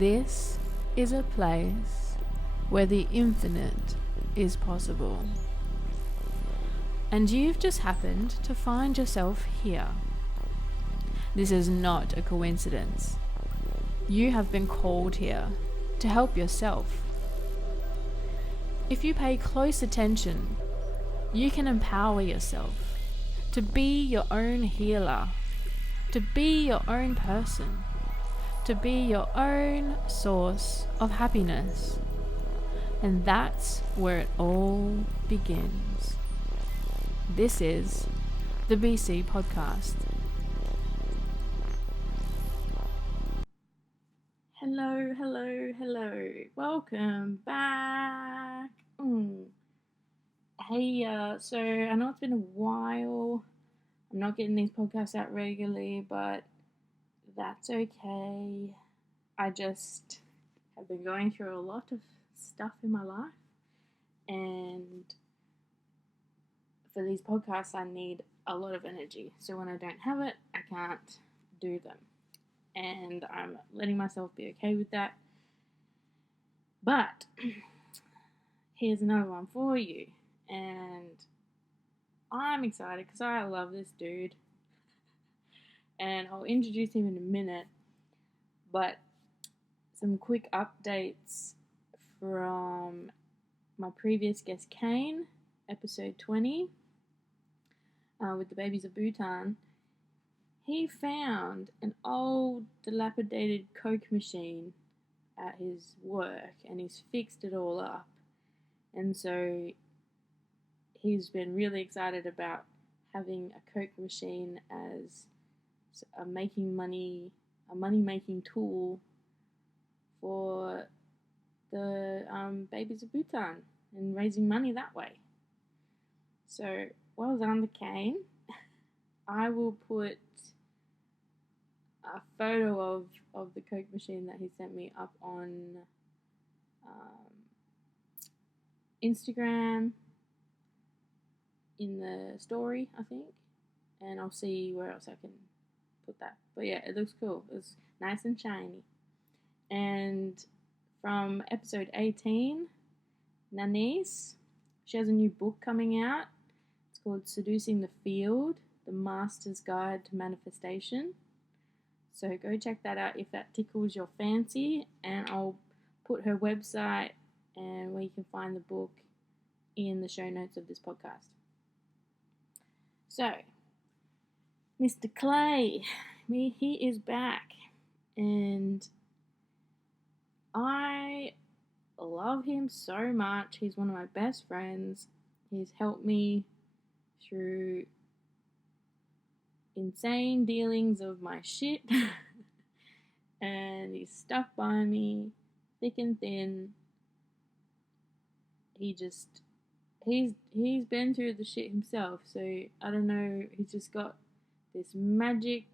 This is a place where the infinite is possible. And you've just happened to find yourself here. This is not a coincidence. You have been called here to help yourself. If you pay close attention, you can empower yourself to be your own healer, to be your own person, to be your own source of happiness. And that's where it all begins. This is the BC Podcast. Hello. Welcome back. Hey, so I know it's been a while. I'm not getting these podcasts out regularly, but that's okay. I just have been going through a lot of stuff in my life, and for these podcasts I need a lot of energy. So when I don't have it, I can't do them. And I'm letting myself be okay with that. But here's another one for you. And I'm excited because I love this dude. And I'll introduce him in a minute. But some quick updates from my previous guest, Kane, episode 20, with the babies of Bhutan. He found an old, dilapidated Coke machine at his work, and he's fixed it all up. And so he's been really excited about having a Coke machine as a money-making tool for the babies of Bhutan and raising money that way. So, well done to Kane. I will put a photo of the Coke machine that he sent me up on Instagram in the story, I think, and I'll see where else I can put that. But yeah, it looks cool. It's nice and shiny. And from episode 18, Nanice, she has a new book coming out. It's called Seducing the Field, The Master's Guide to Manifestation. So go check that out if that tickles your fancy, and I'll put her website and where you can find the book in the show notes of this podcast. So, Mr. Clay, he is back, and I love him so much. He's one of my best friends. He's helped me through insane dealings of my shit, and he's stuck by me thick and thin. He's been through the shit himself, so I don't know, he's just got this magic,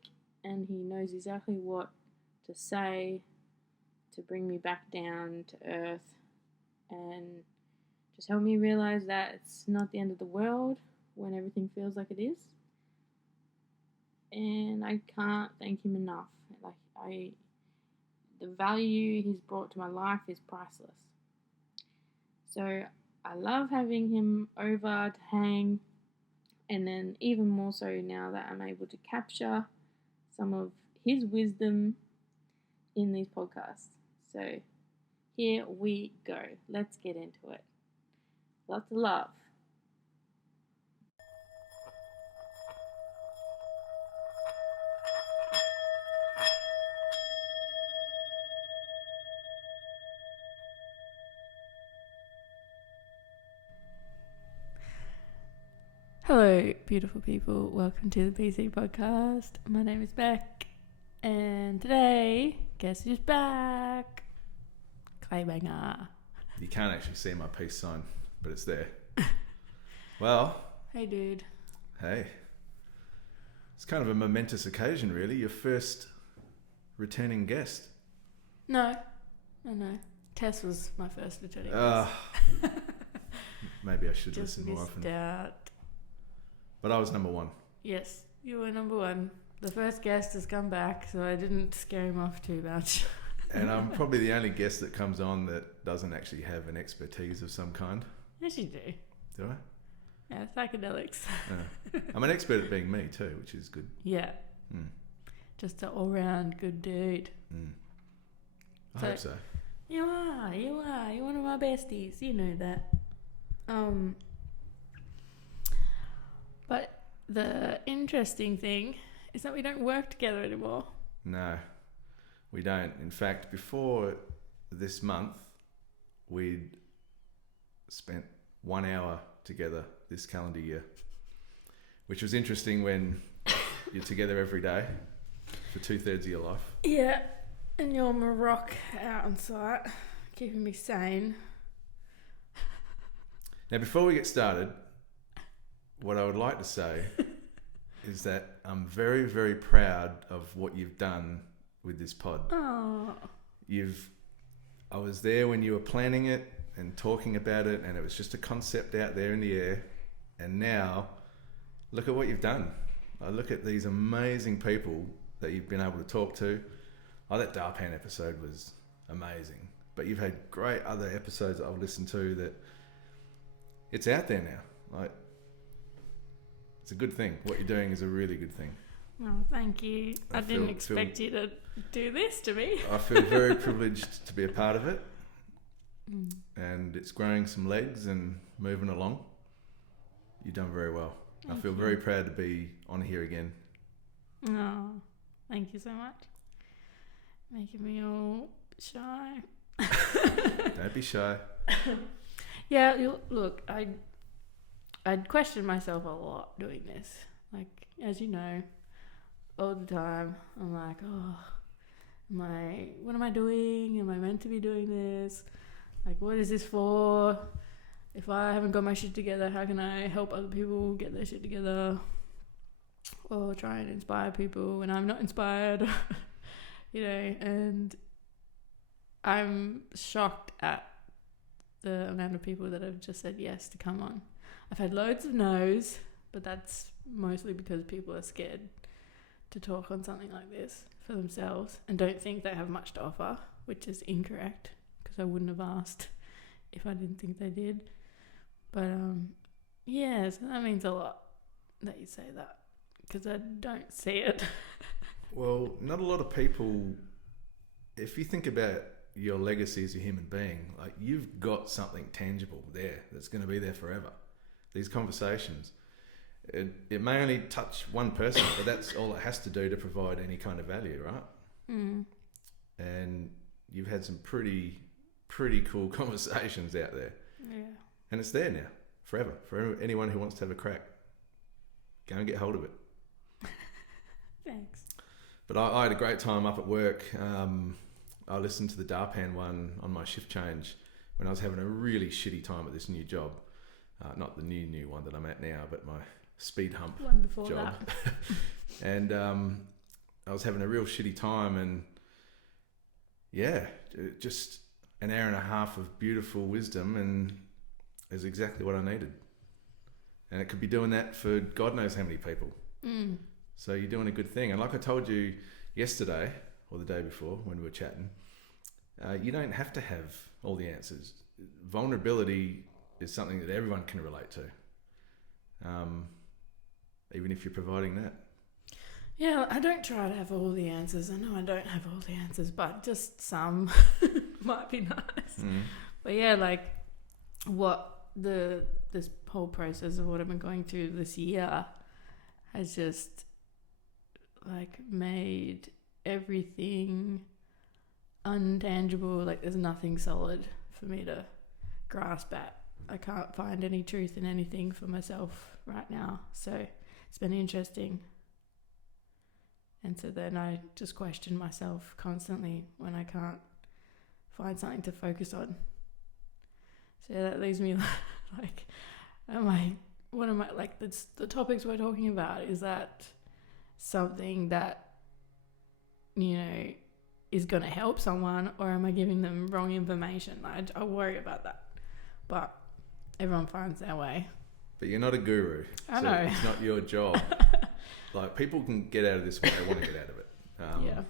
and he knows exactly what to say to bring me back down to earth and just help me realize that it's not the end of the world when everything feels like it is. And I can't thank him enough. The value he's brought to my life is priceless. So I love having him over to hang, and then even more so now that I'm able to capture some of his wisdom in these podcasts. So here we go. Let's get into it. Lots of love. Hello, beautiful people. Welcome to the BC Podcast. My name is Beck, and today, guess who's back? Claybanger. You can't actually see my peace sign, but it's there. Well. Hey, dude. Hey. It's kind of a momentous occasion, really. Your first returning guest. No. Tess was my first returning guest. Maybe I should listen more often. Out. But I was number one. Yes, you were number one. The first guest has come back, so I didn't scare him off too much. And I'm probably the only guest that comes on that doesn't actually have an expertise of some kind. Yes, you do. Do I? Yeah, psychedelics. I'm an expert at being me too, which is good. Yeah. Just an all-round good dude. I hope so. You are. You're one of my besties. You know that. But the interesting thing is that we don't work together anymore. No, we don't. In fact, before this month, we'd spent 1 hour together this calendar year, which was interesting when you're together every day for 2/3 of your life. Yeah, and you're my rock out on site, keeping me sane. Now, before we get started, what I would like to say is that I'm very, very proud of what you've done with this pod. Oh. I was there when you were planning it and talking about it, and it was just a concept out there in the air. And now, look at what you've done. I look at these amazing people that you've been able to talk to. Oh, that Darpan episode was amazing. But you've had great other episodes that I've listened to that it's out there now. Like, it's a good thing. What you're doing is a really good thing. Oh, thank you. I didn't expect you to do this to me. I feel very privileged to be a part of it. And it's growing some legs and moving along. You've done very well. I feel very proud to be on here again. Oh, thank you so much. Making me all shy. Don't be shy. Yeah, look, I'd question myself a lot doing this. Like, as you know, all the time, I'm like, what am I doing? Am I meant to be doing this? Like, what is this for? If I haven't got my shit together, how can I help other people get their shit together? Or try and inspire people when I'm not inspired? And I'm shocked at the amount of people that have just said yes to come on. I've had loads of no's, but that's mostly because people are scared to talk on something like this for themselves and don't think they have much to offer, which is incorrect because I wouldn't have asked if I didn't think they did. But so that means a lot that you say that because I don't see it. Well, not a lot of people, if you think about your legacy as a human being, like, you've got something tangible there that's going to be there forever. These conversations, it may only touch one person, but that's all it has to do to provide any kind of value, right? And you've had some pretty cool conversations out there. Yeah. And it's there now, forever, for anyone who wants to have a crack. Go and get hold of it. Thanks. But I had a great time up at work. I listened to the Darpan one on my shift change when I was having a really shitty time at this new job. Not the new one that I'm at now, but my speed hump one before job. That. And I was having a real shitty time, and just an hour and a half of beautiful wisdom, and is exactly what I needed. And it could be doing that for God knows how many people. So you're doing a good thing. And like I told you yesterday, or the day before when we were chatting, you don't have to have all the answers. Vulnerability is something that everyone can relate to, even if you're providing that. Yeah, I don't try to have all the answers. I know I don't have all the answers, but just some might be nice. But yeah, like this whole process of what I've been going through this year has just like made everything untangible. Like, there's nothing solid for me to grasp at. I can't find any truth in anything for myself right now. So it's been interesting. And so then I just question myself constantly when I can't find something to focus on. So that leaves me like, what am I, like, the topics we're talking about, is that something that, is going to help someone, or am I giving them wrong information? I worry about that. But everyone finds their way. But you're not a guru. I know. It's not your job. Like, people can get out of this what they want to get out of it. Yeah.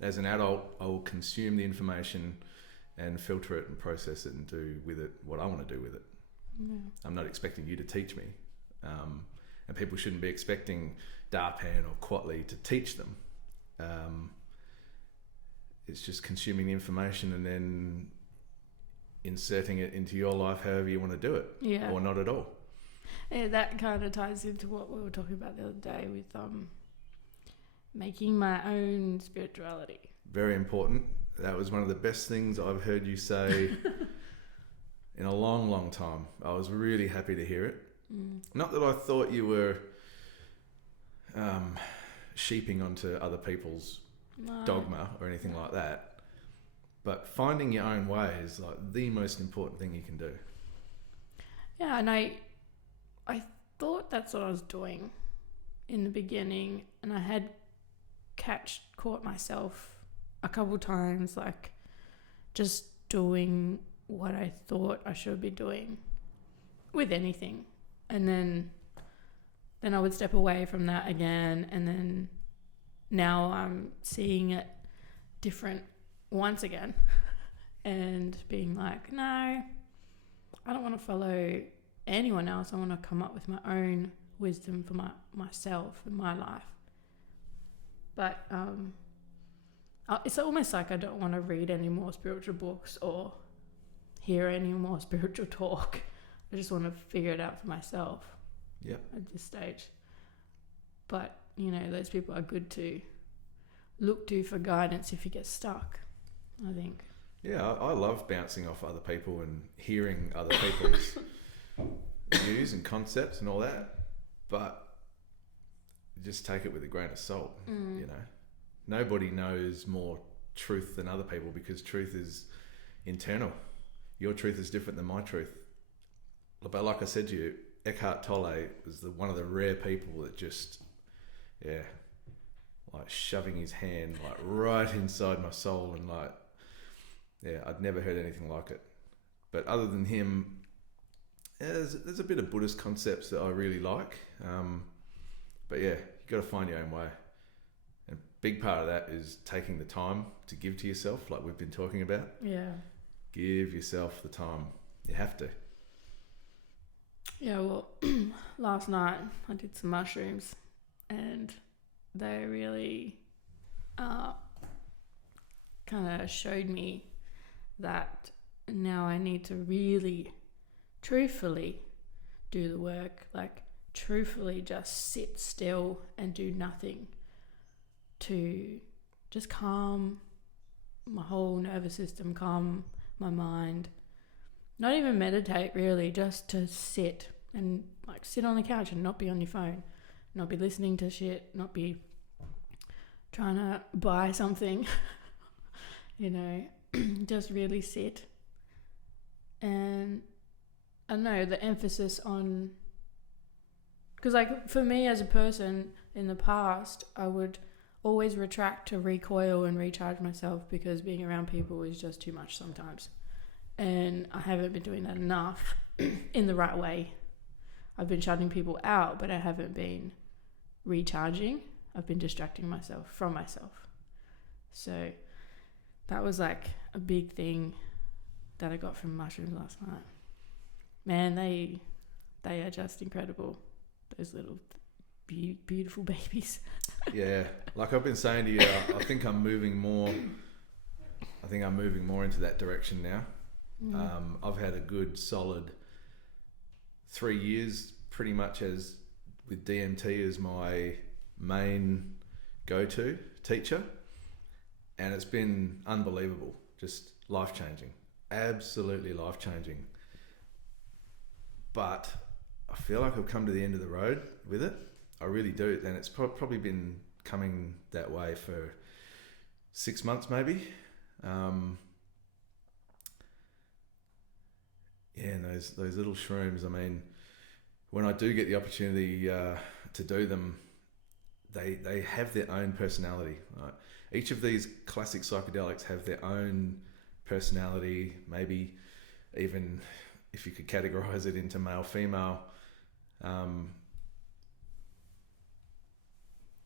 As an adult, I will consume the information and filter it and process it and do with it what I want to do with it. Yeah. I'm not expecting you to teach me. And people shouldn't be expecting Darpan or Quatley to teach them. It's just consuming the information and then inserting it into your life however you want to do it. Yeah. Or not at all. Yeah, that kind of ties into what we were talking about the other day with making my own spirituality. Very important. That was one of the best things I've heard you say in a long, long time. I was really happy to hear it. Not that I thought you were sheeping onto other people's dogma or anything like that, but finding your own way is like the most important thing you can do. Yeah, and I thought that's what I was doing in the beginning, and I had caught myself a couple times, like just doing what I thought I should be doing with anything, and then I would step away from that again, and then now I'm seeing it different once again and being like, no, I don't want to follow anyone else. I want to come up with my own wisdom for myself and my life. But it's almost like I don't want to read any more spiritual books or hear any more spiritual talk. I just want to figure it out for myself. Yep. At this stage. But, you know, those people are good to look to for guidance if you get stuck, I think. Yeah, I love bouncing off other people and hearing other people's views and concepts and all that, but just take it with a grain of salt. You know, nobody knows more truth than other people because truth is internal. Your truth is different than my truth. But like I said to you, Eckhart Tolle was one of the rare people that just, like shoving his hand like right inside my soul, and like, I'd never heard anything like it. But other than him, there's a bit of Buddhist concepts that I really like. But yeah, you got to find your own way. And a big part of that is taking the time to give to yourself, like we've been talking about. Yeah. Give yourself the time. You have to. Yeah, well, last night I did some mushrooms and they really kind of showed me that now I need to really truthfully do the work, like truthfully just sit still and do nothing to just calm my whole nervous system, calm my mind. Not even meditate really, just to sit and like sit on the couch and not be on your phone, not be listening to shit, not be trying to buy something, you know, just really sit. And I don't know, the emphasis on, because like for me as a person in the past, I would always retract to recoil and recharge myself because being around people is just too much sometimes. And I haven't been doing that enough in the right way. I've been shutting people out, but I haven't been recharging. I've been distracting myself from myself. So that was like a big thing that I got from mushrooms last night. Man, they are just incredible. Those little beautiful babies. Yeah, like I've been saying to you, I think I'm moving more into that direction now. I've had a good solid 3 years pretty much as with DMT as my main go-to teacher, and it's been unbelievable, just life-changing, absolutely life-changing. But I feel like I've come to the end of the road with it. I really do, and it's probably been coming that way for 6 months maybe. Yeah, and those little shrooms, I mean, when I do get the opportunity to do them, they have their own personality. Right? Each of these classic psychedelics have their own personality, maybe even if you could categorize it into male, female.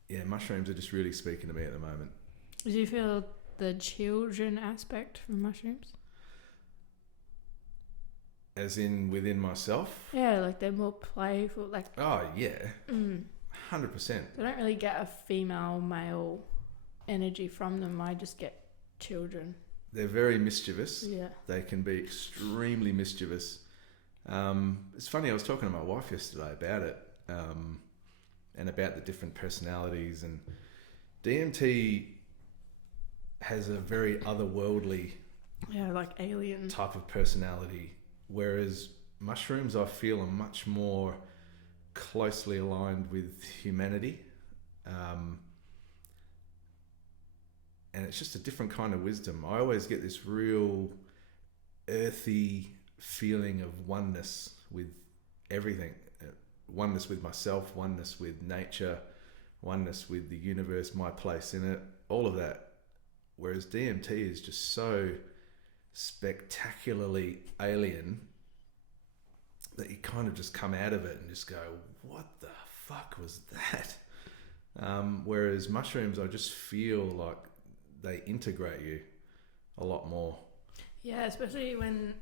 Yeah, mushrooms are just really speaking to me at the moment. Do you feel the children aspect from mushrooms? As in within myself? Yeah, like they're more playful. Like, Oh, yeah. 100%. I don't really get a female, male energy from them. I just get children. They're very mischievous. Yeah. They can be extremely mischievous. It's funny, I was talking to my wife yesterday about it, and about the different personalities. And DMT has a very otherworldly, like alien type of personality, whereas mushrooms, I feel, are much more closely aligned with humanity. And it's just a different kind of wisdom. I always get this real earthy feeling of oneness with everything. Oneness with myself, oneness with nature, oneness with the universe, my place in it, all of that. Whereas DMT is just so spectacularly alien that you kind of just come out of it and just go, what the fuck was that? Whereas mushrooms, I just feel like they integrate you a lot more. Yeah, especially when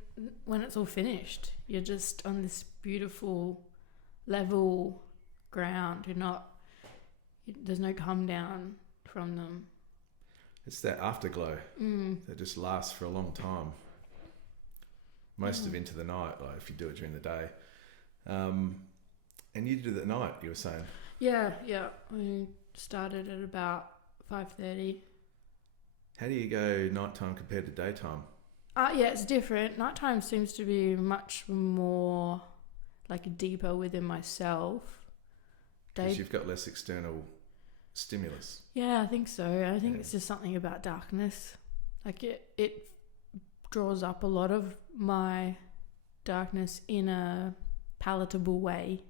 it's all finished. You're just on this beautiful level ground. There's no come down from them. It's that afterglow that just lasts for a long time. Most of into the night, like if you do it during the day. And you did it at night, you were saying? Yeah. We started at about 5:30. How do you go nighttime compared to daytime? Yeah, it's different. Nighttime seems to be much more like deeper within myself. Because you've got less external stimulus. Yeah, I think so. I think it's just something about darkness. Like it draws up a lot of my darkness in a palatable way.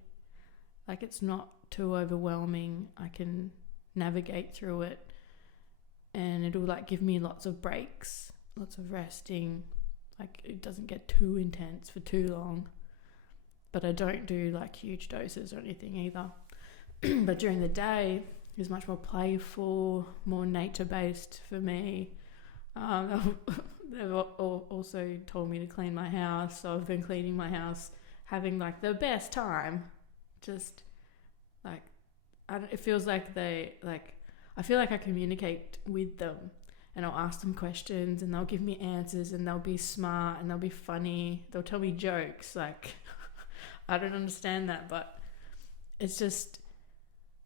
Like it's not too overwhelming. I can navigate through it, and it'll like give me lots of breaks, lots of resting. Like it doesn't get too intense for too long, but I don't do like huge doses or anything either. But during the day is much more playful, more nature based for me. They've also told me to clean my house, so I've been cleaning my house, having like the best time. Just like it feels like I feel like I communicate with them, and I'll ask them questions and they'll give me answers, and they'll be smart and they'll be funny. They'll tell me jokes. Like I don't understand that, but it's just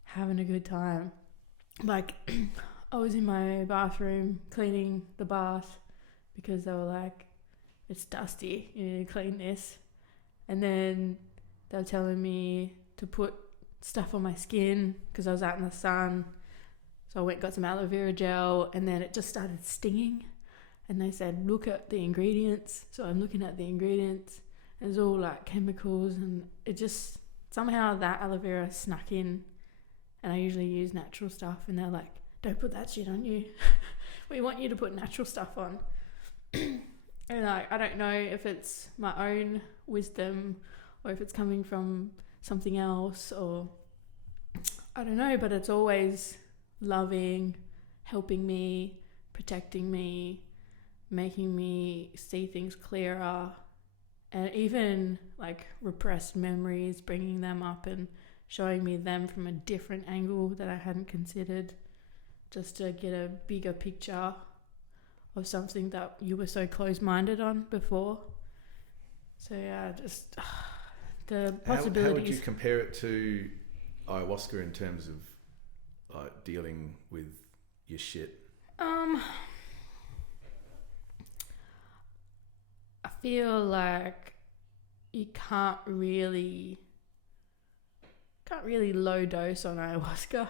having a good time. Like I was in my bathroom cleaning the bath because they were like, it's dusty, you need to clean this. And then they were telling me to put stuff on my skin because I was out in the sun. So I went and got some aloe vera gel, and then it just started stinging. And they said, look at the ingredients. So I'm looking at the ingredients. And it's all like chemicals, and it just, somehow that aloe vera snuck in. And I usually use natural stuff, and they're like, don't put that shit on you. We want you to put natural stuff on. And I don't know if it's my own wisdom or if it's coming from something else, or I don't know, but it's always loving, helping me, protecting me, making me see things clearer, and even like repressed memories, bringing them up and showing me them from a different angle that I hadn't considered, just to get a bigger picture of something that you were so close-minded on before. So yeah, just the possibilities. How would you compare it to ayahuasca in terms of like dealing with your shit? I feel like you can't really low dose on ayahuasca.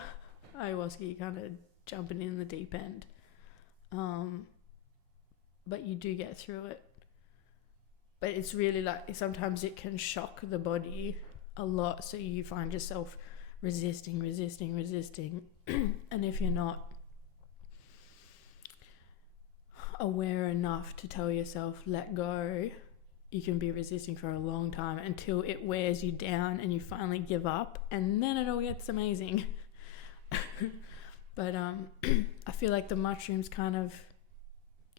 You kind of jumping in the deep end. But you do get through it. But it's really like, sometimes it can shock the body a lot, so you find yourself resisting. And if you're not aware enough to tell yourself, let go, you can be resisting for a long time until it wears you down and you finally give up, and then it all gets amazing. But I feel like the mushrooms kind of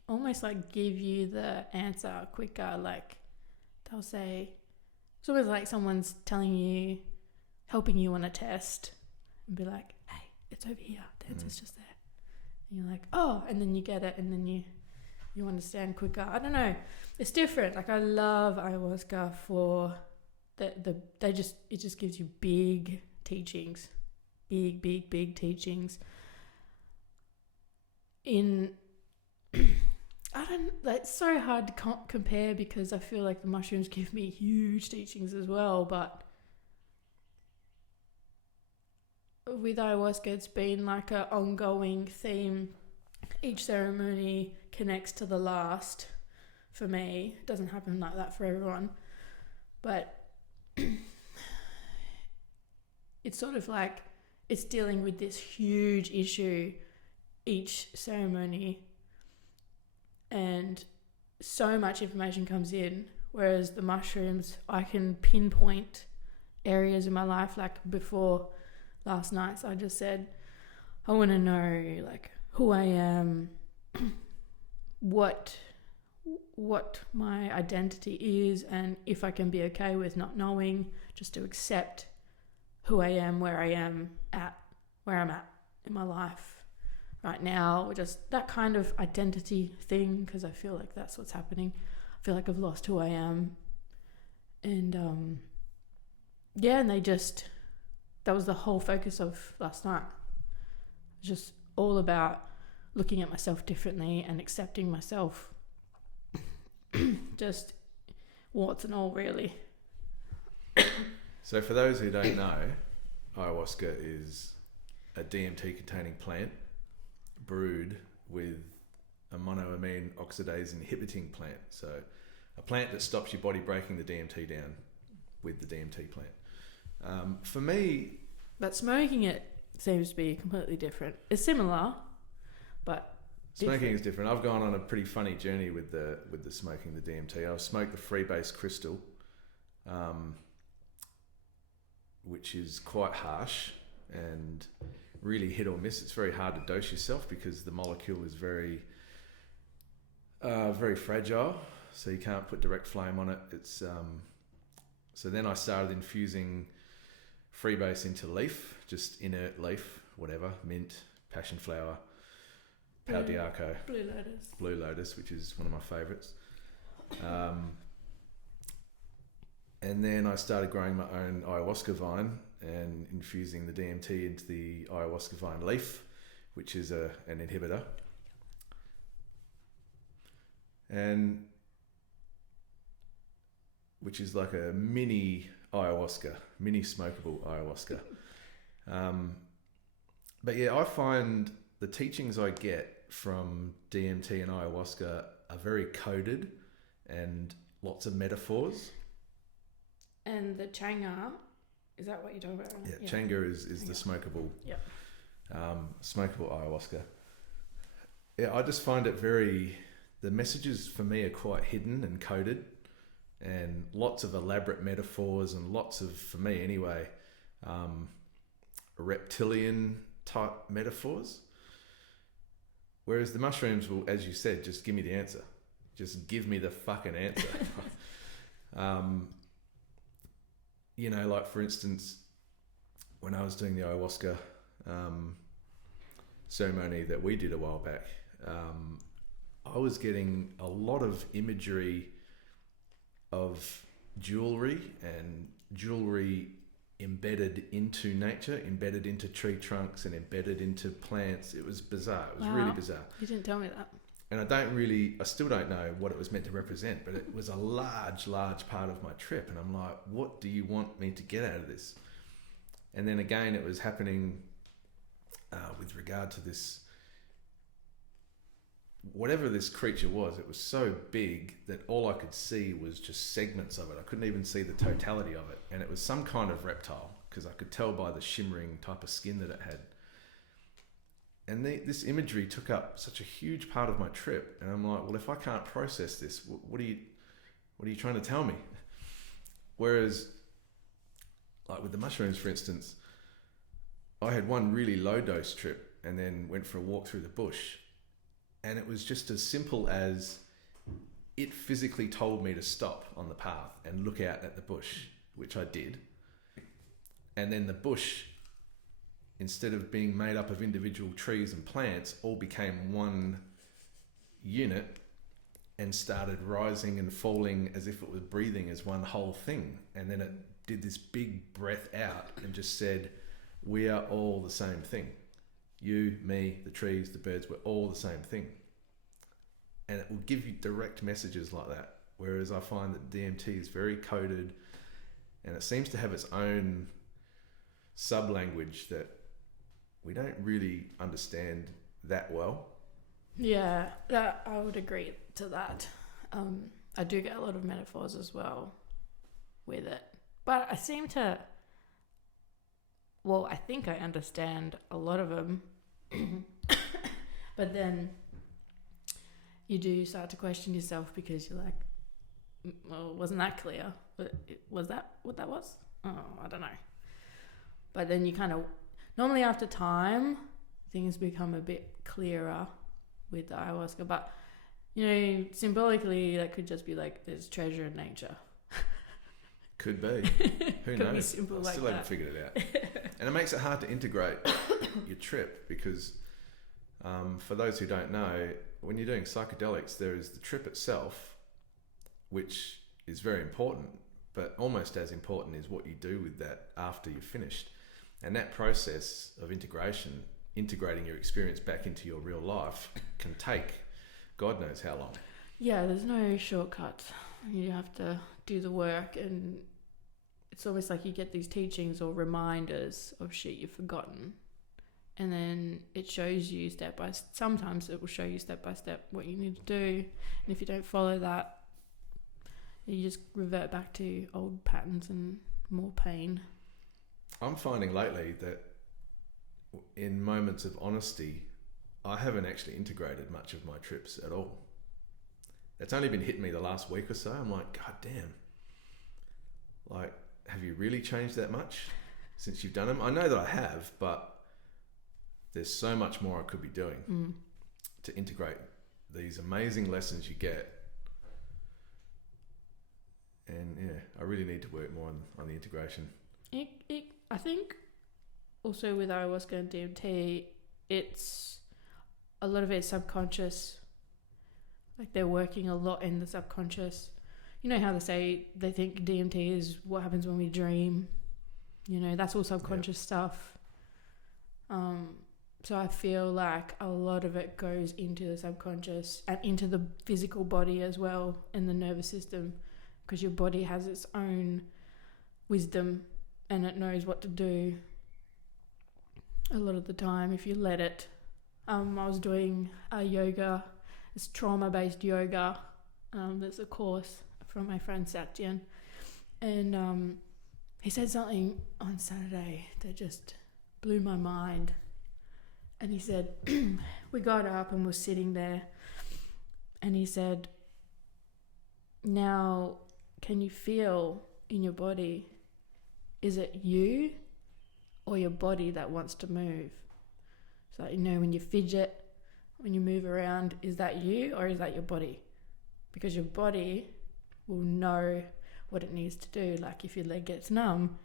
almost like give you the answer quicker. Like they'll say, it's almost like someone's telling you, helping you on a test, and be like, hey, it's over here, the answer's just there. And you're like, oh, and then you get it, and then you understand quicker. I don't know, it's different. Like I love ayahuasca for it just gives you big teachings, big teachings in it's so hard to compare, because I feel like the mushrooms give me huge teachings as well, but with ayahuasca it's been like an ongoing theme. Each ceremony connects to the last for me. It doesn't happen like that for everyone, but it's sort of like it's dealing with this huge issue each ceremony, and so much information comes in, whereas the mushrooms, I can pinpoint areas in my life. Like before last night, so I just said, I want to know like who I am, what my identity is, and if I can be okay with not knowing, just to accept who I am, where I'm at in my life right now, just that kind of identity thing, because I feel like that's what's happening. I feel like I've lost who I am, and and that was the whole focus of last night. Just all about looking at myself differently and accepting myself, just warts and all, really. So for those who don't know, ayahuasca is a DMT containing plant brewed with a monoamine oxidase inhibiting plant. So a plant that stops your body breaking the DMT down with the DMT plant. For me... But smoking it seems to be completely different. It's similar, but smoking is different. I've gone on a pretty funny journey with the smoking the DMT. I've smoked the freebase crystal, which is quite harsh and really hit or miss. It's very hard to dose yourself because the molecule is very fragile, so you can't put direct flame on it. It's so then I started infusing freebase into leaf, just inert leaf, whatever, mint, passion flower, pau d'arco, blue lotus, which is one of my favourites. And then I started growing my own ayahuasca vine and infusing the DMT into the ayahuasca vine leaf, which is an inhibitor. And which is like a mini ayahuasca, mini smokable ayahuasca. But yeah, I find the teachings I get from DMT and ayahuasca are very coded and lots of metaphors. And the changa, is that what you're talking about? Yeah, changa is the smokable, smokable ayahuasca. Yeah, I just find it the messages for me are quite hidden and coded, and lots of elaborate metaphors and lots of, for me anyway, reptilian type metaphors. Whereas the mushrooms will, as you said, just give me the answer. Just give me the fucking answer. You know, like for instance, when I was doing the ayahuasca ceremony that we did a while back, I was getting a lot of imagery of jewelry and jewelry embedded into nature, embedded into tree trunks and embedded into plants. It was bizarre. It was really bizarre. You didn't tell me that. And I still don't know what it was meant to represent, but it was a large part of my trip. And I'm like, what do you want me to get out of this? And then again, it was happening with regard to this, whatever this creature was. It was so big that all I could see was just segments of it. I couldn't even see the totality of it. And it was some kind of reptile, because I could tell by the shimmering type of skin that it had. And this imagery took up such a huge part of my trip. And I'm like, well, if I can't process this, what are you trying to tell me? Whereas, like with the mushrooms, for instance, I had one really low dose trip and then went for a walk through the bush. And it was just as simple as it physically told me to stop on the path and look out at the bush, which I did. And then the bush, instead of being made up of individual trees and plants, all became one unit and started rising and falling as if it was breathing as one whole thing. And then it did this big breath out and just said, we are all the same thing. You, me, the trees, the birds, we're all the same thing. And it will give you direct messages like that. Whereas I find that DMT is very coded, and it seems to have its own sub-language that we don't really understand that well. Yeah, I would agree to that. I do get a lot of metaphors as well with it. But I seem to, I think I understand a lot of them. But then you do start to question yourself because you're like, well, wasn't that clear? But was that what that was? Oh, I don't know. But then you kind of, normally after time, things become a bit clearer with the ayahuasca. But, symbolically, that could just be like, there's treasure in nature. Could be. Who Could knows? be simple I like still that. haven't figured it out. And it makes it hard to integrate your trip because for those who don't know, when you're doing psychedelics, there is the trip itself, which is very important, but almost as important is what you do with that after you're finished. And that process of integrating your experience back into your real life can take God knows how long. Yeah, there's no shortcuts. You have to do the work, and it's almost like you get these teachings or reminders of shit you've forgotten. And then it shows you sometimes it will show you step by step what you need to do. And if you don't follow that, you just revert back to old patterns and more pain. I'm finding lately that in moments of honesty, I haven't actually integrated much of my trips at all. It's only been hitting me the last week or so. I'm like, God damn. Like, have you really changed that much since you've done them? I know that I have, but there's so much more I could be doing to integrate these amazing lessons you get. And yeah, I really need to work more on the integration. I think also with ayahuasca and DMT, it's a lot of it is subconscious. Like they're working a lot in the subconscious. You know how they think DMT is what happens when we dream. That's all subconscious stuff. So I feel like a lot of it goes into the subconscious and into the physical body as well, and the nervous system, because your body has its own wisdom and it knows what to do a lot of the time if you let it. I was doing a yoga, it's trauma-based yoga. There's a course from my friend Satyan, and he said something on Saturday that just blew my mind. And he said, we got up and were sitting there, and he said, now can you feel in your body, is it you or your body that wants to move? So when you fidget, when you move around, is that you or is that your body? Because your body will know what it needs to do. Like if your leg gets numb,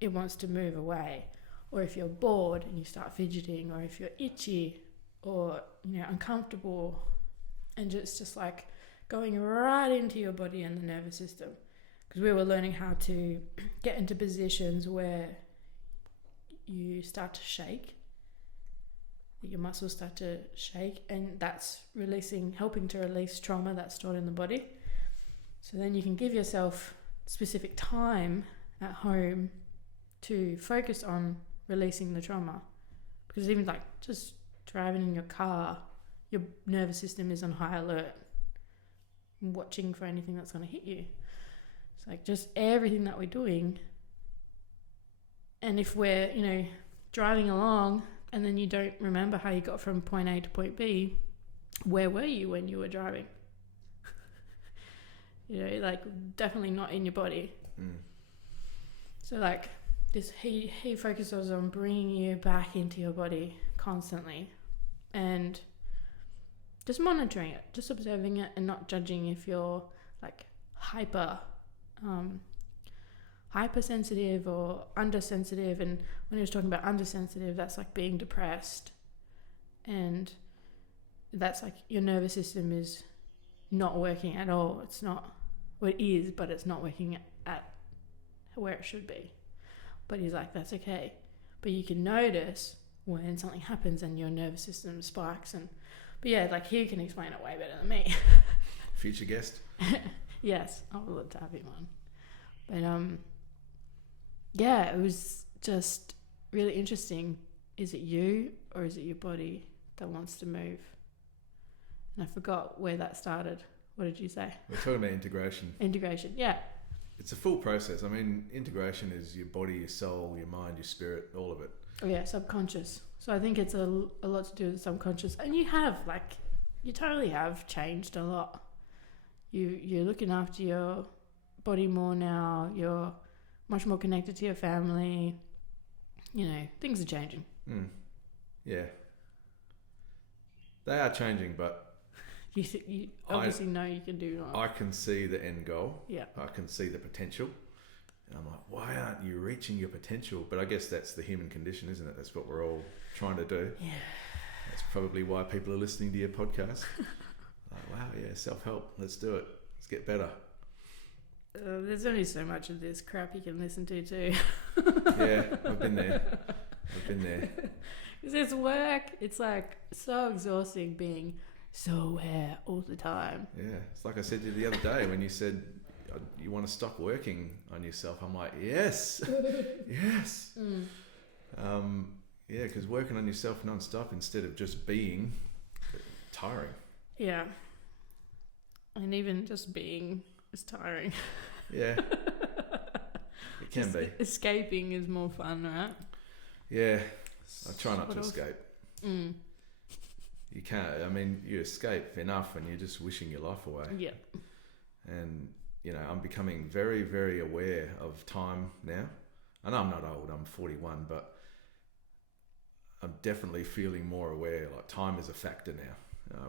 it wants to move away. Or if you're bored and you start fidgeting, or if you're itchy or uncomfortable, and it's just like going right into your body and the nervous system. Because we were learning how to get into positions where you start to shake, your muscles start to shake, and that's helping to release trauma that's stored in the body. So then you can give yourself specific time at home to focus on releasing the trauma. Because even like just driving in your car, your nervous system is on high alert, watching for anything that's going to hit you. It's like just everything that we're doing. And if we're, driving along and then you don't remember how you got from point A to point B, where were you when you were driving? Definitely not in your body. So this, he focuses on bringing you back into your body constantly, and just monitoring it, just observing it, and not judging if you're like hypersensitive or undersensitive. And when he was talking about undersensitive, that's like being depressed, and that's like your nervous system is not working at all. It's not, well, it is, but it's not working at where it should be. But he's like, that's okay. But you can notice when something happens and your nervous system spikes. But yeah, like he can explain it way better than me. Future guest? Yes, I would love to have him on. But yeah, it was just really interesting. Is it you or is it your body that wants to move? And I forgot where that started. What did you say? We're talking about integration. Integration, yeah. It's a full process. I mean, integration is your body, your soul, your mind, your spirit, all of it. Oh yeah, subconscious. So I think it's a lot to do with the subconscious. And you totally have changed a lot. You're looking after your body more now. You're much more connected to your family. You know, things are changing. Yeah. They are changing, but you obviously know you can do more. I can see the end goal. Yeah. I can see the potential. And I'm like, why aren't you reaching your potential? But I guess that's the human condition, isn't it? That's what we're all trying to do. Yeah. That's probably why people are listening to your podcast. Like, wow, yeah, self-help. Let's do it. Let's get better. There's only so much of this crap you can listen to too. Yeah, I've been there. Because it's work. It's like so exhausting being so aware all the time. Yeah, it's like I said to you the other day when you said you want to stop working on yourself. I'm like, yes, yes. Yeah, because working on yourself non-stop instead of just being, tiring. Yeah. And even just being is tiring. Yeah. It can be. Escaping is more fun, right? Yeah. I try not to escape. You can't. I mean, you escape enough and you're just wishing your life away. Yeah. And, you know, I'm becoming very, very aware of time now. I know I'm not old. I'm 41, but I'm definitely feeling more aware. Like, time is a factor now,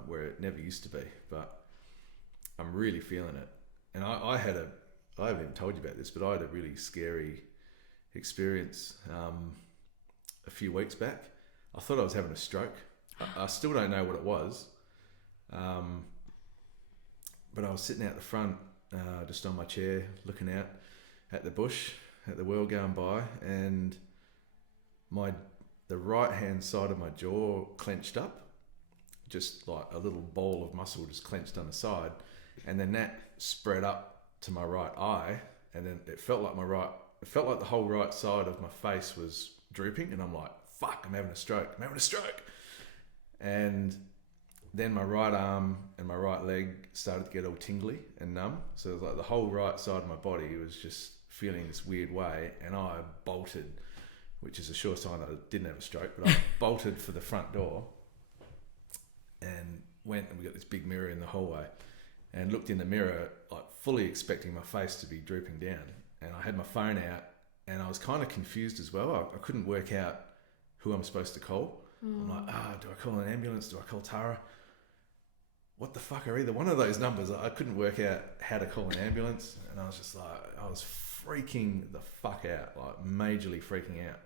where it never used to be. But I'm really feeling it. And I haven't even told you about this, but I had a really scary experience a few weeks back. I thought I was having a stroke. I still don't know what it was. But I was sitting out the front, just on my chair, looking out at the bush, at the world going by, and the right-hand side of my jaw clenched up, just like a little ball of muscle just clenched on the side. And then that spread up to my right eye, and then it felt like the whole right side of my face was drooping, and I'm like, fuck, I'm having a stroke. And then my right arm and my right leg started to get all tingly and numb. So it was like the whole right side of my body was just feeling this weird way, and I bolted, which is a sure sign that I didn't have a stroke, but I bolted for the front door and went, and we got this big mirror in the hallway, and looked in the mirror, like fully expecting my face to be drooping down. And I had my phone out, and I was kind of confused as well. I couldn't work out who I'm supposed to call. I'm like, do I call an ambulance? Do I call Tara? What the fuck are either one of those numbers? I couldn't work out how to call an ambulance. And I was just like, I was freaking the fuck out, like majorly freaking out.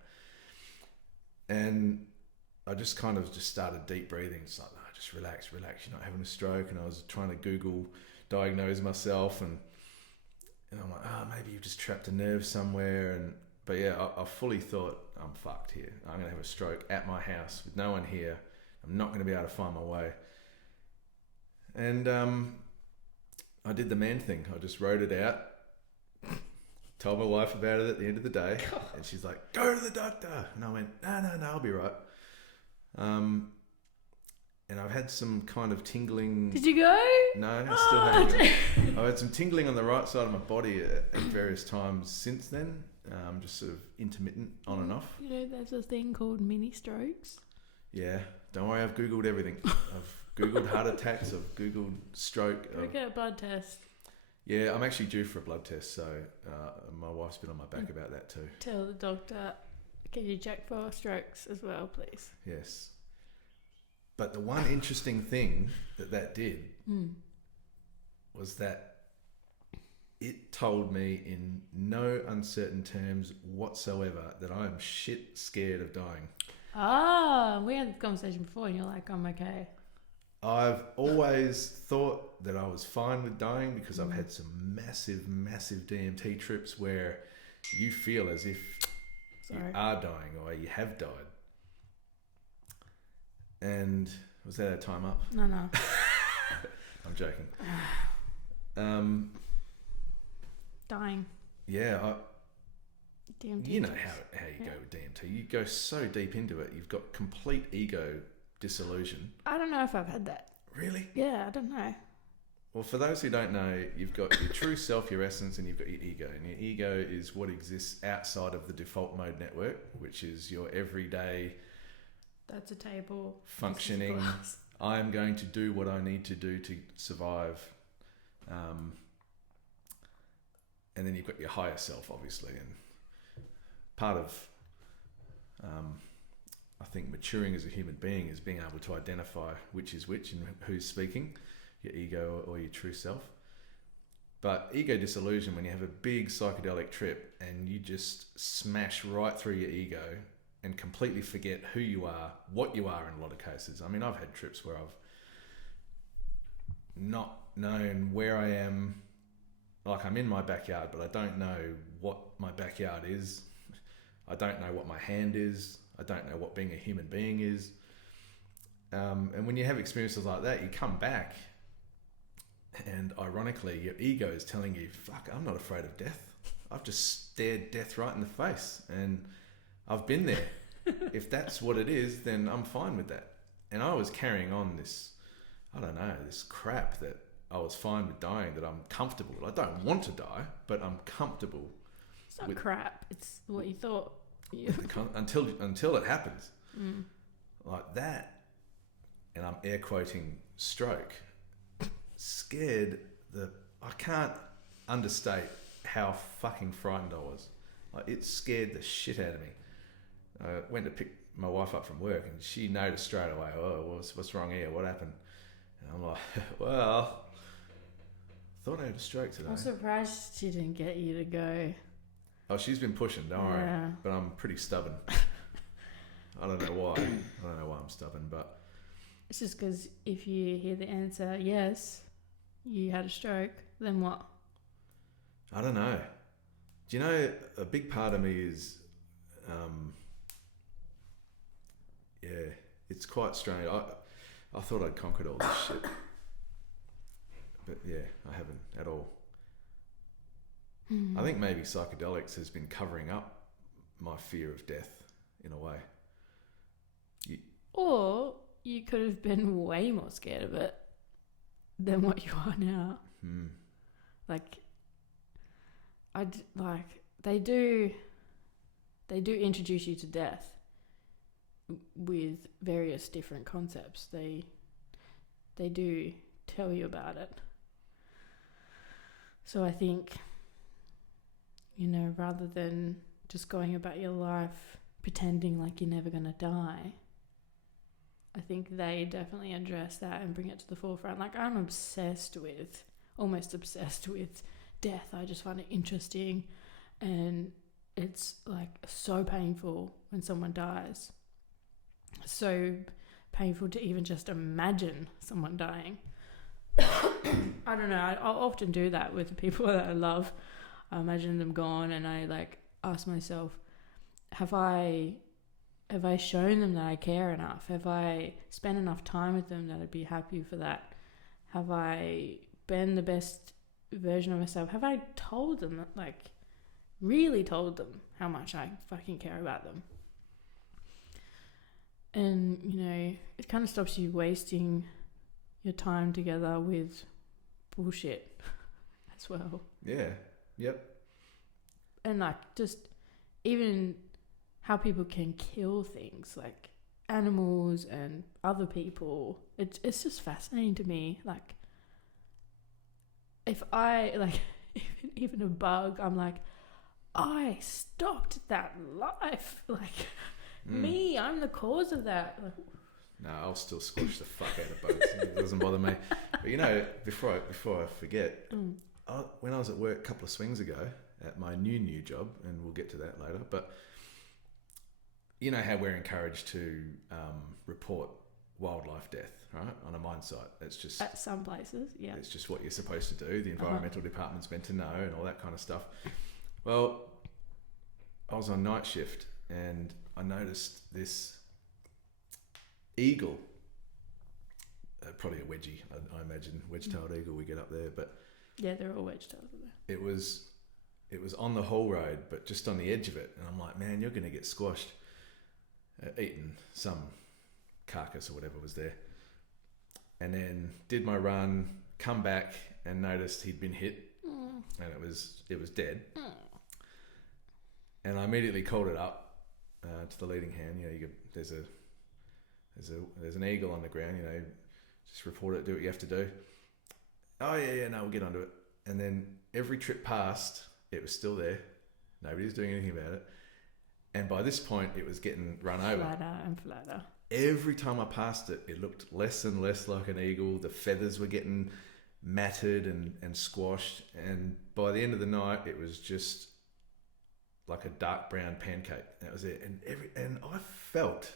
And I just kind of just started deep breathing. It's like, no, just relax, you're not having a stroke. And I was trying to Google diagnose myself, and I'm like, maybe you've just trapped a nerve somewhere. But yeah, I fully thought, I'm fucked here. I'm going to have a stroke at my house with no one here. I'm not going to be able to find my way. And I did the man thing. I just wrote it out, told my wife about it at the end of the day. God. And she's like, go to the doctor. And I went, no, I'll be right. And I've had some kind of tingling. Did you go? No, I still haven't. I've had some tingling on the right side of my body at various times since then. Just sort of intermittent, on and off. You know, there's a thing called mini strokes. Yeah, don't worry, I've Googled everything. I've Googled heart attacks, I've Googled stroke. Go get a blood test. Yeah, I'm actually due for a blood test, so my wife's been on my back about that too. Tell the doctor, can you check for strokes as well, please? Yes. But the one interesting thing that did was that it told me in no uncertain terms whatsoever that I am shit scared of dying. Ah, we had this conversation before and you're like, I'm okay. I've always thought that I was fine with dying because I've had some massive, massive DMT trips where you feel as if you are dying or you have died. And was that our time up? No. I'm joking. Dying. Yeah, DMT. you know how you go with DMT. You go so deep into it, you've got complete ego dissolution. I don't know if I've had that. Really? Yeah, I don't know. Well, for those who don't know, you've got your true self, your essence, and you've got your ego. And your ego is what exists outside of the default mode network, which is your everyday... That's a table. Functioning. I'm going to do what I need to do to survive. And then you've got your higher self, obviously. And part of, I think, maturing as a human being is being able to identify which is which and who's speaking, your ego or your true self. But ego dissolution, when you have a big psychedelic trip and you just smash right through your ego and completely forget who you are, what you are in a lot of cases. I mean, I've had trips where I've not known where I am. Like, I'm in my backyard, but I don't know what my backyard is. I don't know what my hand is. I don't know what being a human being is. And when you have experiences like that, you come back and ironically, your ego is telling you, fuck, I'm not afraid of death. I've just stared death right in the face and I've been there. If that's what it is, then I'm fine with that. And I was carrying on this, I don't know, this crap that I was fine with dying, that I'm comfortable. I don't want to die, but I'm comfortable. It's not crap. It's what you thought. Until it happens. Like that, and I'm air quoting stroke, scared I can't understate how fucking frightened I was. Like, it scared the shit out of me. I went to pick my wife up from work and she noticed straight away, oh, what's wrong here? What happened? And I'm like, well, I thought I had a stroke today. I'm surprised she didn't get you to go. Oh, she's been pushing, don't worry. But I'm pretty stubborn. I don't know why. I don't know why I'm stubborn, but... It's just because if you hear the answer, yes, you had a stroke, then what? I don't know. Do you know, a big part of me is... yeah, it's quite strange. I thought I'd conquered all this shit. But yeah, I haven't at all. I think maybe psychedelics has been covering up my fear of death in a way. Or you could have been way more scared of it than what you are now. They do introduce you to death with various different concepts. They do tell you about it. So I think, rather than just going about your life pretending like you're never going to die, I think they definitely address that and bring it to the forefront. Like, I'm almost obsessed with death. I just find it interesting, and it's like so painful when someone dies. So painful to even just imagine someone dying. I don't know. I'll often do that with the people that I love. I imagine them gone, and I ask myself, have I shown them that I care enough? Have I spent enough time with them that I'd be happy for that? Have I been the best version of myself? Have I told them, really told them how much I fucking care about them? And, it kind of stops you wasting your time together with bullshit as well. Yeah. Yep. And just even how people can kill things like animals and other people. It's just fascinating to me. Like, if I even a bug, I'm like, I stopped that life. Me, I'm the cause of that. No, I'll still squash the fuck out of bugs. It doesn't bother me. But before I forget, when I was at work a couple of swings ago at my new job, and we'll get to that later, but you know how we're encouraged to report wildlife death, right, on a mine site. It's just at some places, yeah. It's just what you're supposed to do. The environmental department's meant to know and all that kind of stuff. Well, I was on night shift and I noticed this eagle, probably a wedgie, I imagine, wedge-tailed eagle we get up there, but yeah, they're all wedge-tailed up there. It was on the haul road, but just on the edge of it, and I'm like, man, you're going to get squashed, eating some carcass or whatever was there. And then did my run, come back and noticed he'd been hit, and it was dead. And I immediately called it up to the leading hand. There's an eagle on the ground. Just report it. Do what you have to do. Oh yeah, no, we'll get onto it. And then every trip past, it was still there. Nobody was doing anything about it. And by this point, it was getting run over. Flatter and flatter. Every time I passed it, it looked less and less like an eagle. The feathers were getting matted and squashed. And by the end of the night, it was just like a dark brown pancake. That was it. And I felt,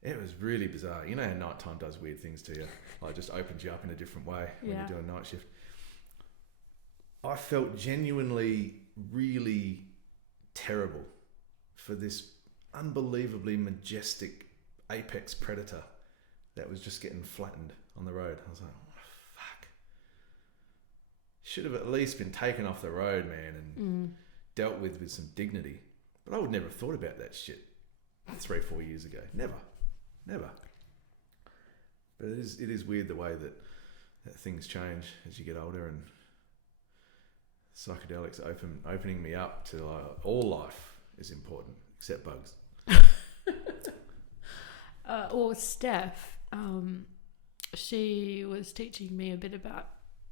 it was really bizarre. You know how nighttime does weird things to you. Like, just opens you up in a different way when you're doing night shift. I felt genuinely really terrible for this unbelievably majestic apex predator that was just getting flattened on the road. I was like, oh, fuck. Should have at least been taken off the road, man, and dealt with some dignity. But I would never have thought about that shit 3-4 years ago. Never. But it is weird the way that things change as you get older, and psychedelics opening me up to all life is important, except bugs. Or Steph, she was teaching me a bit about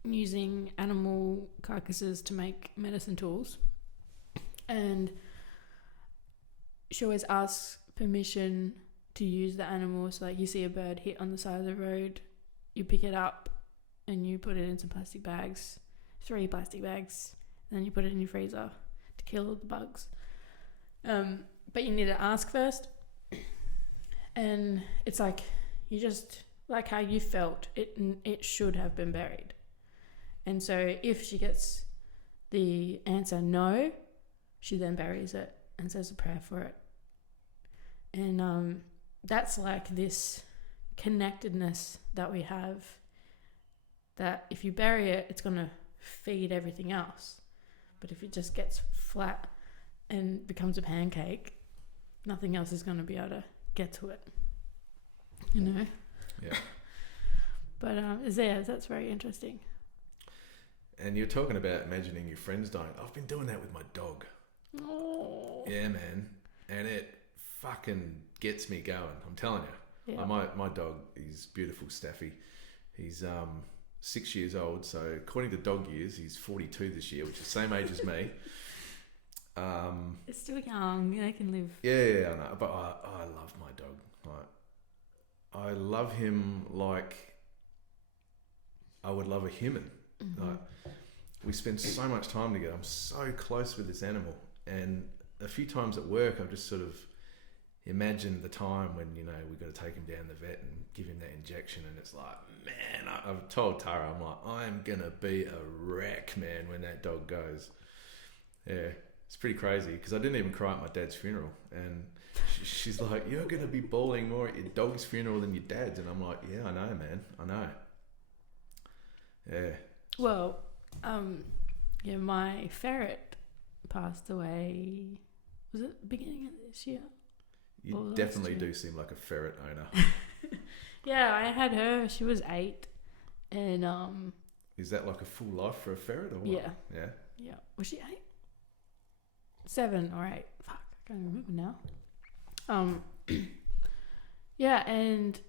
using animal carcasses to make medicine tools, and she always asks permission to use the animal. So like, you see a bird hit on the side of the road, you pick it up and you put it in some plastic bags, 3 plastic bags, and then you put it in your freezer to kill the bugs. But you need to ask first. And it's like, you just, like how you felt, it should have been buried. And so if she gets the answer no, she then buries it and says a prayer for it. And that's like this connectedness that we have, that if you bury it, it's going to feed everything else. But if it just gets flat and becomes a pancake, nothing else is going to be able to get to it, Yeah. But that's very interesting. And you're talking about imagining your friends dying. I've been doing that with my dog. Oh. Yeah, man. And it fucking gets me going. I'm telling you. Yeah. My dog, he's beautiful, Staffy. He's 6 years old. So according to dog years, he's 42 this year, which is the same age as me. It's still young. They can live. Yeah, I know. But I love my dog. Like, I love him like I would love a human. Mm-hmm. Like, we spend so much time together. I'm so close with this animal. And a few times at work, I've just sort of imagined the time when, we've got to take him down the vet and give him that injection. And it's like, man, I've told Tara, I'm like, I'm going to be a wreck, man, when that dog goes. Yeah. It's pretty crazy because I didn't even cry at my dad's funeral, and she's like, "You're gonna be bawling more at your dog's funeral than your dad's," and I'm like, "Yeah, I know, man, I know." Yeah. Well, my ferret passed away. Was it the beginning of this year? You definitely do seem like a ferret owner. Yeah, I had her. She was 8, and Is that like a full life for a ferret, or what? Yeah. Yeah. Yeah. Was she 8? 7 or 8. Fuck, I can't remember now. Yeah, and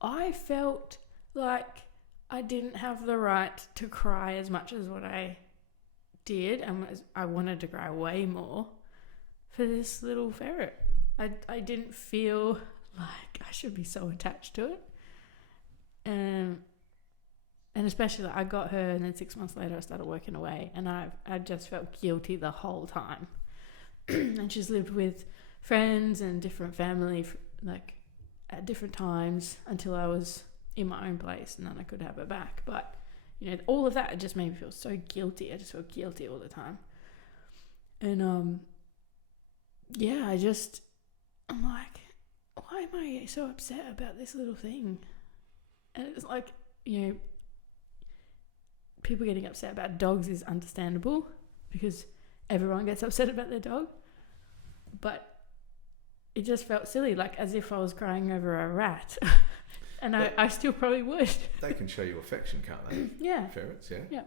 I felt like I didn't have the right to cry as much as what I did, and I wanted to cry way more for this little ferret. I didn't feel like I should be so attached to it. And especially like I got her, and then 6 months later I started working away, and I just felt guilty the whole time. And she's lived with friends and different family like at different times until I was in my own place, and then I could have her back. But you know, all of that, it just made me feel so guilty. I just felt guilty all the time. And yeah, I'm like, why am I so upset about this little thing? And it's like, you know, people getting upset about dogs is understandable because everyone gets upset about their dog. But it just felt silly, like as if I was crying over a rat. And I still probably would. They can show you affection, can't they? Yeah. Ferrets, yeah? Yeah.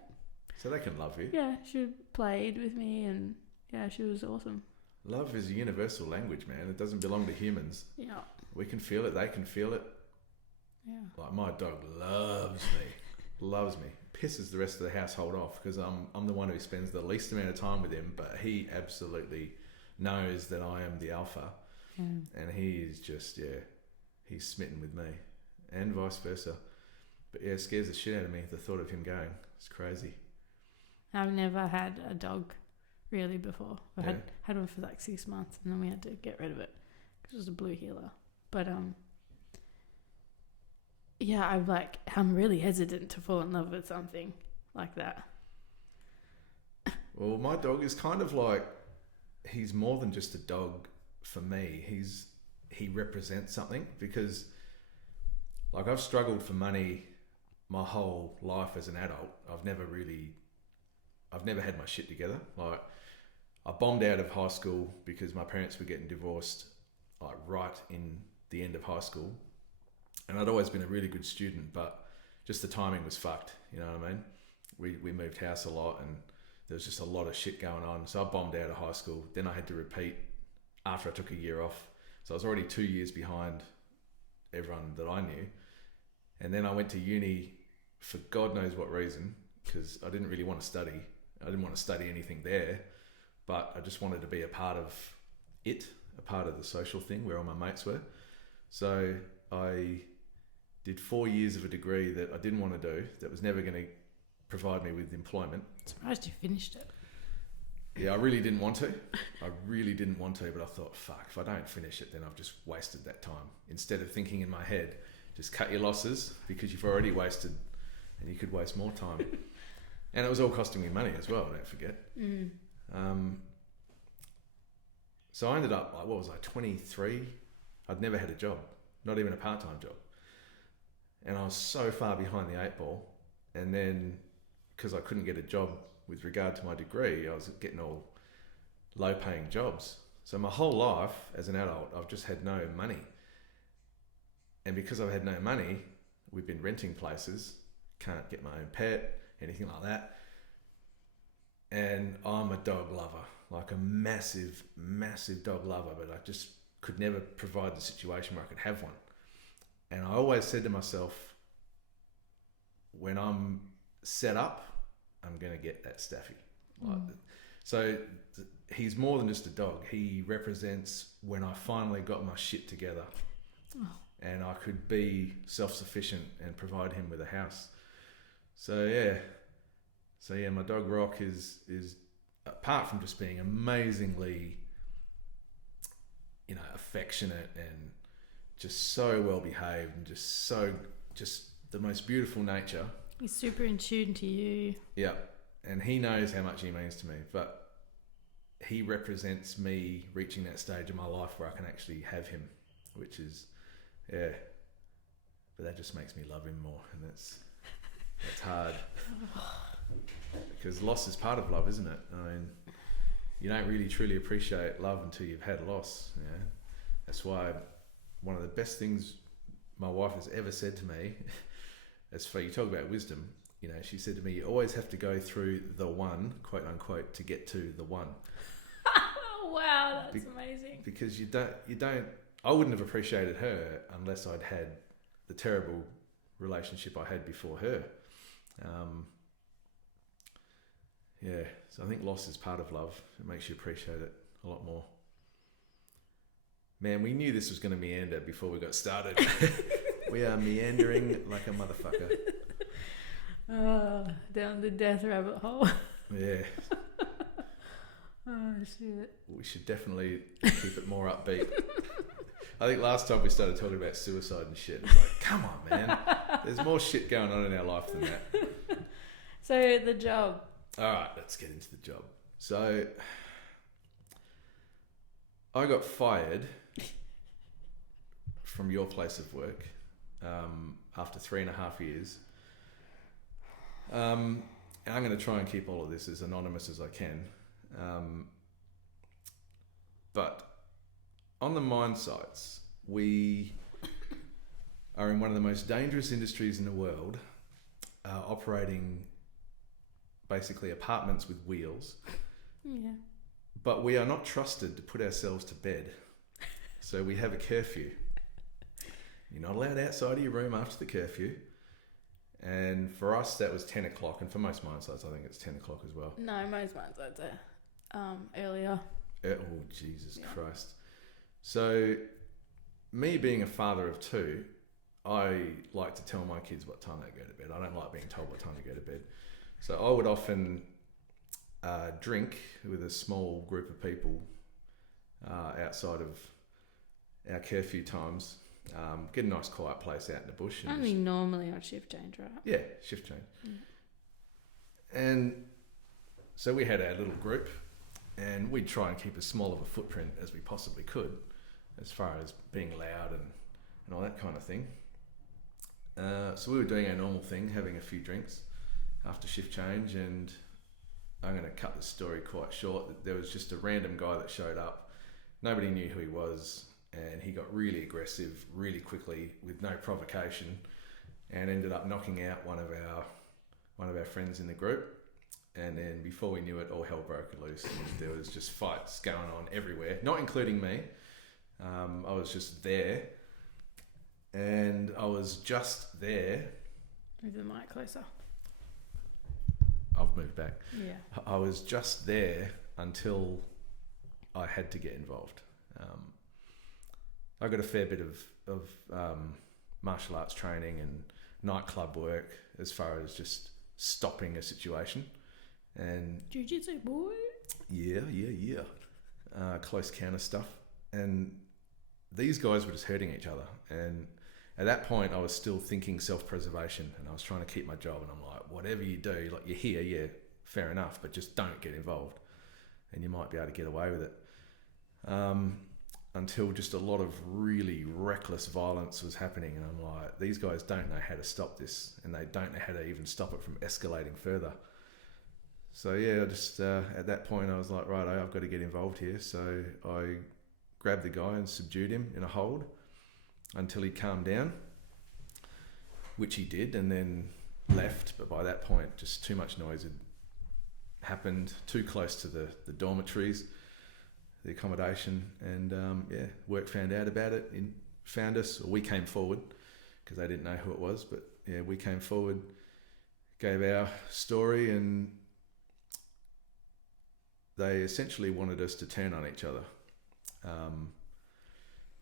So they can love you. Yeah, she played with me, and yeah, she was awesome. Love is a universal language, man. It doesn't belong to humans. Yeah. We can feel it. They can feel it. Yeah. Like my dog loves me. Loves me. Pisses the rest of the household off because I'm the one who spends the least amount of time with him, but he absolutely knows that I am the alpha. And he is just, he's smitten with me, and vice versa. But yeah, it scares the shit out of me, the thought of him going. It's crazy. I've never had a dog really before. I had one for like 6 months, and then we had to get rid of it because it was a blue heeler. But yeah, I'm really hesitant to fall in love with something like that. Well, my dog is kind of like, he's more than just a dog for me. He represents something, because like I've struggled for money my whole life as an adult. I've never had my shit together. Like I bombed out of high school because my parents were getting divorced like right in the end of high school. And I'd always been a really good student, but just the timing was fucked. You know what I mean? We moved house a lot, and there was just a lot of shit going on. So I bombed out of high school. Then I had to repeat after I took a year off. So I was already 2 years behind everyone that I knew. And then I went to uni for God knows what reason, because I didn't really want to study. I didn't want to study anything there, but I just wanted to be a part of it, a part of the social thing where all my mates were. So I did 4 years of a degree that I didn't want to do, that was never going to provide me with employment. I'm surprised you finished it. Yeah, I really didn't want to. But I thought, fuck, if I don't finish it, then I've just wasted that time. Instead of thinking in my head, just cut your losses, because you've already wasted, and you could waste more time. And it was all costing me money as well, don't forget. So I ended up, like, what was I, 23? I'd never had a job, not even a part-time job. And I was so far behind the 8 ball. And then, because I couldn't get a job with regard to my degree, I was getting all low-paying jobs. So my whole life as an adult, I've just had no money. And because I've had no money, we've been renting places, can't get my own pet, anything like that. And I'm a dog lover, like a massive, massive dog lover, but I just could never provide the situation where I could have one. And I always said to myself, when I'm set up, I'm going to get that Staffy. So he's more than just a dog. He represents when I finally got my shit together. And I could be self-sufficient and provide him with a house. So yeah, my dog Rock is apart from just being amazingly, affectionate and just so well behaved and just the most beautiful nature. He's super in tune to you. Yeah, and he knows how much he means to me, but he represents me reaching that stage of my life where I can actually have him, which is, yeah. But that just makes me love him more, and that's hard. Because loss is part of love, isn't it? I mean, you don't really truly appreciate love until you've had loss. Yeah, that's why one of the best things my wife has ever said to me, as for you talk about wisdom, she said to me, you always have to go through the one, quote unquote, to get to the one. Wow, that's amazing. Because you don't. I wouldn't have appreciated her unless I'd had the terrible relationship I had before her. So I think loss is part of love. It makes you appreciate it a lot more. Man, we knew this was going to meander before we got started. We are meandering like a motherfucker. Oh, down the death rabbit hole. Yeah. Oh, shit. We should definitely keep it more upbeat. I think last time we started talking about suicide and shit, it's like, come on, man. There's more shit going on in our life than that. So, the job. All right, let's get into the job. So, I got fired from your place of work after 3.5 years. And I'm going to try and keep all of this as anonymous as I can. But on the mine sites, we are in one of the most dangerous industries in the world, operating basically apartments with wheels. Yeah. But we are not trusted to put ourselves to bed. So we have a curfew. You're not allowed outside of your room after the curfew. And for us, that was 10 o'clock. And for most mine sites, I think it's 10 o'clock as well. No, most mine sites are earlier. Oh, Jesus Christ. So, me being a father of two, I like to tell my kids what time they go to bed. I don't like being told what time to go to bed. So I would often drink with a small group of people outside of our curfew times. Get a nice quiet place out in the bush. And only normally on shift change, right? Yeah, shift change. And so we had our little group, and we'd try and keep as small of a footprint as we possibly could, as far as being loud and all that kind of thing. So we were doing our normal thing, having a few drinks after shift change, and I'm going to cut the story quite short. There was just a random guy that showed up. Nobody knew who he was, and he got really aggressive really quickly with no provocation, and ended up knocking out one of our friends in the group. And then before we knew it, all hell broke loose, and there was just fights going on everywhere, not including me. I was just there, and I was just there. Move the mic closer. I've moved back. Yeah. I was just there until I had to get involved. I got a fair bit of martial arts training and nightclub work as far as just stopping a situation. And Jiu-jitsu, boy. Yeah. Close counter stuff. And these guys were just hurting each other. And at that point, I was still thinking self-preservation, and I was trying to keep my job. And I'm like, whatever you do, like, you're here, yeah, fair enough, but just don't get involved, and you might be able to get away with it. Until just a lot of really reckless violence was happening, and I'm like, these guys don't know how to stop this, and they don't know how to even stop it from escalating further. So yeah, I just at that point I was like, right, I've got to get involved here. So I grabbed the guy and subdued him in a hold until he calmed down, which he did, and then left. But by that point, just too much noise had happened, too close to the dormitories, the accommodation, and work found out about it, found us, or we came forward, because they didn't know who it was, but yeah, we came forward, gave our story, and they essentially wanted us to turn on each other,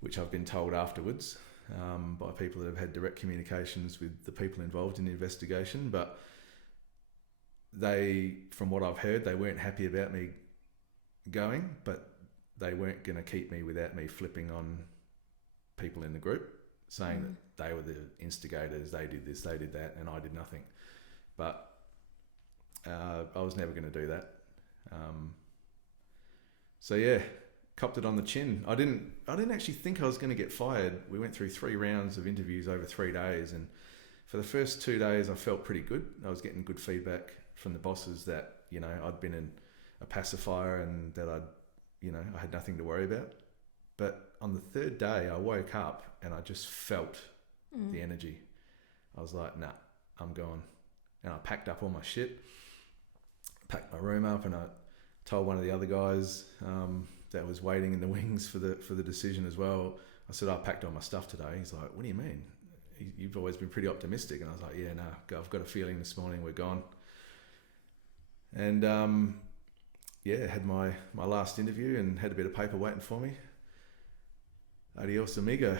which I've been told afterwards by people that have had direct communications with the people involved in the investigation. But they, from what I've heard, they weren't happy about me going, but they weren't going to keep me without me flipping on people in the group, saying that they were the instigators, they did this, they did that, and I did nothing. But I was never going to do that. So yeah, copped it on the chin. I didn't actually think I was going to get fired. We went through 3 rounds of interviews over 3 days, and for the first 2 days I felt pretty good. I was getting good feedback from the bosses that, you know, I'd been a pacifier and that I had nothing to worry about. But on the 3rd day I woke up and I just felt the energy. I was like, nah, I'm gone. And I packed up all my shit, packed my room up, and I told one of the other guys that was waiting in the wings for the decision as well. I said, I packed all my stuff today. He's like, what do you mean? You've always been pretty optimistic. And I was like, yeah, no, I've got a feeling this morning we're gone. And had my last interview and had a bit of paper waiting for me. adios amigo.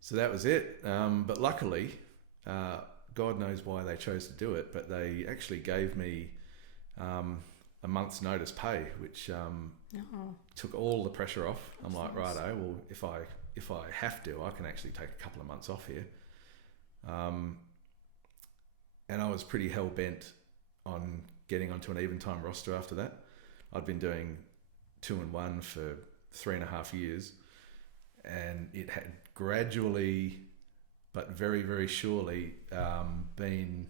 So that was it. But luckily, God knows why they chose to do it, but they actually gave me a month's notice pay, which took all the pressure off. I'm like, righto, well, if I have to, I can actually take a couple of months off here. And I was pretty hell-bent on getting onto an even time roster after that. I'd been doing 2-in-1 for 3.5 years, and it had gradually but very, very surely been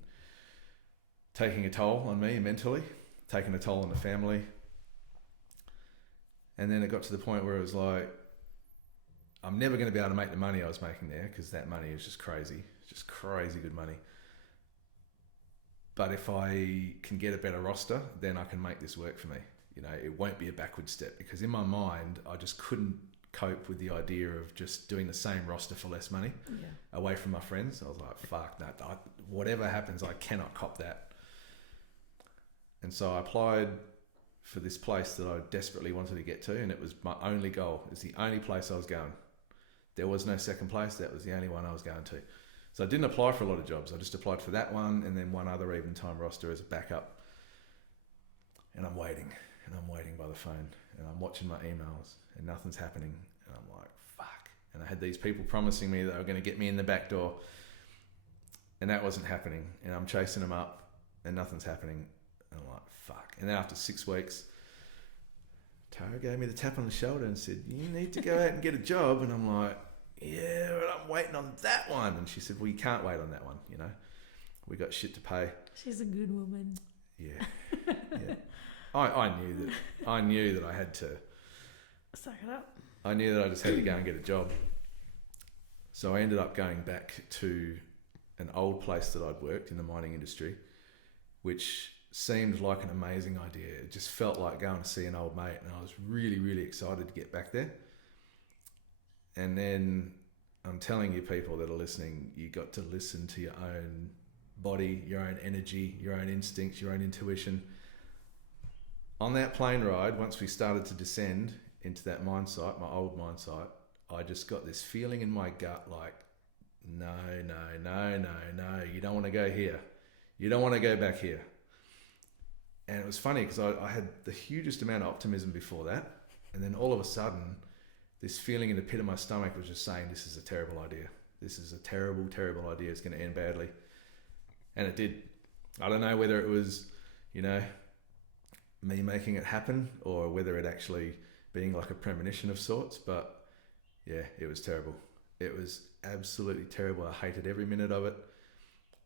taking a toll on me mentally, taking a toll on the family. And then it got to the point where it was like, I'm never going to be able to make the money I was making there, because that money is just crazy. It's just crazy good money. But if I can get a better roster, then I can make this work for me. You know, it won't be a backward step, because in my mind, I just couldn't cope with the idea of just doing the same roster for less money away from my friends. I was like, fuck that. Whatever happens, I cannot cop that. And so I applied for this place that I desperately wanted to get to, and it was my only goal. It's the only place I was going. There was no second place. That was the only one I was going to. So I didn't apply for a lot of jobs. I just applied for that one and then one other even time roster as a backup. And I'm waiting by the phone, and I'm watching my emails, and nothing's happening. And I'm like, fuck. And I had these people promising me that they were going to get me in the back door, and that wasn't happening. And I'm chasing them up, and nothing's happening. And I'm like, fuck. And then after 6 weeks, Tara gave me the tap on the shoulder and said, you need to go out and get a job. And I'm like, yeah, but I'm waiting on that one. And she said, well, you can't wait on that one, you know. We got shit to pay. She's a good woman. Yeah. Yeah. I knew that I had to suck it up. I knew that I just had to go and get a job. So I ended up going back to an old place that I'd worked in the mining industry, which seemed like an amazing idea. It just felt like going to see an old mate, and I was really, really excited to get back there. And then I'm telling you, people that are listening, you got to listen to your own body, your own energy, your own instincts, your own intuition. On that plane ride, once we started to descend into that mine site, my old mine site, I just got this feeling in my gut like, no, you don't want to go here. You don't want to go back here. And it was funny because I had the hugest amount of optimism before that. And then all of a sudden, this feeling in the pit of my stomach was just saying, this is a terrible idea. This is a terrible, terrible idea. It's going to end badly. And it did. I don't know whether it was, you know, me making it happen or whether it actually being like a premonition of sorts. But yeah, it was terrible. It was absolutely terrible. I hated every minute of it.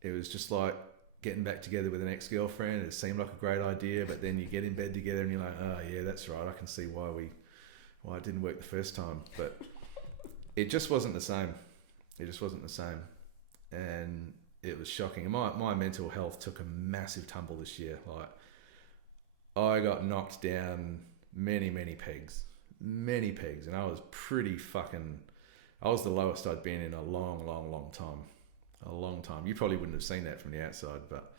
It was just like getting back together with an ex-girlfriend. It seemed like a great idea, but then you get in bed together and you're like, oh yeah, that's right. I can see why it didn't work the first time. But it just wasn't the same. It just wasn't the same. And it was shocking. My mental health took a massive tumble this year. Like, I got knocked down many pegs, and I was I was the lowest I'd been in a long time. You probably wouldn't have seen that from the outside, but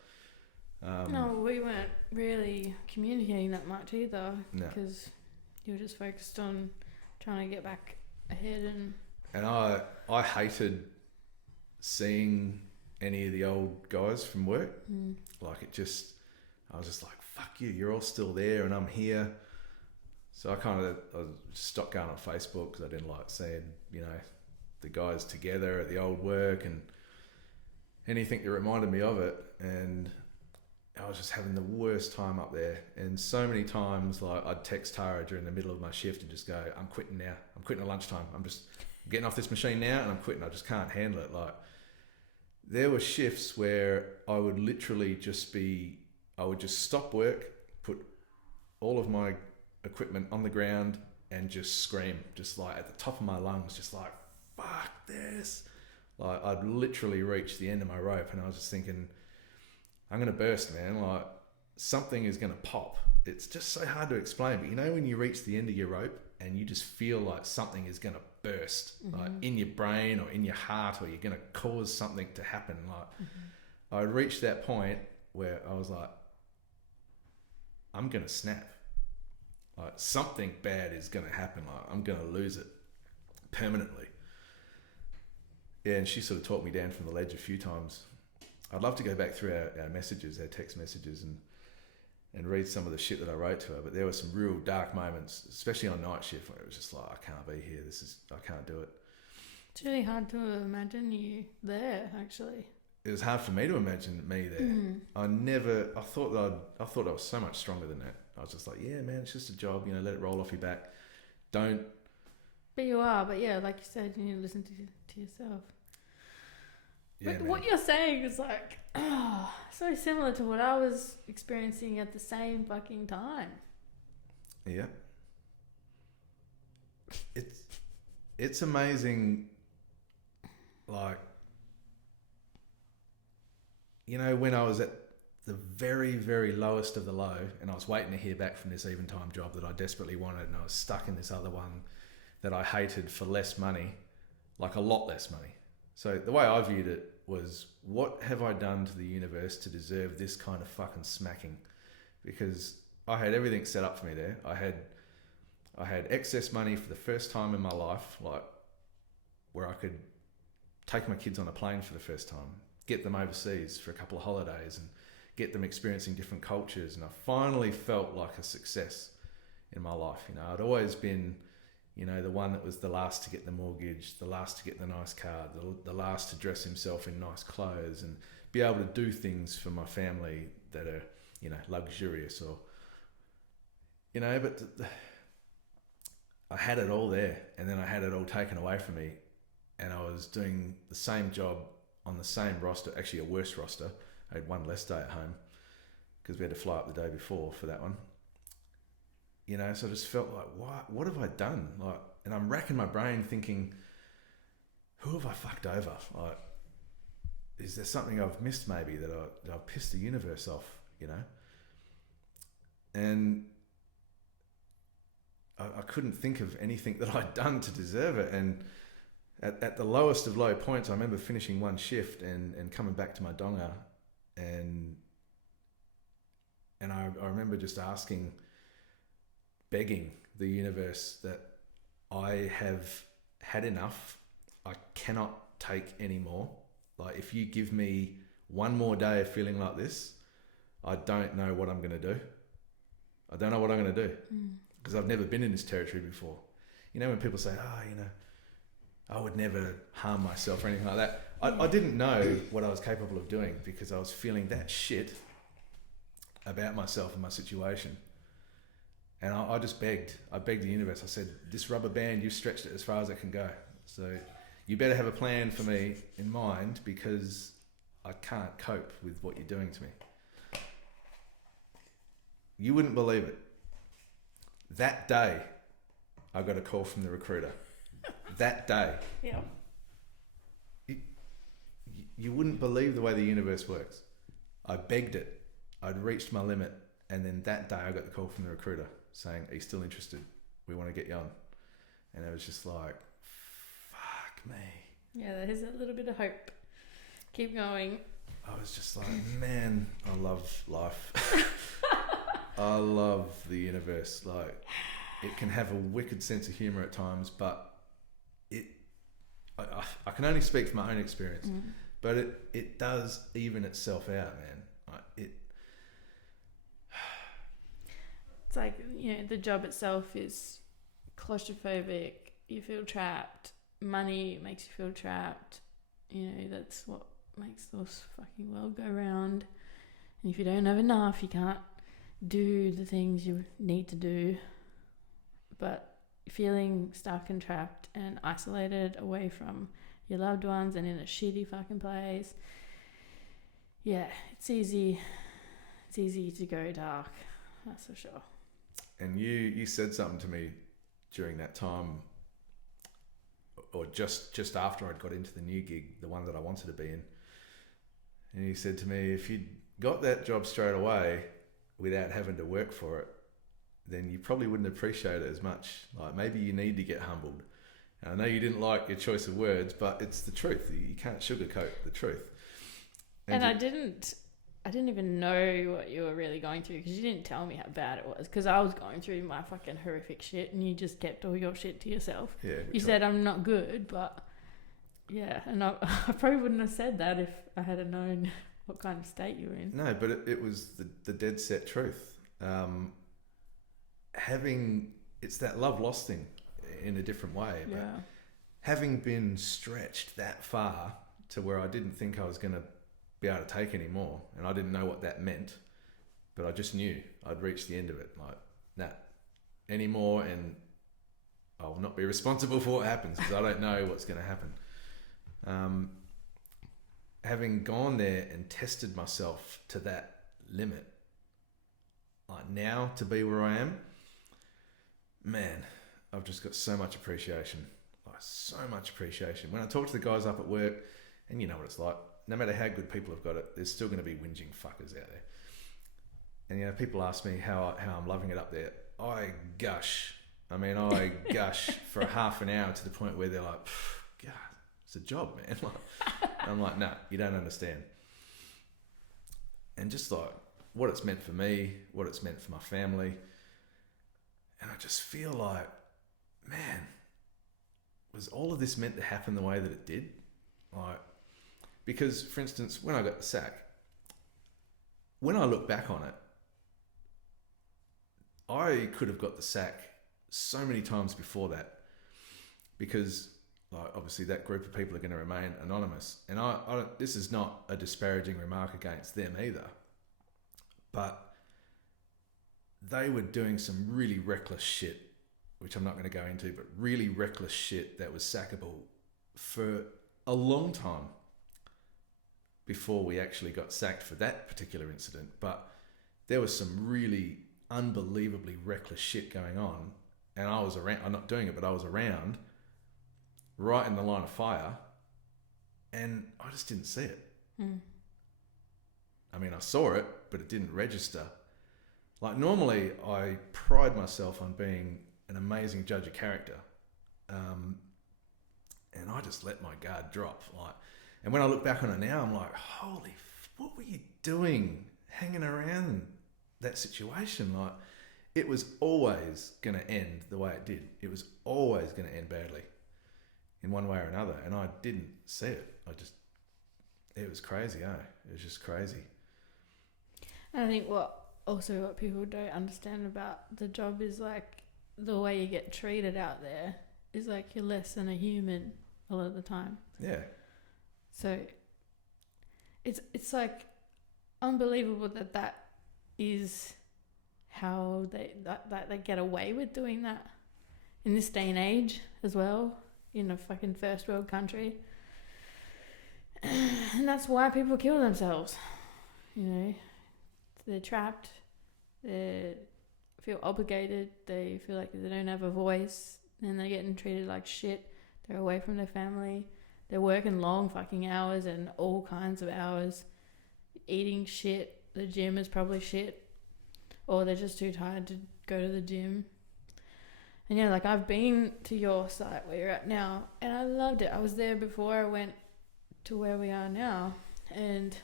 no, we weren't really communicating that much either, no. Because you were just focused on trying to get back ahead. And I hated seeing any of the old guys from work. Like I was just like, fuck you, you're all still there and I'm here. So I stopped going on Facebook because I didn't like seeing, you know, the guys together at the old work and anything that reminded me of it. And I was just having the worst time up there. And so many times, like, I'd text Tara during the middle of my shift and just go, I'm quitting now. I'm quitting at lunchtime. I'm just getting off this machine now and I'm quitting. I just can't handle it. Like, there were shifts where I would literally I would just stop work, put all of my equipment on the ground and just scream, just like at the top of my lungs, just like, fuck this. Like, I'd literally reached the end of my rope and I was just thinking, I'm going to burst, man. Like, something is going to pop. It's just so hard to explain, but you know when you reach the end of your rope and you just feel like something is going to burst, like in your brain or in your heart, or you're going to cause something to happen. Like, I reached that point where I was like, I'm going to snap. Like, something bad is going to happen. Like, I'm going to lose it. permanently. Yeah, and she sort of talked me down from the ledge a few times. I'd love to go back through our messages, our text messages, and read some of the shit that I wrote to her, but there were some real dark moments, especially on night shift, where it was just like, I can't be here, I can't do it. It's really hard to imagine you there, actually. It was hard for me to imagine me there. I thought I was so much stronger than that. I was just like, yeah, man, it's just a job, let it roll off your back. Don't. But you are, like you said, you need to listen to yourself. Yeah, but man. what you're saying is like, so similar to what I was experiencing at the same fucking time. Yeah. It's amazing, like, when I was at the very, very lowest of the low and I was waiting to hear back from this Eventime job that I desperately wanted, and I was stuck in this other one that I hated for less money, like a lot less money. So the way I viewed it was, what have I done to the universe to deserve this kind of fucking smacking? Because I had everything set up for me there. I had excess money for the first time in my life, like where I could take my kids on a plane for the first time, get them overseas for a couple of holidays and get them experiencing different cultures. And I finally felt like a success in my life. I'd always been, the one that was the last to get the mortgage, the last to get the nice car, the last to dress himself in nice clothes and be able to do things for my family that are, luxurious or, but I had it all there, and then I had it all taken away from me, and I was doing the same job on the same roster, actually a worse roster. I had one less day at home because we had to fly up the day before for that one. So I just felt like, what have I done? Like, and I'm racking my brain thinking, who have I fucked over? Like, is there something I've missed maybe that I've pissed the universe off, And I couldn't think of anything that I'd done to deserve it. And at the lowest of low points, I remember finishing one shift and coming back to my donga, and I remember just begging the universe that I have had enough. I cannot take any more. Like, if you give me one more day of feeling like this, I don't know what I'm going to do. I don't know what I'm going to do. Because I've never been in this territory before. When people say, I would never harm myself or anything like that. I didn't know what I was capable of doing because I was feeling that shit about myself and my situation. And I just begged. I begged the universe. I said, this rubber band, you've stretched it as far as it can go. So you better have a plan for me in mind because I can't cope with what you're doing to me. You wouldn't believe it. That day, I got a call from the recruiter. That day. Yeah. You wouldn't believe the way the universe works. I begged it. I'd reached my limit. And then that day I got the call from the recruiter saying, are you still interested? We want to get you on. And it was just like, fuck me. Yeah, there's a little bit of hope. Keep going. I was just like, man, I love life. I love the universe. Like, it can have a wicked sense of humour at times, but I can only speak from my own experience, but it does even itself out, man. It's like, the job itself is claustrophobic. You feel trapped. Money makes you feel trapped. That's what makes this fucking world go round. And if you don't have enough, you can't do the things you need to do. But feeling stuck and trapped and isolated away from your loved ones and in a shitty fucking place, it's easy to go dark, that's for sure. And you said something to me during that time, or just after I'd got into the new gig, the one that I wanted to be in, and you said to me, if you'd got that job straight away without having to work for it, then you probably wouldn't appreciate it as much. Like, maybe you need to get humbled. And I know you didn't like your choice of words, but it's the truth. You can't sugarcoat the truth. And I didn't I didn't even know what you were really going through because you didn't tell me how bad it was, because I was going through my fucking horrific shit and you just kept all your shit to yourself. Yeah. You said I'm not good, but yeah, and I probably wouldn't have said that if I had known what kind of state you were in. No, but it was the dead set truth. It's that love lost thing in a different way. But Yeah. having been stretched that far to where I didn't think I was going to be able to take any more, and I didn't know what that meant, but I just knew I'd reached the end of it. Like, nah, anymore, and I'll not be responsible for what happens because I don't know what's going to happen. Having gone there and tested myself to that limit, like now to be where I am, man, I've just got so much appreciation. Like, so much appreciation. When I talk to the guys up at work, and you know what it's like, no matter how good people have got it, there's still going to be whinging fuckers out there. And, you know, people ask me how I'm loving it up there. I gush. I mean, I gush for a half an hour to the point where they're like, God, it's a job, man. Like, I'm like, no, you don't understand. And just like what it's meant for me, what it's meant for my family. And I just feel like, man, was all of this meant to happen the way that it did? Like, because, for instance, when I got the sack, when I look back on it, I could have got the sack so many times before that, because, like, obviously that group of people are going to remain anonymous. And I don't, this is not a disparaging remark against them either, but they were doing some really reckless shit, which I'm not going to go into, but really reckless shit that was sackable for a long time before we actually got sacked for that particular incident. But there was some really unbelievably reckless shit going on, and I was around. I'm not doing it, but I was around, right in the line of fire, and I just didn't see it. I mean, I saw it, but it didn't register. Like, normally I pride myself on being an amazing judge of character, and I just let my guard drop. Like, and when I look back on it now, I'm like, holy, what were you doing hanging around that situation? Like, it was always going to end the way it did. It was always going to end badly in one way or another. And I didn't see it. It was crazy, It was just crazy. And I think what people don't understand about the job is, like, the way you get treated out there is like you're less than a human a lot of the time. Yeah. So it's like unbelievable that is how they get away with doing that in this day and age as well, in a fucking first world country. And that's why people kill themselves. You know, they're trapped, they feel obligated, they feel like they don't have a voice, and they're getting treated like shit. They're away from their family. They're working long fucking hours and all kinds of hours, eating shit. The gym is probably shit, or they're just too tired to go to the gym. And yeah, like, I've been to your site where you're at now, and I loved it. I was there before I went to where we are now, and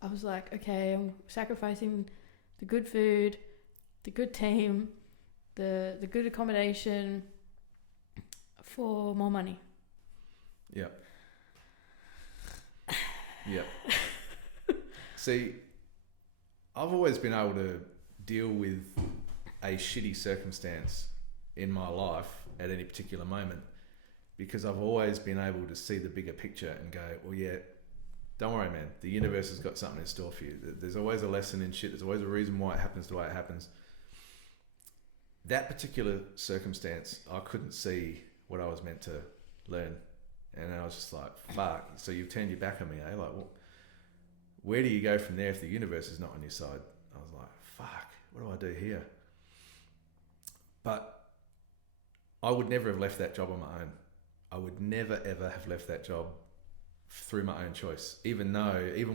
I was like, okay, I'm sacrificing the good food, the good team, the good accommodation for more money. Yep. Yep. See, I've always been able to deal with a shitty circumstance in my life at any particular moment, because I've always been able to see the bigger picture and go, well, yeah, don't worry, man. The universe has got something in store for you. There's always a lesson in shit. There's always a reason why it happens the way it happens. That particular circumstance, I couldn't see what I was meant to learn. And I was just like, fuck. So you've turned your back on me, eh? Like, well, where do you go from there if the universe is not on your side? I was like, fuck, what do I do here? But I would never have left that job on my own. I would never, ever have left that job through my own choice, even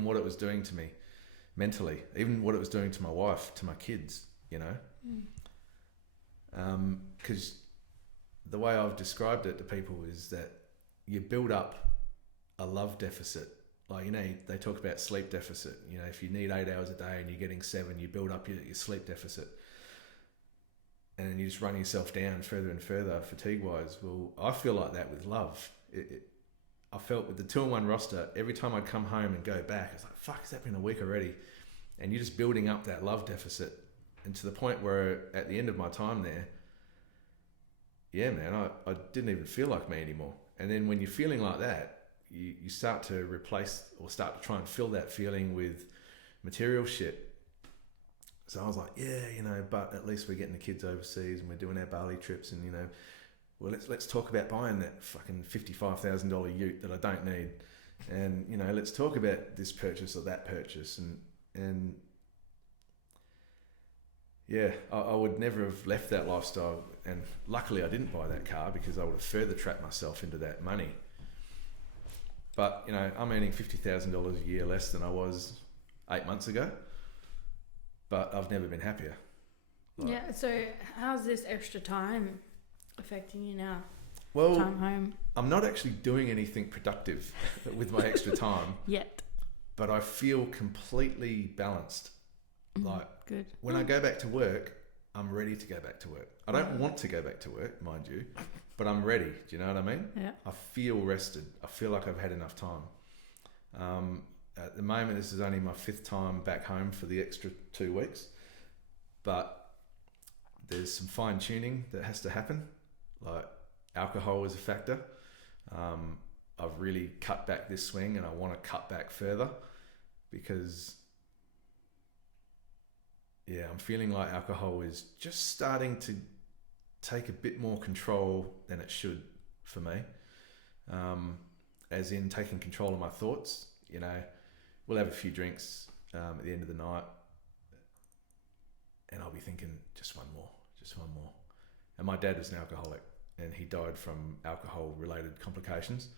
what it was doing to me mentally, even what it was doing to my wife, to my kids, you know? Because the way I've described it to people is that you build up a love deficit like, you know, they talk about sleep deficit. You know, if you need 8 hours a day and you're getting 7, you build up your sleep deficit. And then you just run yourself down further and further fatigue-wise. Well, I feel like that with love. I felt with the 2-in-1 roster, every time I'd come home and go back, it's like, fuck, has that been a week already? And you're just building up that love deficit. And to the point where at the end of my time there, yeah, man, I didn't even feel like me anymore. And then when you're feeling like that, you start to replace or start to try and fill that feeling with material shit. So I was like, yeah, you know, but at least we're getting the kids overseas and we're doing our Bali trips, and, you know, well, let's talk about buying that fucking $55,000 ute that I don't need. And, you know, let's talk about this purchase or that purchase. And yeah, I would never have left that lifestyle. And luckily I didn't buy that car, because I would have further trapped myself into that money. But, you know, I'm earning $50,000 a year less than I was 8 months ago, but I've never been happier. Like, yeah. So how's this extra time affecting you now? well, Time home I'm not actually doing anything productive with my extra time, yet. but I feel completely balanced. Like, Good. when I go back to work, I'm ready to go back to work. I don't want to go back to work, mind you, but I'm ready. Do you know what I mean? Yeah. I feel rested. I feel like I've had enough time. At the moment, this is only my 5th time back home for the extra 2 weeks, but there's some fine tuning that has to happen. Like, alcohol is a factor. I've really cut back this swing, and I want to cut back further, because yeah, I'm feeling like alcohol is just starting to take a bit more control than it should for me. As in taking control of my thoughts. You know, we'll have a few drinks at the end of the night, and I'll be thinking, just one more. And my dad was an alcoholic, and he died from alcohol-related complications.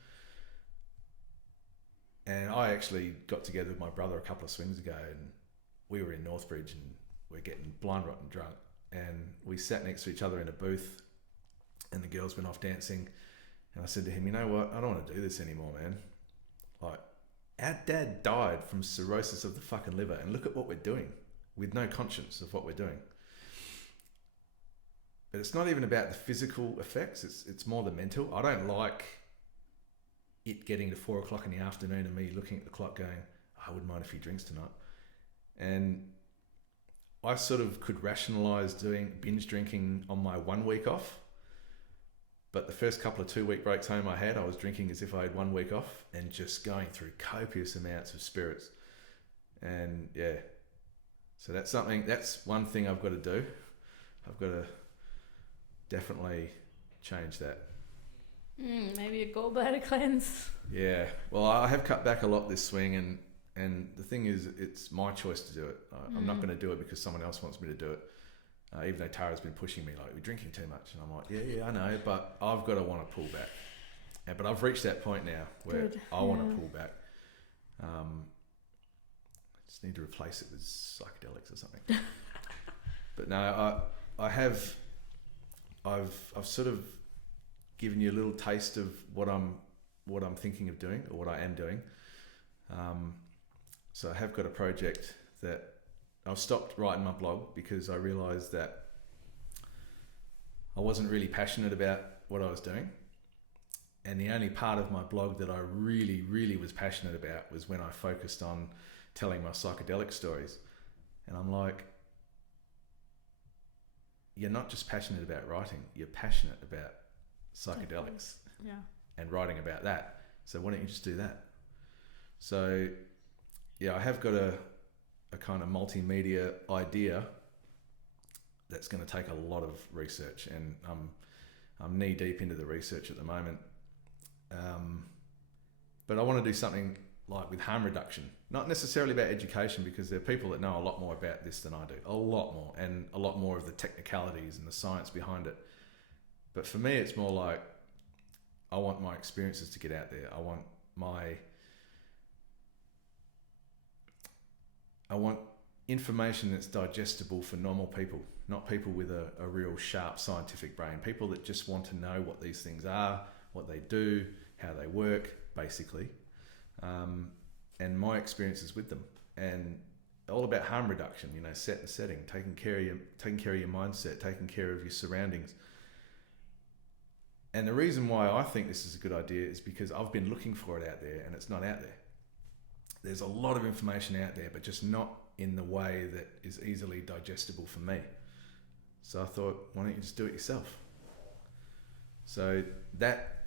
And I actually got together with my brother a couple of swings ago, and we were in Northbridge, and we're getting blind rotten drunk, and we sat next to each other in a booth, and the girls went off dancing, and I said to him, you know what, I don't want to do this anymore, man. Like, our dad died from cirrhosis of the fucking liver, and look at what we're doing with no conscience of what we're doing. But it's not even about the physical effects, it's more the mental. I don't like it getting to 4 o'clock in the afternoon and me looking at the clock going, I wouldn't mind a few drinks tonight. And I sort of could rationalise doing binge drinking on my 1 week off, but the first couple of 2-week breaks home I had, I was drinking as if I had 1 week off and just going through copious amounts of spirits. And yeah, so that's one thing I've got to do. I've got to definitely change that. Maybe a gallbladder cleanse. Yeah, well, I have cut back a lot this swing, and the thing is, it's my choice to do it. I'm not going to do it because someone else wants me to do it. Even though Tara's been pushing me, like, we're drinking too much. And I'm like, yeah, I know, but I've got to want to pull back. But I've reached that point now where I want to pull back. I just need to replace it with psychedelics or something. But no, I've sort of given you a little taste of what I'm thinking of doing, or what I am doing. So I have got a project that I've stopped writing my blog because I realised that I wasn't really passionate about what I was doing. And the only part of my blog that I really, really was passionate about was when I focused on telling my psychedelic stories. And I'm like, you're not just passionate about writing, you're passionate about psychedelics. Yeah. And writing about that. So why don't you just do that? So yeah, I have got a kind of multimedia idea that's going to take a lot of research, and I'm knee deep into the research at the moment. But I want to do something like with harm reduction, not necessarily about education, because there are people that know a lot more about this than I do, a lot more, and a lot more of the technicalities and the science behind it. But for me, it's more like, I want my experiences to get out there. I want information that's digestible for normal people, not people with a real sharp scientific brain, people that just want to know what these things are, what they do, how they work, basically. and my experiences with them, and all about harm reduction, you know, set and setting, taking care of your mindset, taking care of your surroundings. And the reason why I think this is a good idea is because I've been looking for it out there and it's not out there. There's a lot of information out there, but just not in the way that is easily digestible for me. So I thought, why don't you just do it yourself? So that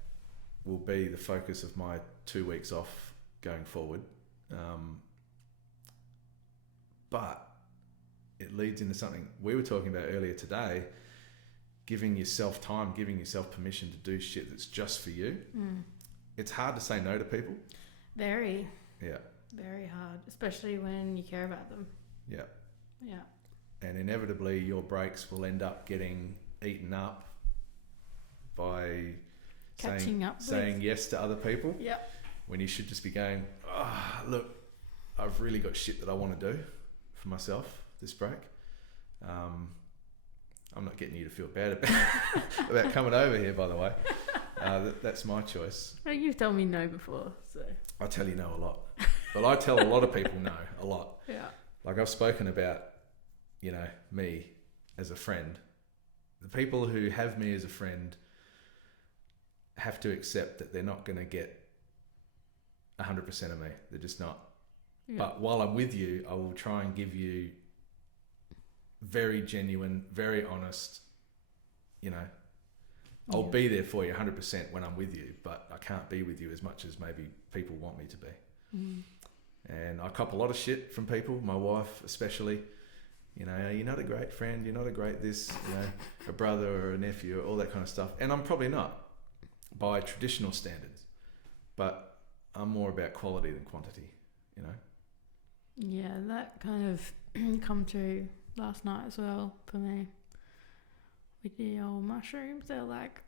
will be the focus of my 2 weeks off going forward. But it leads into something we were talking about earlier today, giving yourself time, giving yourself permission to do shit that's just for you. It's hard to say no to people. Very. Yeah. Very hard, especially when you care about them. Yeah. Yeah. And inevitably your breaks will end up getting eaten up by saying yes to other people. Yeah. When you should just be going, look, I've really got shit that I want to do for myself this break. I'm not getting you to feel bad about coming over here, by the way. That's my choice. Well, you've told me no before, so. I tell you no a lot. But I tell a lot of people no, a lot. Yeah. Like I've spoken about, you know, me as a friend. The people who have me as a friend have to accept that they're not going to get 100% of me. They're just not. Yeah. But while I'm with you, I will try and give you very genuine, very honest, you know, I'll be there for you 100% when I'm with you, but I can't be with you as much as maybe people want me to be. And I cop a lot of shit from people, my wife especially, you know, you're not a great friend, you're not a great this, you know, a brother or a nephew, all that kind of stuff. And I'm probably not by traditional standards, but I'm more about quality than quantity, you know? Yeah, that kind of come through last night as well for me with the old mushrooms. They're like,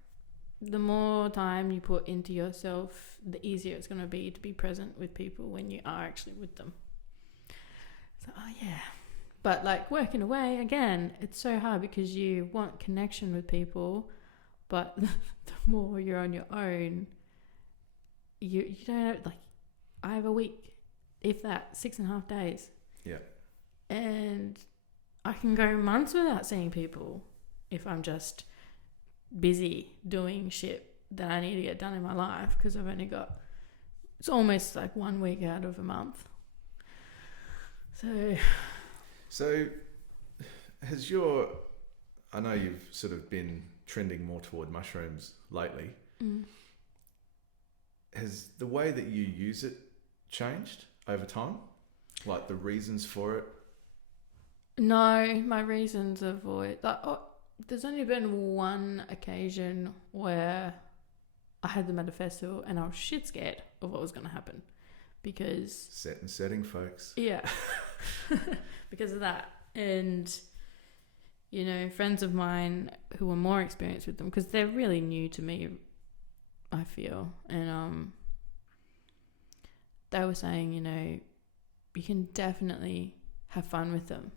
the more time you put into yourself, the easier it's going to be present with people when you are actually with them. So, but like working away, again, it's so hard because you want connection with people, but the more you're on your own, you don't have, like, I have a week, if that, 6.5 days. Yeah. And I can go months without seeing people if I'm just busy doing shit that I need to get done in my life, because I've only got, it's almost like 1 week out of a month. So has I know you've sort of been trending more toward mushrooms lately. Has the way that you use it changed over time? Like the reasons for it? No, my reasons avoid, there's only been one occasion where I had them at a festival and I was shit scared of what was going to happen because... Set and setting, folks. Yeah. Because of that. And, you know, friends of mine who were more experienced with them, because they're really new to me, I feel. And they were saying, you know, you can definitely have fun with them.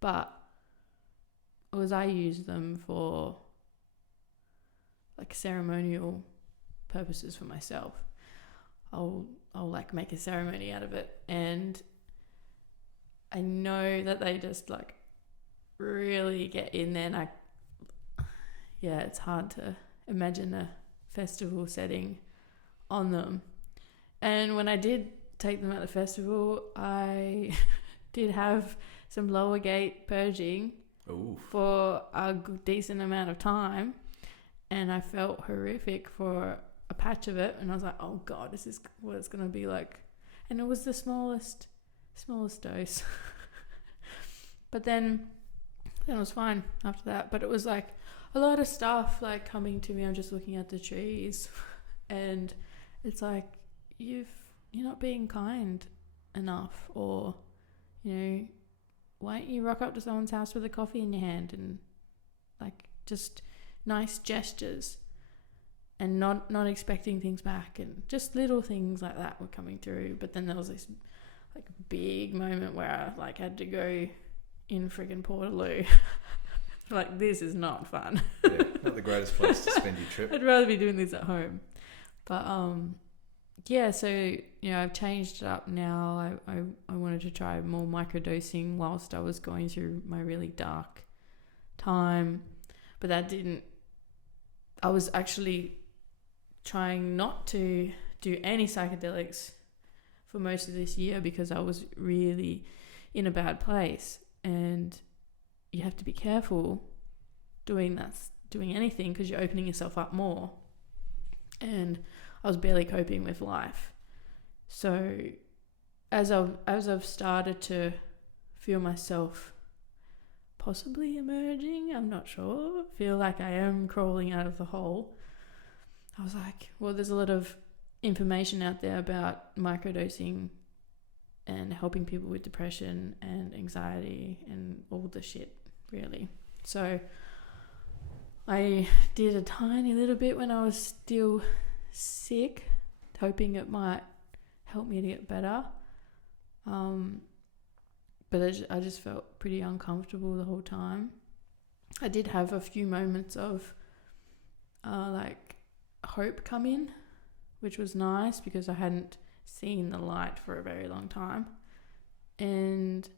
But I use them for like ceremonial purposes for myself. I'll like make a ceremony out of it, and I know that they just like really get in there, and it's hard to imagine a festival setting on them. And when I did take them at the festival, I did have some lower gate purging. Ooh. For a decent amount of time, and I felt horrific for a patch of it, and I was like, oh god, this is what it's going to be like. And it was the smallest dose. But then it was fine after that. But it was like a lot of stuff like coming to me. I'm just looking at the trees and it's like, you're not being kind enough, or, you know, why don't you rock up to someone's house with a coffee in your hand and like just nice gestures and not expecting things back, and just little things like that were coming through. But then there was this like big moment where I like had to go in friggin' Portaloo. Like, this is not fun. Yeah, not the greatest place to spend your trip. I'd rather be doing this at home. But yeah, so, you know, I've changed it up now. I wanted to try more microdosing whilst I was going through my really dark time, but that didn't. I was actually trying not to do any psychedelics for most of this year because I was really in a bad place, and you have to be careful doing anything because you're opening yourself up more. And I was barely coping with life. So as I've started to feel myself possibly emerging, I'm not sure, feel like I am crawling out of the hole, I was like, well, there's a lot of information out there about microdosing and helping people with depression and anxiety and all the shit, really. So I did a tiny little bit when I was still sick, hoping it might help me to get better. But I just felt pretty uncomfortable the whole time. I did have a few moments of like hope come in, which was nice because I hadn't seen the light for a very long time. And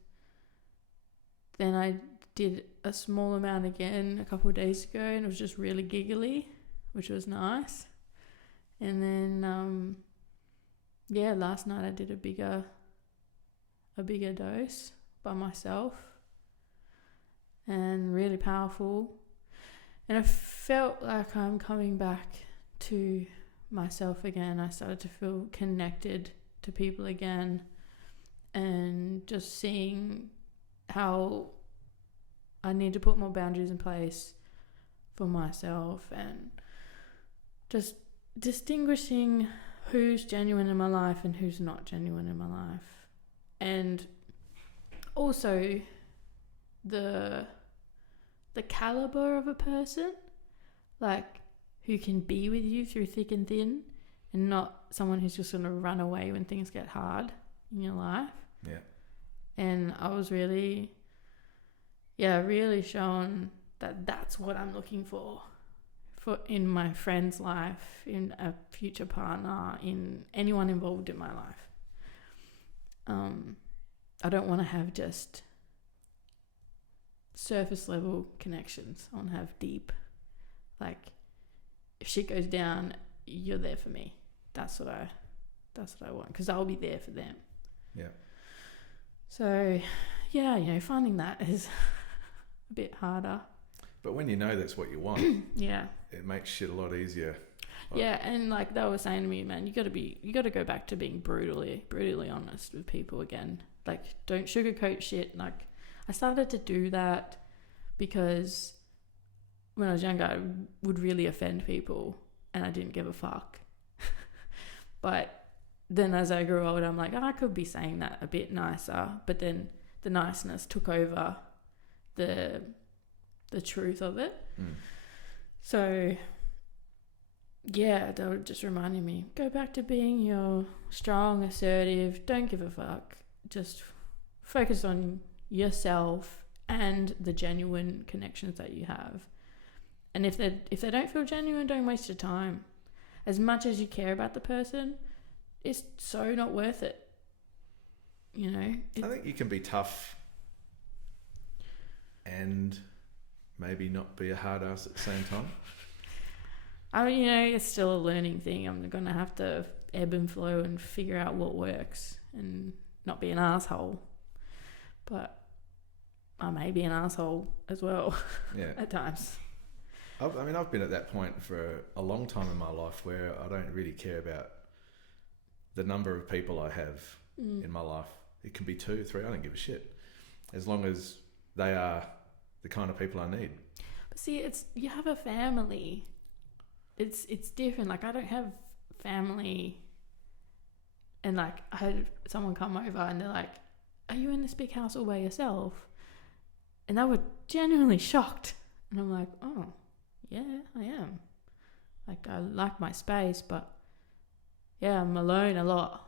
then I did a small amount again a couple of days ago, and it was just really giggly, which was nice. And then last night I did a bigger dose by myself, and really powerful. And I felt like I'm coming back to myself again. I started to feel connected to people again, and just seeing how I need to put more boundaries in place for myself, and just distinguishing who's genuine in my life and who's not genuine in my life. And also the caliber of a person, like who can be with you through thick and thin, and not someone who's just going to run away when things get hard in your life. Yeah. And I was really shown that that's what I'm looking for in my friend's life, in a future partner, in anyone involved in my life. I don't want to have just surface level connections. I want to have deep, like, if shit goes down, you're there for me. That's what I want, because I'll be there for them. Yeah. So, yeah, you know, finding that is a bit harder. But when you know that's what you want, yeah, it makes shit a lot easier. Yeah, and like they were saying to me, man, you got to go back to being brutally honest with people again. Like, don't sugarcoat shit. Like, I started to do that because when I was younger, I would really offend people, and I didn't give a fuck. But then as I grew older, I'm like, I could be saying that a bit nicer, but then the niceness took over the truth of it. So yeah, they were just reminding me, go back to being your strong, assertive, don't give a fuck, just focus on yourself and the genuine connections that you have. And if they don't feel genuine, don't waste your time. As much as you care about the person, it's so not worth it. You know? I think you can be tough and maybe not be a hard ass at the same time. I mean, you know, it's still a learning thing. I'm going to have to ebb and flow and figure out what works and not be an asshole. But I may be an asshole as well. Yeah. At times. I've been at that point for a long time in my life where I don't really care about the number of people I have in my life. It can be 2, 3, I don't give a shit. As long as they are the kind of people I need. But see, you have a family. It's different. Like, I don't have family, and like I had someone come over and they're like, are you in this big house all by yourself? And they were genuinely shocked. And I'm like, oh yeah, I am. Like, I like my space, but yeah, I'm alone a lot.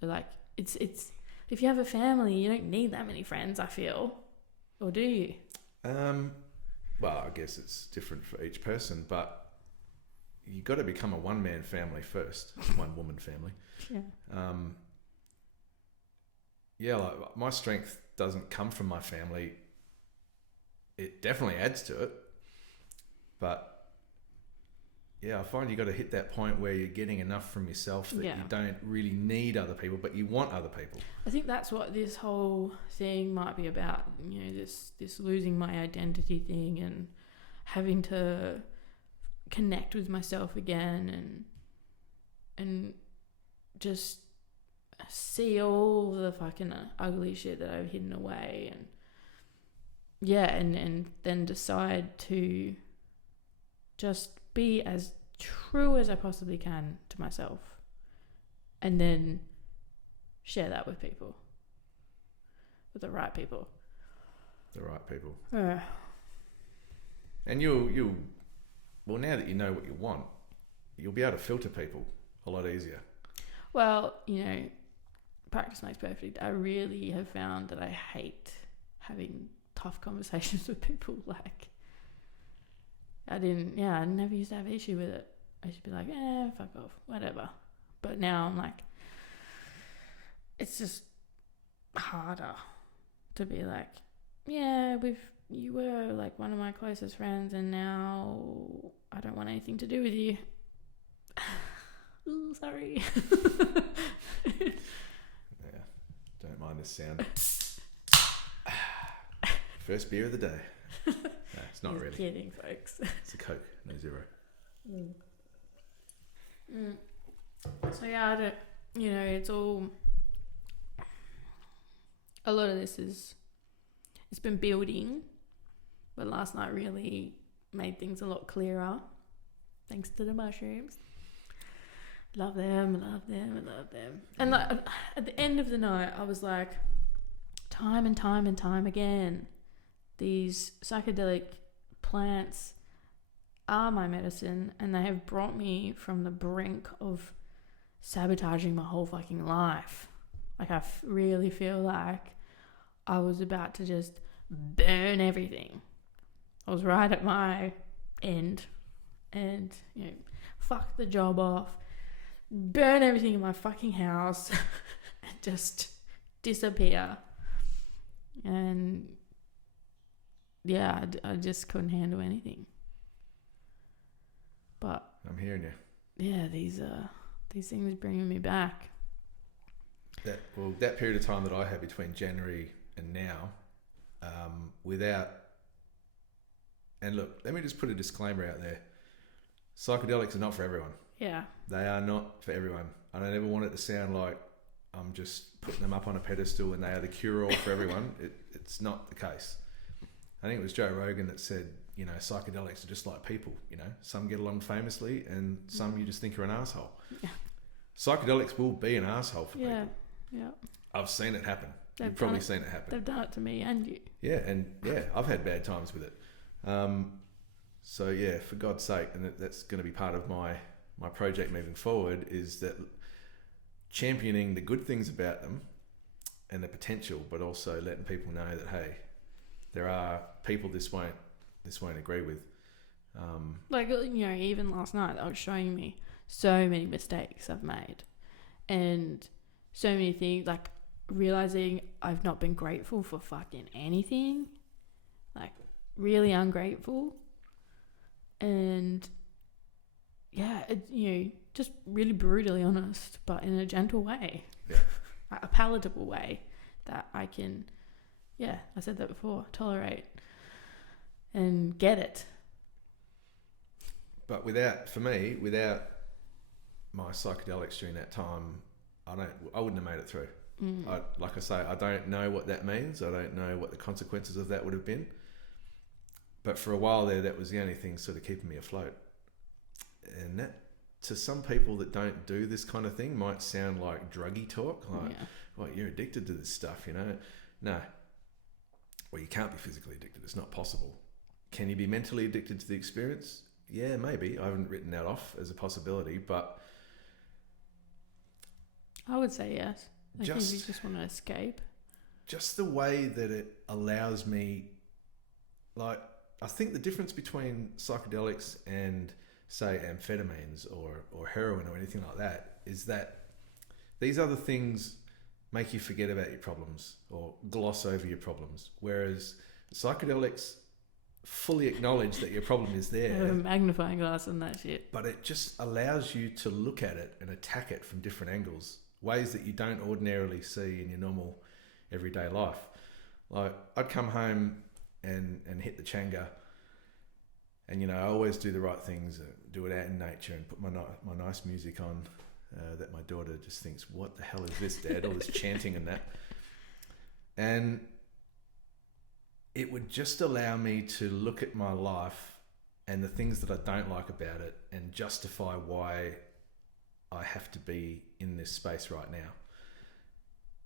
So like, it's if you have a family, you don't need that many friends, I feel. Or do you? Well, I guess it's different for each person, but you got to become a one-man family first, one-woman family. Yeah. Yeah, like my strength doesn't come from my family. It definitely adds to it, but yeah, I find you got to hit that point where you're getting enough from yourself that you don't really need other people, but you want other people. I think that's what this whole thing might be about. You know, this losing my identity thing and having to connect with myself again and just see all the fucking ugly shit that I've hidden away and then decide to just be as true as I possibly can to myself and then share that with people, with the right people. And well, now that you know what you want, you'll be able to filter people a lot easier. Well, you know, practice makes perfect. I really have found that I hate having tough conversations with people. Like, I never used to have an issue with it. I used to be like, fuck off, whatever. But now I'm like, it's just harder to be like, you were like one of my closest friends and now I don't want anything to do with you. Ooh, sorry. Yeah, don't mind this sound. First beer of the day. No, it's not really. Kidding, folks. It's a Coke, no zero. So yeah, I don't, you know, it's all, a lot of this it's been building, but last night really made things a lot clearer thanks to the mushrooms. Love them. And like, at the end of the night, I was like, time and time again, these psychedelic plants are my medicine, and they have brought me from the brink of sabotaging my whole fucking life. Like, I really feel like I was about to just burn everything. I was right at my end and, you know, fuck the job off, burn everything in my fucking house and just disappear. And yeah, I just couldn't handle anything. But I'm hearing you. Yeah, these things bringing me back. That period of time that I had between January and now, and look, let me just put a disclaimer out there. Psychedelics are not for everyone. Yeah. They are not for everyone. I don't ever want it to sound like I'm just putting them up on a pedestal and they are the cure-all for everyone. It's not the case. I think it was Joe Rogan that said, you know, psychedelics are just like people, you know. Some get along famously and some you just think are an asshole. Yeah. Psychedelics will be an asshole for people. Yeah. I've seen it happen. You've probably seen it happen. They've done it to me and you. Yeah, and I've had bad times with it. So yeah, for God's sake, and that's going to be part of my project moving forward, is that championing the good things about them and the potential, but also letting people know that, hey, there are people this won't agree with. Like, you know, even last night I was showing me so many mistakes I've made and so many things, like realizing I've not been grateful for fucking anything, like really ungrateful. And yeah, you know, just really brutally honest, but in a gentle way. Yeah. A palatable way that I can, I said that before, tolerate and get it. But without my psychedelics during that time, I wouldn't have made it through. Like I say, I don't know what that means. I don't know what the consequences of that would have been. But for a while there, that was the only thing sort of keeping me afloat. And that, to some people that don't do this kind of thing, might sound like druggy talk. Like, well, you're addicted to this stuff, you know? No. Well, you can't be physically addicted. It's not possible. Can you be mentally addicted to the experience? Yeah, maybe. I haven't written that off as a possibility, but I would say yes. I think you just want to escape. Just the way that it allows me, like, I think the difference between psychedelics and say, amphetamines or heroin or anything like that, is that these other things make you forget about your problems or gloss over your problems. Whereas psychedelics fully acknowledge that your problem is there. Have a magnifying glass and that shit. But it just allows you to look at it and attack it from different angles, ways that you don't ordinarily see in your normal everyday life. Like, I'd come home and hit the changa, and, you know, I always do the right things, do it out in nature and put my nice music on that my daughter just thinks, what the hell is this, Dad? All this chanting and that. And it would just allow me to look at my life and the things that I don't like about it and justify why I have to be in this space right now.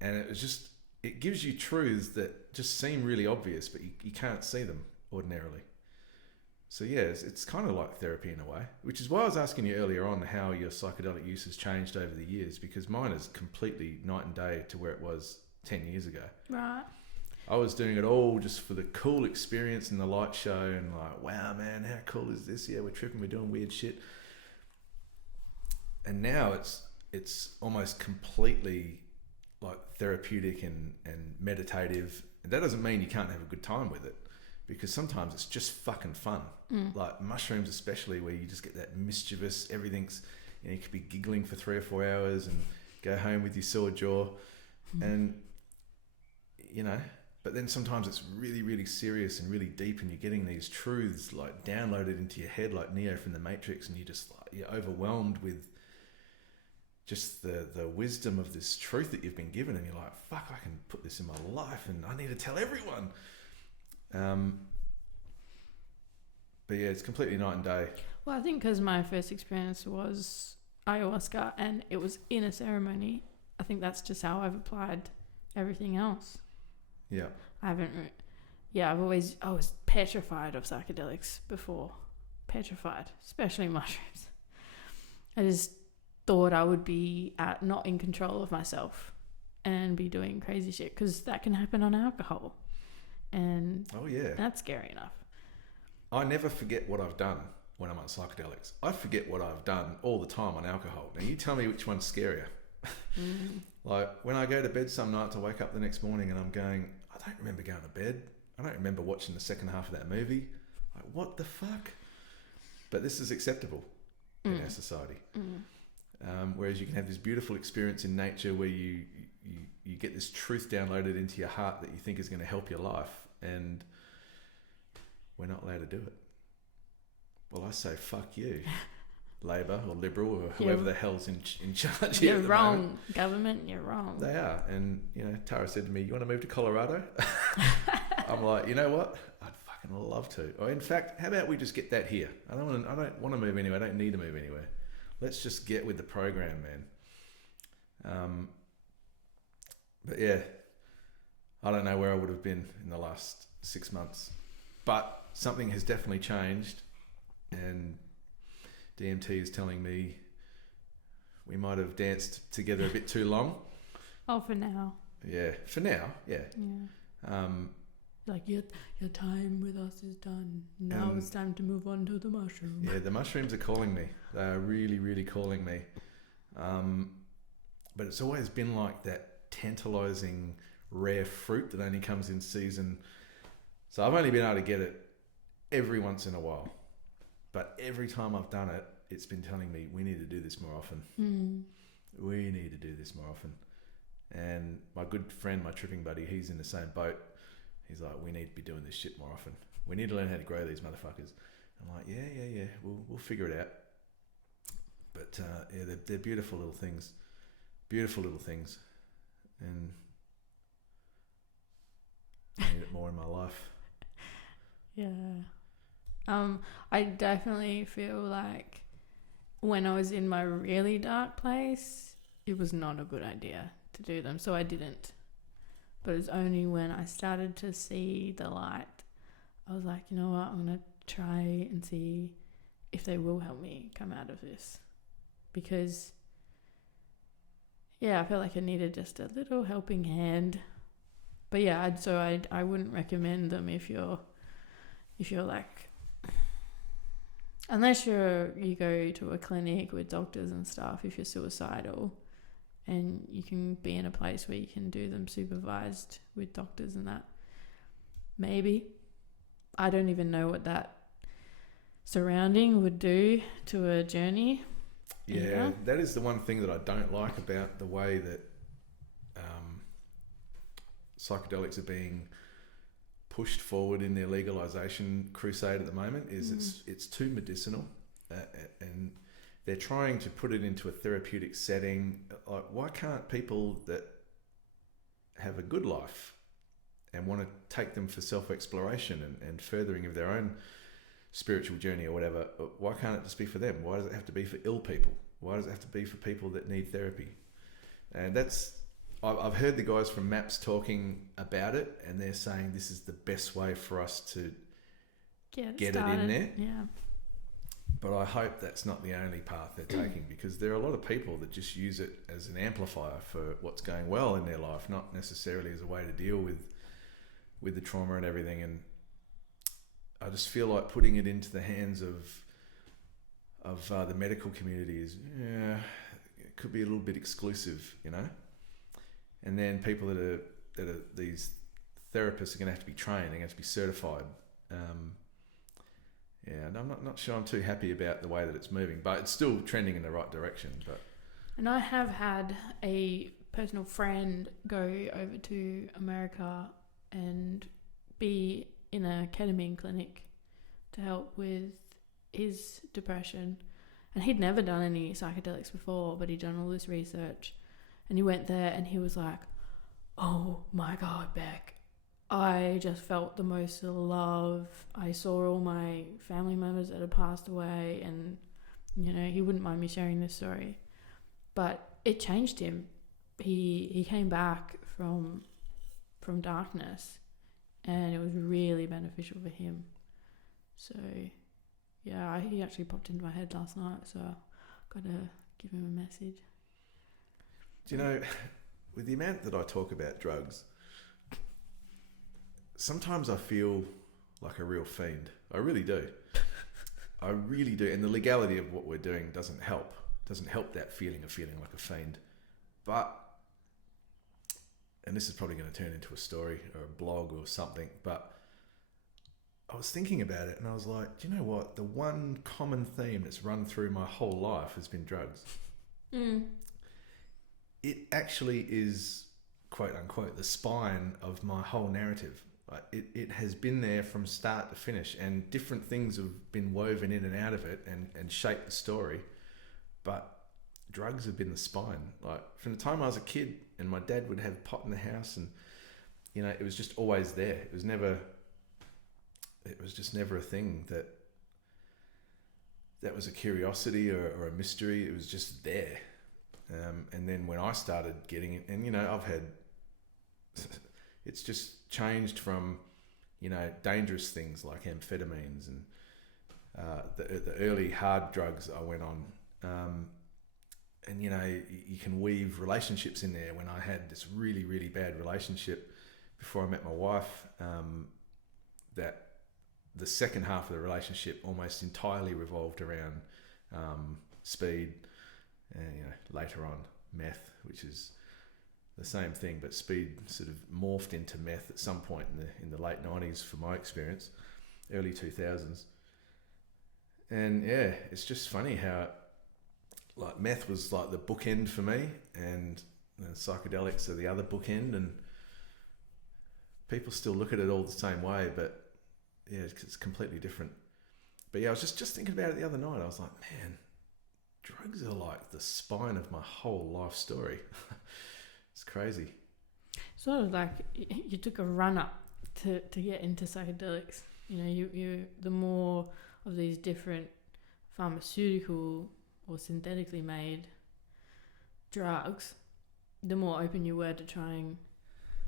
And it was just, it gives you truths that just seem really obvious, but you can't see them ordinarily. So yeah, it's kind of like therapy in a way, which is why I was asking you earlier on how your psychedelic use has changed over the years, because mine is completely night and day to where it was 10 years ago. Right. I was doing it all just for the cool experience and the light show and like, wow, man, how cool is this? Yeah, we're tripping, we're doing weird shit. And now it's almost completely like therapeutic and meditative. And that doesn't mean you can't have a good time with it, because sometimes it's just fucking fun. Like mushrooms especially, where you just get that mischievous, everything's, you know, you could be giggling for 3 or 4 hours and go home with your sore jaw. And, you know, but then sometimes it's really, really serious and really deep, and you're getting these truths like downloaded into your head like Neo from the Matrix, and you're overwhelmed with just the wisdom of this truth that you've been given, and you're like, fuck, I can put this in my life and I need to tell everyone. But yeah, it's completely night and day. Well, I think because my first experience was ayahuasca and it was in a ceremony, I think that's just how I've applied everything else. Yeah. I was petrified of psychedelics before. Petrified, especially mushrooms. I just thought I would be not in control of myself and be doing crazy shit, because that can happen on alcohol. And oh yeah, that's scary enough. I never forget what I've done when I'm on psychedelics. I forget what I've done all the time on alcohol. Now you tell me which one's scarier. Like when I go to bed some nights, I wake up the next morning and I'm going, I don't remember going to bed. I don't remember watching the second half of that movie. Like, what the fuck? But this is acceptable in our society. Whereas you can have this beautiful experience in nature where you get this truth downloaded into your heart that you think is going to help your life, and we're not allowed to do it. Well, I say fuck you, Labor or Liberal or whoever the hell's in charge here. You're wrong, government. You're wrong. They are. And you know, Tara said to me, "You want to move to Colorado?" I'm like, you know what? I'd fucking love to. Or in fact, how about we just get that here? I don't want to move anywhere. I don't need to move anywhere. Let's just get with the program, man. But yeah, I don't know where I would have been in the last 6 months, but something has definitely changed, and DMT is telling me we might have danced together a bit too long. Oh, for now. Yeah, for now, yeah. Like your time with us is done. Now it's time to move on to the mushroom. Yeah, the mushrooms are calling me. They are really, really calling me. But it's always been like that tantalizing rare fruit that only comes in season. So I've only been able to get it every once in a while. But every time I've done it, it's been telling me we need to do this more often. We need to do this more often. And my good friend, my tripping buddy, he's in the same boat. He's like, we need to be doing this shit more often. We need to learn how to grow these motherfuckers. I'm like, yeah. We'll figure it out. But yeah, they're beautiful little things. Beautiful little things. And I need it more in my life. Yeah. I definitely feel like when I was in my really dark place, it was not a good idea to do them. So I didn't. But it's only when I started to see the light, I was like, you know what, I'm going to try and see if they will help me come out of this. Because, yeah, I felt like I needed just a little helping hand. But yeah, I wouldn't recommend them if you're like Unless you go to a clinic with doctors and stuff if you're suicidal, and you can be in a place where you can do them supervised with doctors and that. Maybe. I don't even know what that surrounding would do to a journey. Yeah, that is the one thing that I don't like about the way that psychedelics are being pushed forward in their legalization crusade at the moment. Is it's too medicinal, and they're trying to put it into a therapeutic setting. Like, why can't people that have a good life and want to take them for self-exploration and furthering of their own spiritual journey or whatever, why can't it just be for them? Why does it have to be for ill people? Why does it have to be for people that need therapy? And I've heard the guys from MAPS talking about it, and they're saying this is the best way for us to get it in there. Yeah. But I hope that's not the only path they're taking, because there are a lot of people that just use it as an amplifier for what's going well in their life, not necessarily as a way to deal with the trauma and everything. And I just feel like putting it into the hands of the medical community it could be a little bit exclusive, you know. And then people that are these therapists are going to have to be trained, they're going to have to be certified. And I'm not sure I'm too happy about the way that it's moving, but it's still trending in the right direction. And I have had a personal friend go over to America and be in a ketamine clinic to help with his depression. And he'd never done any psychedelics before, but he'd done all this research. And he went there and he was like, oh my God, Beck, I just felt the most love. I saw all my family members that had passed away, and, you know, he wouldn't mind me sharing this story. But it changed him. He came back from darkness, and it was really beneficial for him. So, yeah, he actually popped into my head last night, so I've got to give him a message. Do you know, with the amount that I talk about drugs, sometimes I feel like a real fiend. I really do. I really do. And the legality of what we're doing doesn't help. Doesn't help that feeling of feeling like a fiend. But, and this is probably going to turn into a story or a blog or something, but I was thinking about it and I was like, do you know what? The one common theme that's run through my whole life has been drugs. It actually is, quote unquote, the spine of my whole narrative. Like it has been there from start to finish, and different things have been woven in and out of it and shaped the story. But drugs have been the spine. Like from the time I was a kid and my dad would have pot in the house, and, you know, it was just always there. It was just never a thing that was a curiosity or a mystery. It was just there. And then when I started getting it, and, you know, it's just changed from, you know, dangerous things like amphetamines and the early hard drugs I went on. And, you know, you can weave relationships in there. When I had this really, really bad relationship before I met my wife, that the second half of the relationship almost entirely revolved around speed. And, you know, later on, meth, which is the same thing, but speed sort of morphed into meth at some point in the late 90s, from my experience, early 2000s. And yeah, it's just funny how, like, meth was like the bookend for me, and psychedelics are the other bookend, and people still look at it all the same way, but yeah, it's completely different. But yeah, I was just thinking about it the other night. I was like, man, drugs are like the spine of my whole life story. It's crazy. Sort of like you took a run up to get into psychedelics. You know, you the more of these different pharmaceutical or synthetically made drugs, the more open you were to trying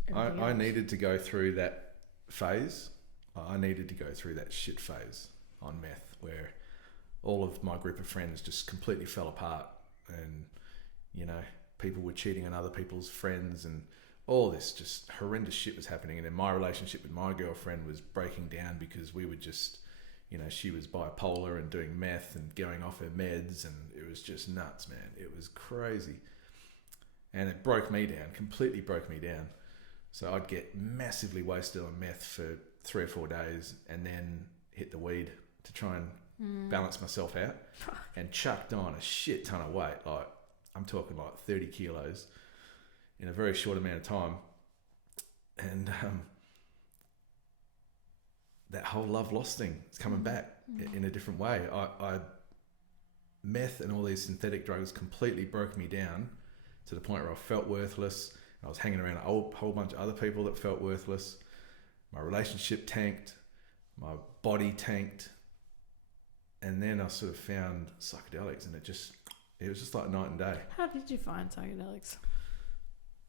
everything I else. needed to go through that phase. I needed to go through that shit phase on meth, where all of my group of friends just completely fell apart, and, you know, people were cheating on other people's friends, and all this just horrendous shit was happening. And then my relationship with my girlfriend was breaking down because we were just, you she was bipolar and doing meth and going off her meds, and it was just nuts, man. It was crazy. And it broke me down, completely broke me down. So I'd get massively wasted on meth for 3 or 4 days and then hit the weed to try and balance myself out, and chucked on a shit ton of weight. Like, I'm talking like 30 kilos in a very short amount of time. And that whole love lost thing is coming back in a different way. I meth and all these synthetic drugs completely broke me down to the point where I felt worthless. I was hanging around a whole bunch of other people that felt worthless. My relationship tanked, my body tanked, and then I sort of found psychedelics, and it was just like night and day. How did you find psychedelics?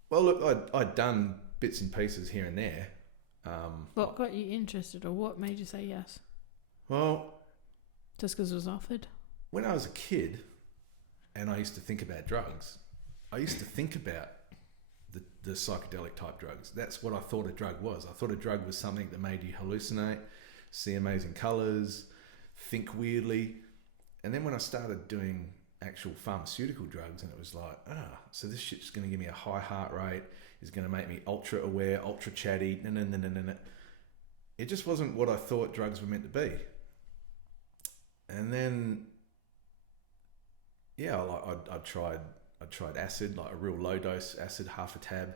Well, look, I'd done bits and pieces here and there. What got you interested, or what made you say yes? Well, just because it was offered? When I was a kid and I used to think about drugs, I used to think about the psychedelic type drugs. That's what I thought a drug was. I thought a drug was something that made you hallucinate, see amazing colours, think weirdly. And then when I started doing actual pharmaceutical drugs, and it was like, so this shit's going to give me a high heart rate, is going to make me ultra aware, ultra chatty, It just wasn't what I thought drugs were meant to be. And then, I tried acid, like a real low dose acid, half a tab.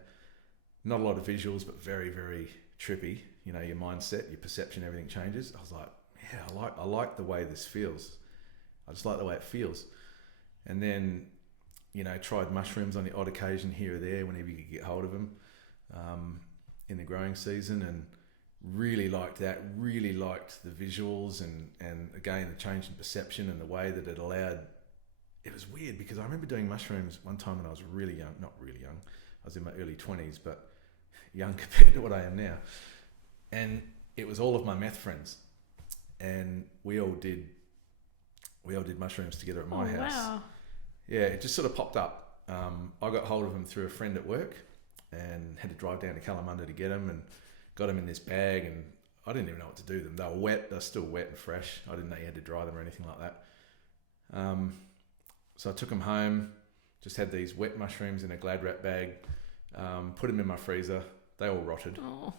Not a lot of visuals, but very, very trippy. Your mindset, your perception, everything changes. I was like, yeah, I like the way this feels. I just like the way it feels. And then, tried mushrooms on the odd occasion here or there whenever you could get hold of them in the growing season, and really liked that. Really liked the visuals and again, the change in perception and the way that it allowed. It was weird because I remember doing mushrooms one time when I was really young. Not really young. I was in my early 20s, but young compared to what I am now. And it was all of my meth friends. And we all did mushrooms together at my house. Wow. Yeah, it just sort of popped up. I got hold of them through a friend at work and had to drive down to Kalamunda to get them, and got them in this bag, and I didn't even know what to do with them. They were wet. They were still wet and fresh. I didn't know you had to dry them or anything like that. So I took them home, just had these wet mushrooms in a Glad wrap bag, put them in my freezer. They all rotted. Oh.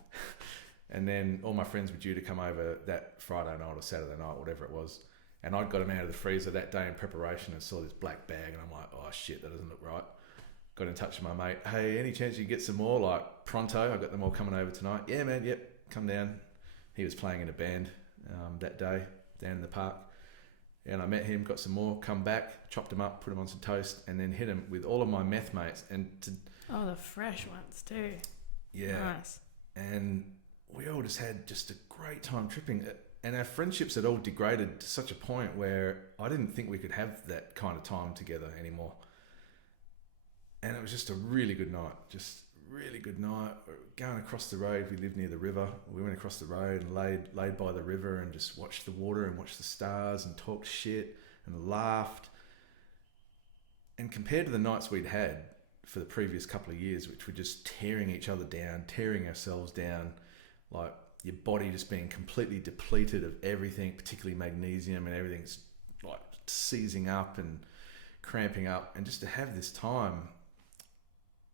And then all my friends were due to come over that Friday night or Saturday night, whatever it was. And I'd got them out of the freezer that day in preparation and saw this black bag, and I'm like, oh shit, that doesn't look right. Got in touch with my mate. Hey, any chance you can get some more? Like, pronto, I got them all coming over tonight. Yeah, man, yep, come down. He was playing in a band that day down in the park. And I met him, got some more, come back, chopped them up, put them on some toast, and then hit him with all of my meth mates. Oh, the fresh ones too. Yeah. Nice. And we all just had just a great time tripping. And our friendships had all degraded to such a point where I didn't think we could have that kind of time together anymore. And it was just a really good night. Going across the road, we lived near the river. We went across the road and laid by the river and just watched the water and watched the stars and talked shit and laughed. And compared to the nights we'd had for the previous couple of years, which were just tearing each other down, tearing ourselves down, like your body just being completely depleted of everything, particularly magnesium, and everything's like seizing up and cramping up, and just to have this time.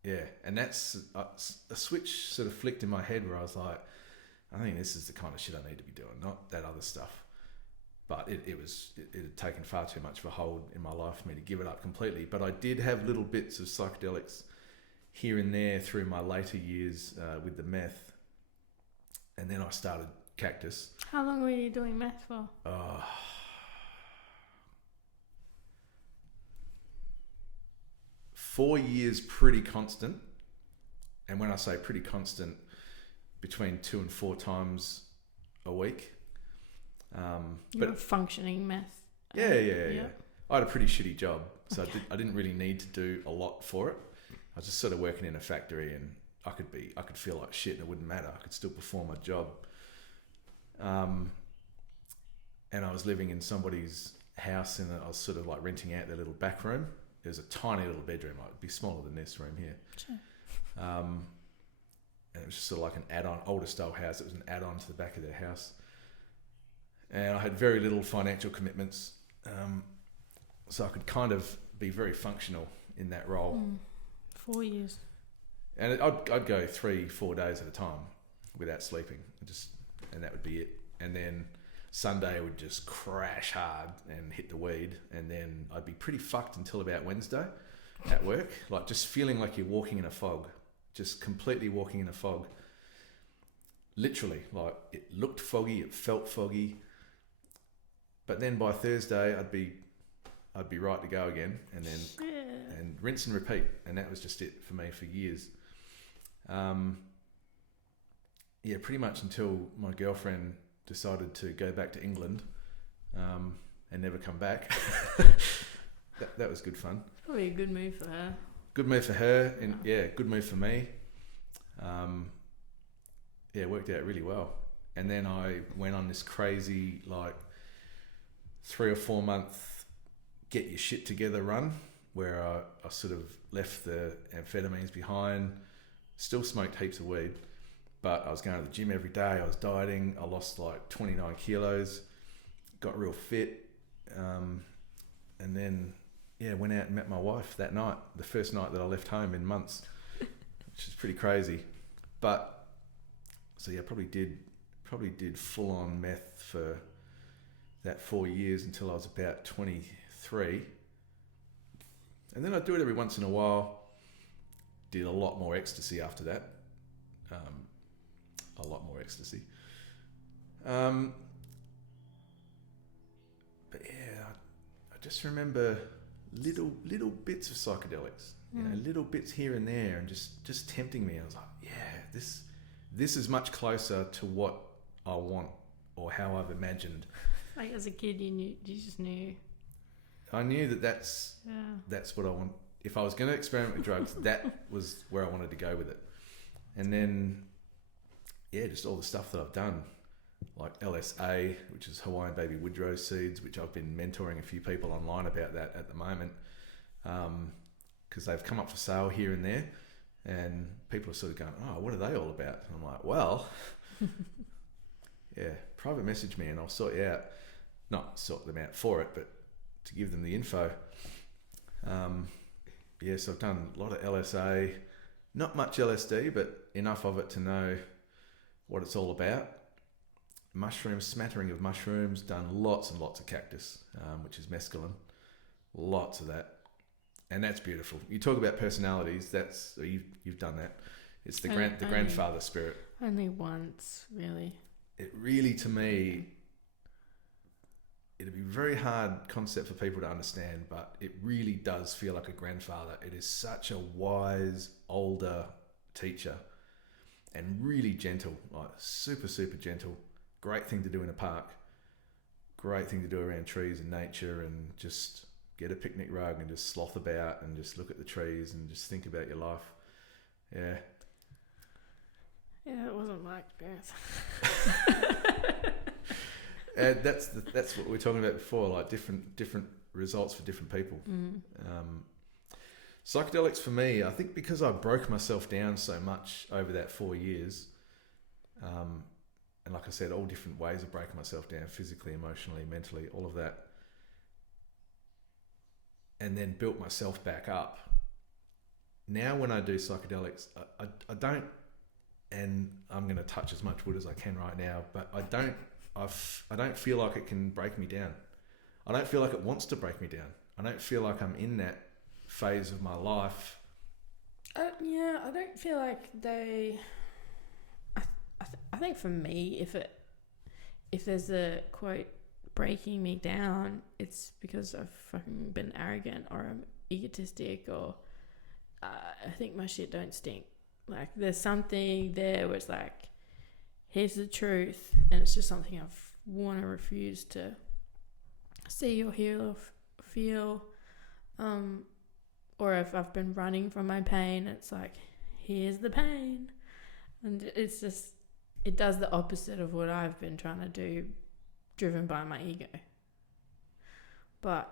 Yeah, and that's a switch sort of flicked in my head where I was like, I think this is the kind of shit I need to be doing, not that other stuff. But it had taken far too much of a hold in my life for me to give it up completely. But I did have little bits of psychedelics here and there through my later years with the meth. And then I started Cactus. How long were you doing meth for? 4 years pretty constant. And when I say pretty constant, between 2 and 4 times a week. You were functioning meth. Yeah. I had a pretty shitty job, so okay. I didn't really need to do a lot for it. I was just sort of working in a factory, and I could feel like shit and it wouldn't matter. I could still perform my job. And I was living in somebody's house, and I was sort of like renting out their little back room. It was a tiny little bedroom, like it'd be smaller than this room here. Sure. And it was just sort of like an add-on, older style house. It was an add-on to the back of their house. and I had very little financial commitments, so I could kind of be very functional in that role. 4 years. And I'd go 3-4 days at a time without sleeping, and that would be it. And then Sunday would just crash hard and hit the weed, and then I'd be pretty fucked until about Wednesday at work, like just feeling like you're walking in a fog, just completely walking in a fog. Literally, like it looked foggy, it felt foggy. But then by Thursday, I'd be right to go again, and then and rinse and repeat, and that was just it for me for years. Pretty much until my girlfriend decided to go back to England, and never come back. that was good fun. Probably a good move for her. Good move for her, and good move for me. It worked out really well. And then I went on this crazy, like, 3 or 4 month get your shit together run, where I sort of left the amphetamines behind, still smoked heaps of weed, but I was going to the gym every day. I was dieting. I lost like 29 kilos, got real fit, and then went out and met my wife that night, the first night that I left home in months, which is pretty crazy. But so probably did full on meth for that 4 years until I was about 23, and then I'd do it every once in a while. Did a lot more ecstasy after that. A lot more ecstasy. But I just remember little bits of psychedelics, little bits here and there, and just tempting me. I was like, this is much closer to what I want or how I've imagined. Like as a kid, you just knew. I knew that's what I want. If I was going to experiment with drugs, that was where I wanted to go with it. And then, just all the stuff that I've done, like LSA, which is Hawaiian baby woodrose seeds, which I've been mentoring a few people online about that at the moment, because they've come up for sale here and there, and people are sort of going, oh, what are they all about? And I'm like, well, private message me and I'll sort you out. Not sort them out for it, but to give them the info. So I've done a lot of LSA, not much LSD, but enough of it to know what it's all about. Mushrooms, smattering of mushrooms, done lots and lots of cactus, which is mescaline, lots of that. And that's beautiful. You talk about personalities, you've done that. It's the grandfather spirit. Only once, really. It really, to me, it'd be a very hard concept for people to understand, but it really does feel like a grandfather. It is such a wise, older teacher, and really gentle, like super, super gentle. Great thing to do in a park. Great thing to do around trees and nature, and just get a picnic rug and just sloth about and just look at the trees and just think about your life. Yeah. Yeah, it wasn't my experience. And that's what we were talking about before, like different results for different people. Psychedelics for me, I think because I broke myself down so much over that 4 years, and like I said, all different ways of breaking myself down, physically, emotionally, mentally, all of that, and then built myself back up. Now when I do psychedelics, I don't, and I'm going to touch as much wood as I can right now, but I don't feel like it can break me down. I don't feel like it wants to break me down. I don't feel like I'm in that phase of my life. I don't feel like they. I think for me, if there's a quote breaking me down, it's because I've fucking been arrogant or I'm egotistic, or I think my shit don't stink. Like there's something there where it's like, here's the truth, and it's just something I've want to refuse to see or hear or feel. Or if I've been running from my pain, it's like, here's the pain. And it's just, it does the opposite of what I've been trying to do, driven by my ego. But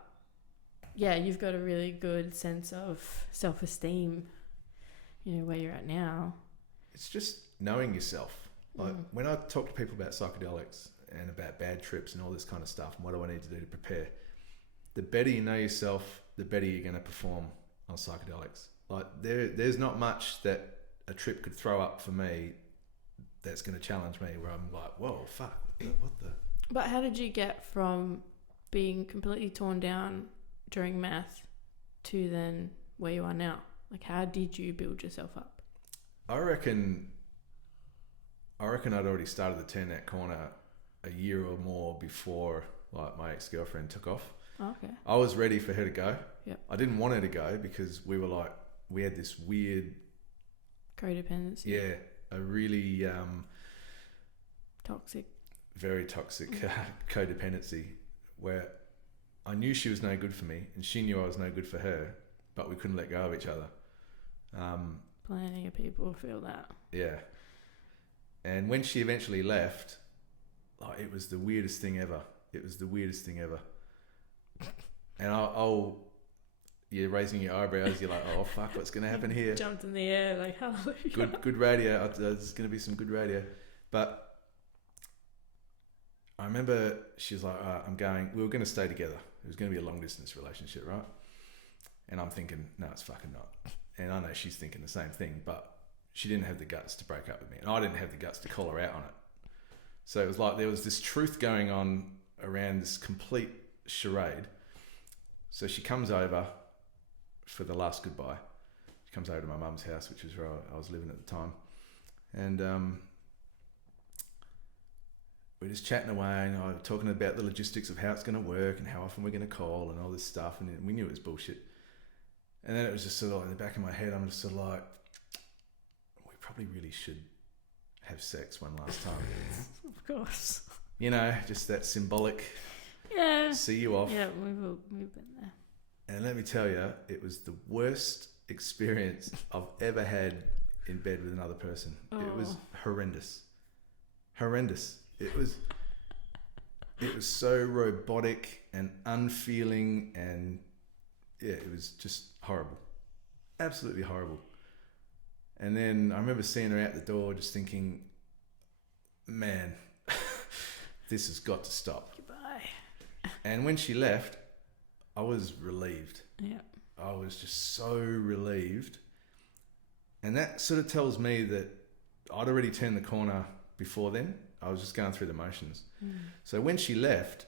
yeah, you've got a really good sense of self-esteem, where you're at now. It's just knowing yourself. Like when I talk to people about psychedelics, and about bad trips and all this kind of stuff. And what do I need to do to prepare? The better you know yourself, the better you're going to perform on psychedelics. Like there's not much that a trip could throw up for me that's going to challenge me, where I'm like, whoa, fuck, what the? But how did you get from being completely torn down during math to then where you are now? Like, how did you build yourself up? I reckon I'd already started to turn that corner a year or more before, like, my ex-girlfriend took off. Oh, okay. I was ready for her to go. Yep. I didn't want her to go because we had this weird codependency. Yeah, a really toxic, very toxic codependency, where I knew she was no good for me and she knew I was no good for her, but we couldn't let go of each other. Plenty of people feel that. Yeah. And when she eventually left, like, it was the weirdest thing ever. And you're raising your eyebrows. You're like, oh fuck, what's going to happen here? Jumped in the air like, hallelujah. Good radio. There's going to be some good radio. But I remember she was like, I'm going. We were going to stay together. It was going to be a long distance relationship, right? And I'm thinking, no, it's fucking not. And I know she's thinking the same thing, but she didn't have the guts to break up with me, and I didn't have the guts to call her out on it. So it was like there was this truth going on around this complete charade. So she comes over for the last goodbye. She comes over to my mum's house, which was where I was living at the time. And we're just chatting away, and I was talking about the logistics of how it's going to work and how often we're going to call and all this stuff. And we knew it was bullshit. And then it was just sort of like in the back of my head, I'm just sort of like, we probably really should have sex one last time. Of course. You know, just that symbolic. Yeah. See you off. Yeah, we've been there. And let me tell you, it was the worst experience I've ever had in bed with another person. Oh. It was horrendous. It was so robotic and unfeeling, and yeah, it was just horrible. Absolutely horrible. And then I remember seeing her out the door just thinking, man, this has got to stop. Goodbye. And when she left, I was relieved. Yeah. I was just so relieved. And that sort of tells me that I'd already turned the corner before then. I was just going through the motions. So when she left,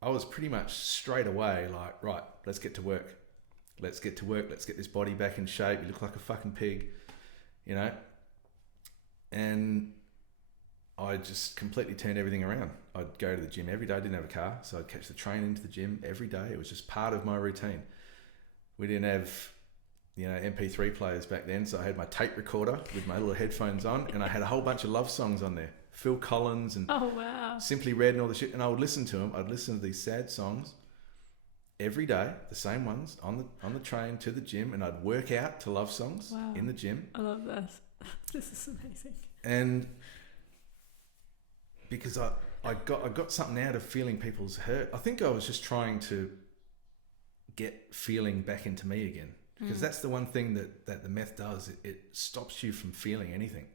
I was pretty much straight away like, right, let's get to work. Let's get this body back in shape. You look like a fucking pig, you know? And I just completely turned everything around. I'd go to the gym every day. I didn't have a car, so I'd catch the train into the gym every day. It was just part of my routine. We didn't have, MP3 players back then, so I had my tape recorder with my little headphones on, and I had a whole bunch of love songs on there. Phil Collins and Simply Red and all the shit, and I would listen to them. I'd listen to these sad songs every day, the same ones, on the train to the gym, and I'd work out to love songs in the gym. I love this. This is amazing. And because I got something out of feeling people's hurt. I think I was just trying to get feeling back into me again, because that's the one thing that the meth does. It stops you from feeling anything.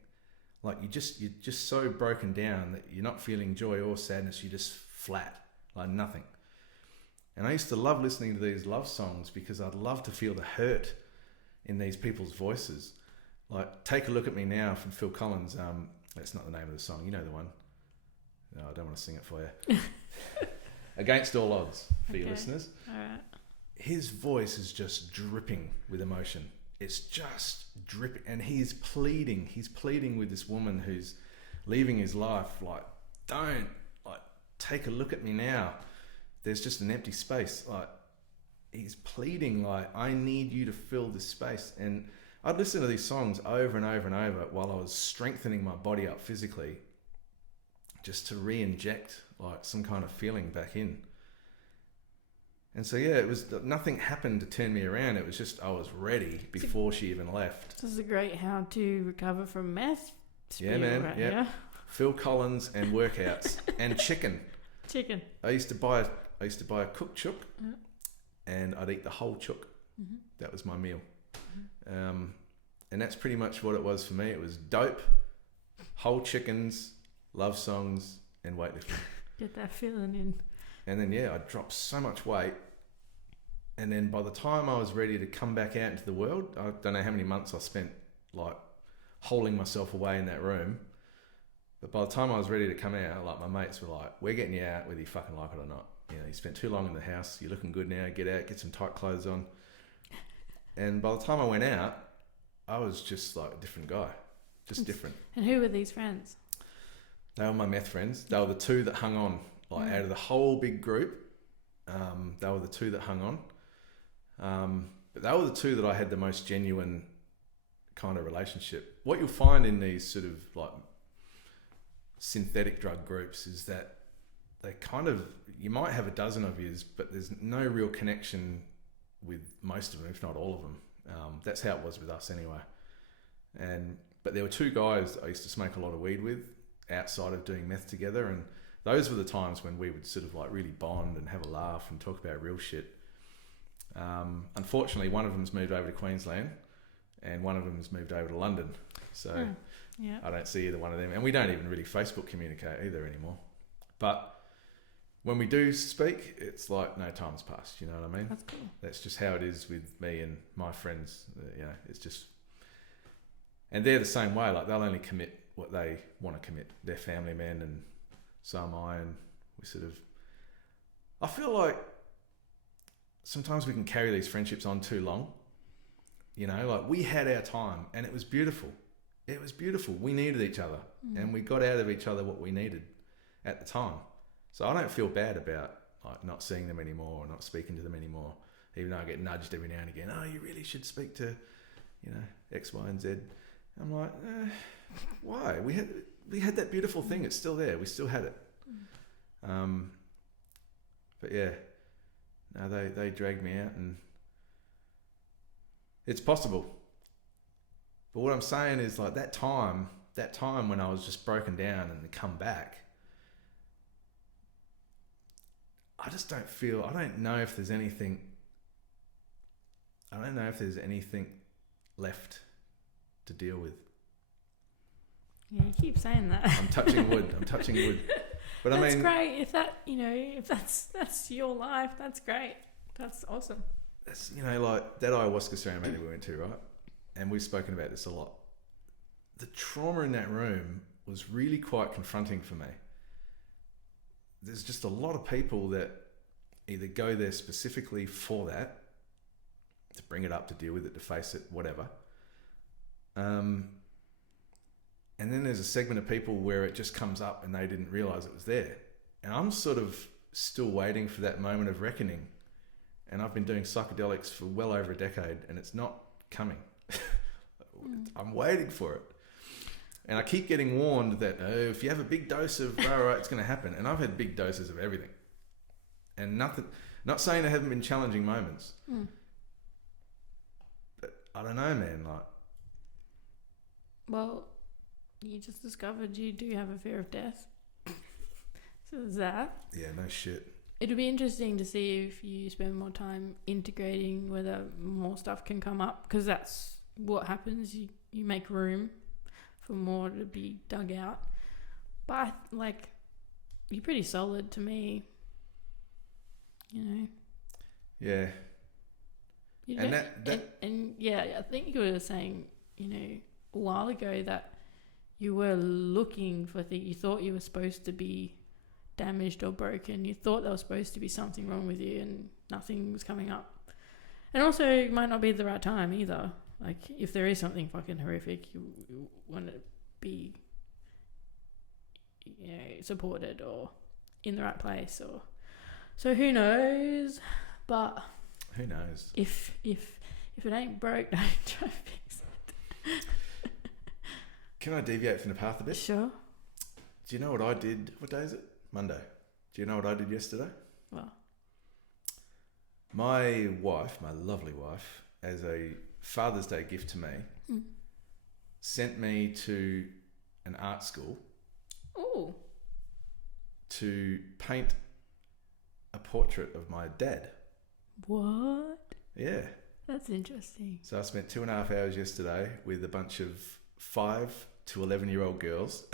Like you're just so broken down that you're not feeling joy or sadness. You're just flat, like nothing. And I used to love listening to these love songs because I'd love to feel the hurt in these people's voices. Like Take a Look at Me Now from Phil Collins. That's not the name of the song. You know the one. No, I don't want to sing it for you. Against All Odds for your listeners. All right. His voice is just dripping with emotion. It's just dripping. And he's pleading with this woman who's leaving his life. Like, don't, like, take a look at me now. There's just an empty space. Like, he's pleading, like, I need you to fill this space. And I'd listen to these songs over and over and over while I was strengthening my body up physically, just to re-inject, like, some kind of feeling back in. And so, yeah, it was, nothing happened to turn me around. It was just, I was ready before she even left. This is a great how to recover from meth. Yeah, man. Right, yeah. Phil Collins and workouts and chicken. Chicken. I used to buy a cooked chook, and I'd eat the whole chook. Mm-hmm. That was my meal. Mm-hmm. And that's pretty much what it was for me. It was dope, whole chickens, love songs, and weightlifting. Get that feeling in. And then, I dropped so much weight. And then by the time I was ready to come back out into the world, I don't know how many months I spent like holding myself away in that room. But by the time I was ready to come out, like my mates were like, we're getting you out whether you fucking like it or not. You spent too long in the house. You're looking good now. Get out, get some tight clothes on. And by the time I went out, I was just like a different guy. Just different. And who were these friends? They were my meth friends. They were the two that hung on. Like out of the whole big group, they were the two that hung on. But they were the two that I had the most genuine kind of relationship. What you'll find in these sort of like synthetic drug groups is that they kind of, you might have a dozen of yous, but there's no real connection with most of them, if not all of them. That's how it was with us anyway. But there were two guys that I used to smoke a lot of weed with outside of doing meth together, and those were the times when we would sort of like really bond and have a laugh and talk about real shit. Unfortunately, one of them's moved over to Queensland and one of them's moved over to London. So I don't see either one of them. And we don't even really Facebook communicate either anymore. But when we do speak, it's like no time's passed. You know what I mean? That's cool. That's just how it is with me and my friends. It's just... And they're the same way. Like they'll only commit what they want to commit. They're family men and so am I. And we sort of... I feel like sometimes we can carry these friendships on too long. Like we had our time and it was beautiful. It was beautiful. We needed each other and we got out of each other what we needed at the time. So I don't feel bad about like not seeing them anymore or not speaking to them anymore, even though I get nudged every now and again. Oh, you really should speak to, X, Y, and Z. I'm like, why? We had that beautiful thing. It's still there. We still had it. But yeah, no, they dragged me out, and it's possible. But what I'm saying is like that time when I was just broken down and come back, I don't know if there's anything left to deal with. Yeah, you keep saying that. I'm touching wood. But that's great. If that's your life, that's great. That's awesome. That's, like that ayahuasca ceremony we went to, right? And we've spoken about this a lot. The trauma in that room was really quite confronting for me. There's just a lot of people that either go there specifically for that, to bring it up, to deal with it, to face it, whatever. And then there's a segment of people where it just comes up and they didn't realise it was there. And I'm sort of still waiting for that moment of reckoning. And I've been doing psychedelics for well over a decade and it's not coming. I'm waiting for it. And I keep getting warned that if you have a big dose of rah, it's going to happen. And I've had big doses of everything. And not saying there haven't been challenging moments. But I don't know, man. Well, you just discovered you do have a fear of death. So there's that. Yeah, no shit. It'll be interesting to see if you spend more time integrating whether more stuff can come up. Because that's what happens. You make room for more to be dug out. But you're pretty solid to me, Yeah. And I think you were saying, a while ago that you were looking for things. You thought you were supposed to be damaged or broken. You thought there was supposed to be something wrong with you and nothing was coming up. And also it might not be the right time either. Like if there is something fucking horrific, you want to be supported or in the right place, or so who knows. But who knows, if it ain't broke, don't try to fix it. Can I deviate from the path a bit? Sure. Do you know what I did? What day is it? Monday. Do you know what I did yesterday? Well, my wife, my lovely wife, as a Father's Day gift to me, sent me to an art school. Ooh. To paint a portrait of my dad. What? Yeah. That's interesting. So I spent 2.5 hours yesterday with a bunch of 5 to 11-year-old girls.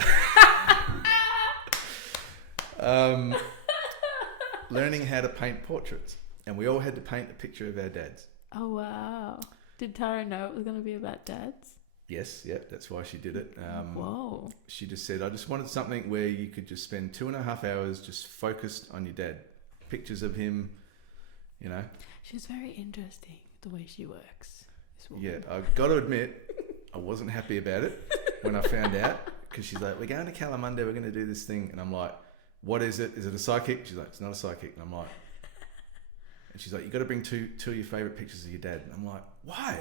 Learning how to paint portraits. And we all had to paint a picture of our dads. Oh, wow. Did Tara know it was going to be about dads? Yes, yep, that's why she did it. Whoa. She just said, I just wanted something where you could just spend 2.5 hours just focused on your dad. Pictures of him, you know. She's very interesting, the way she works. Yeah, I've got to admit, I wasn't happy about it when I found out, because she's like, we're going to Calamundo, we're going to do this thing. And I'm like, what is it? Is it a psychic? She's like, it's not a psychic. And I'm like, and she's like, you got to bring two of your favourite pictures of your dad. And I'm like, why?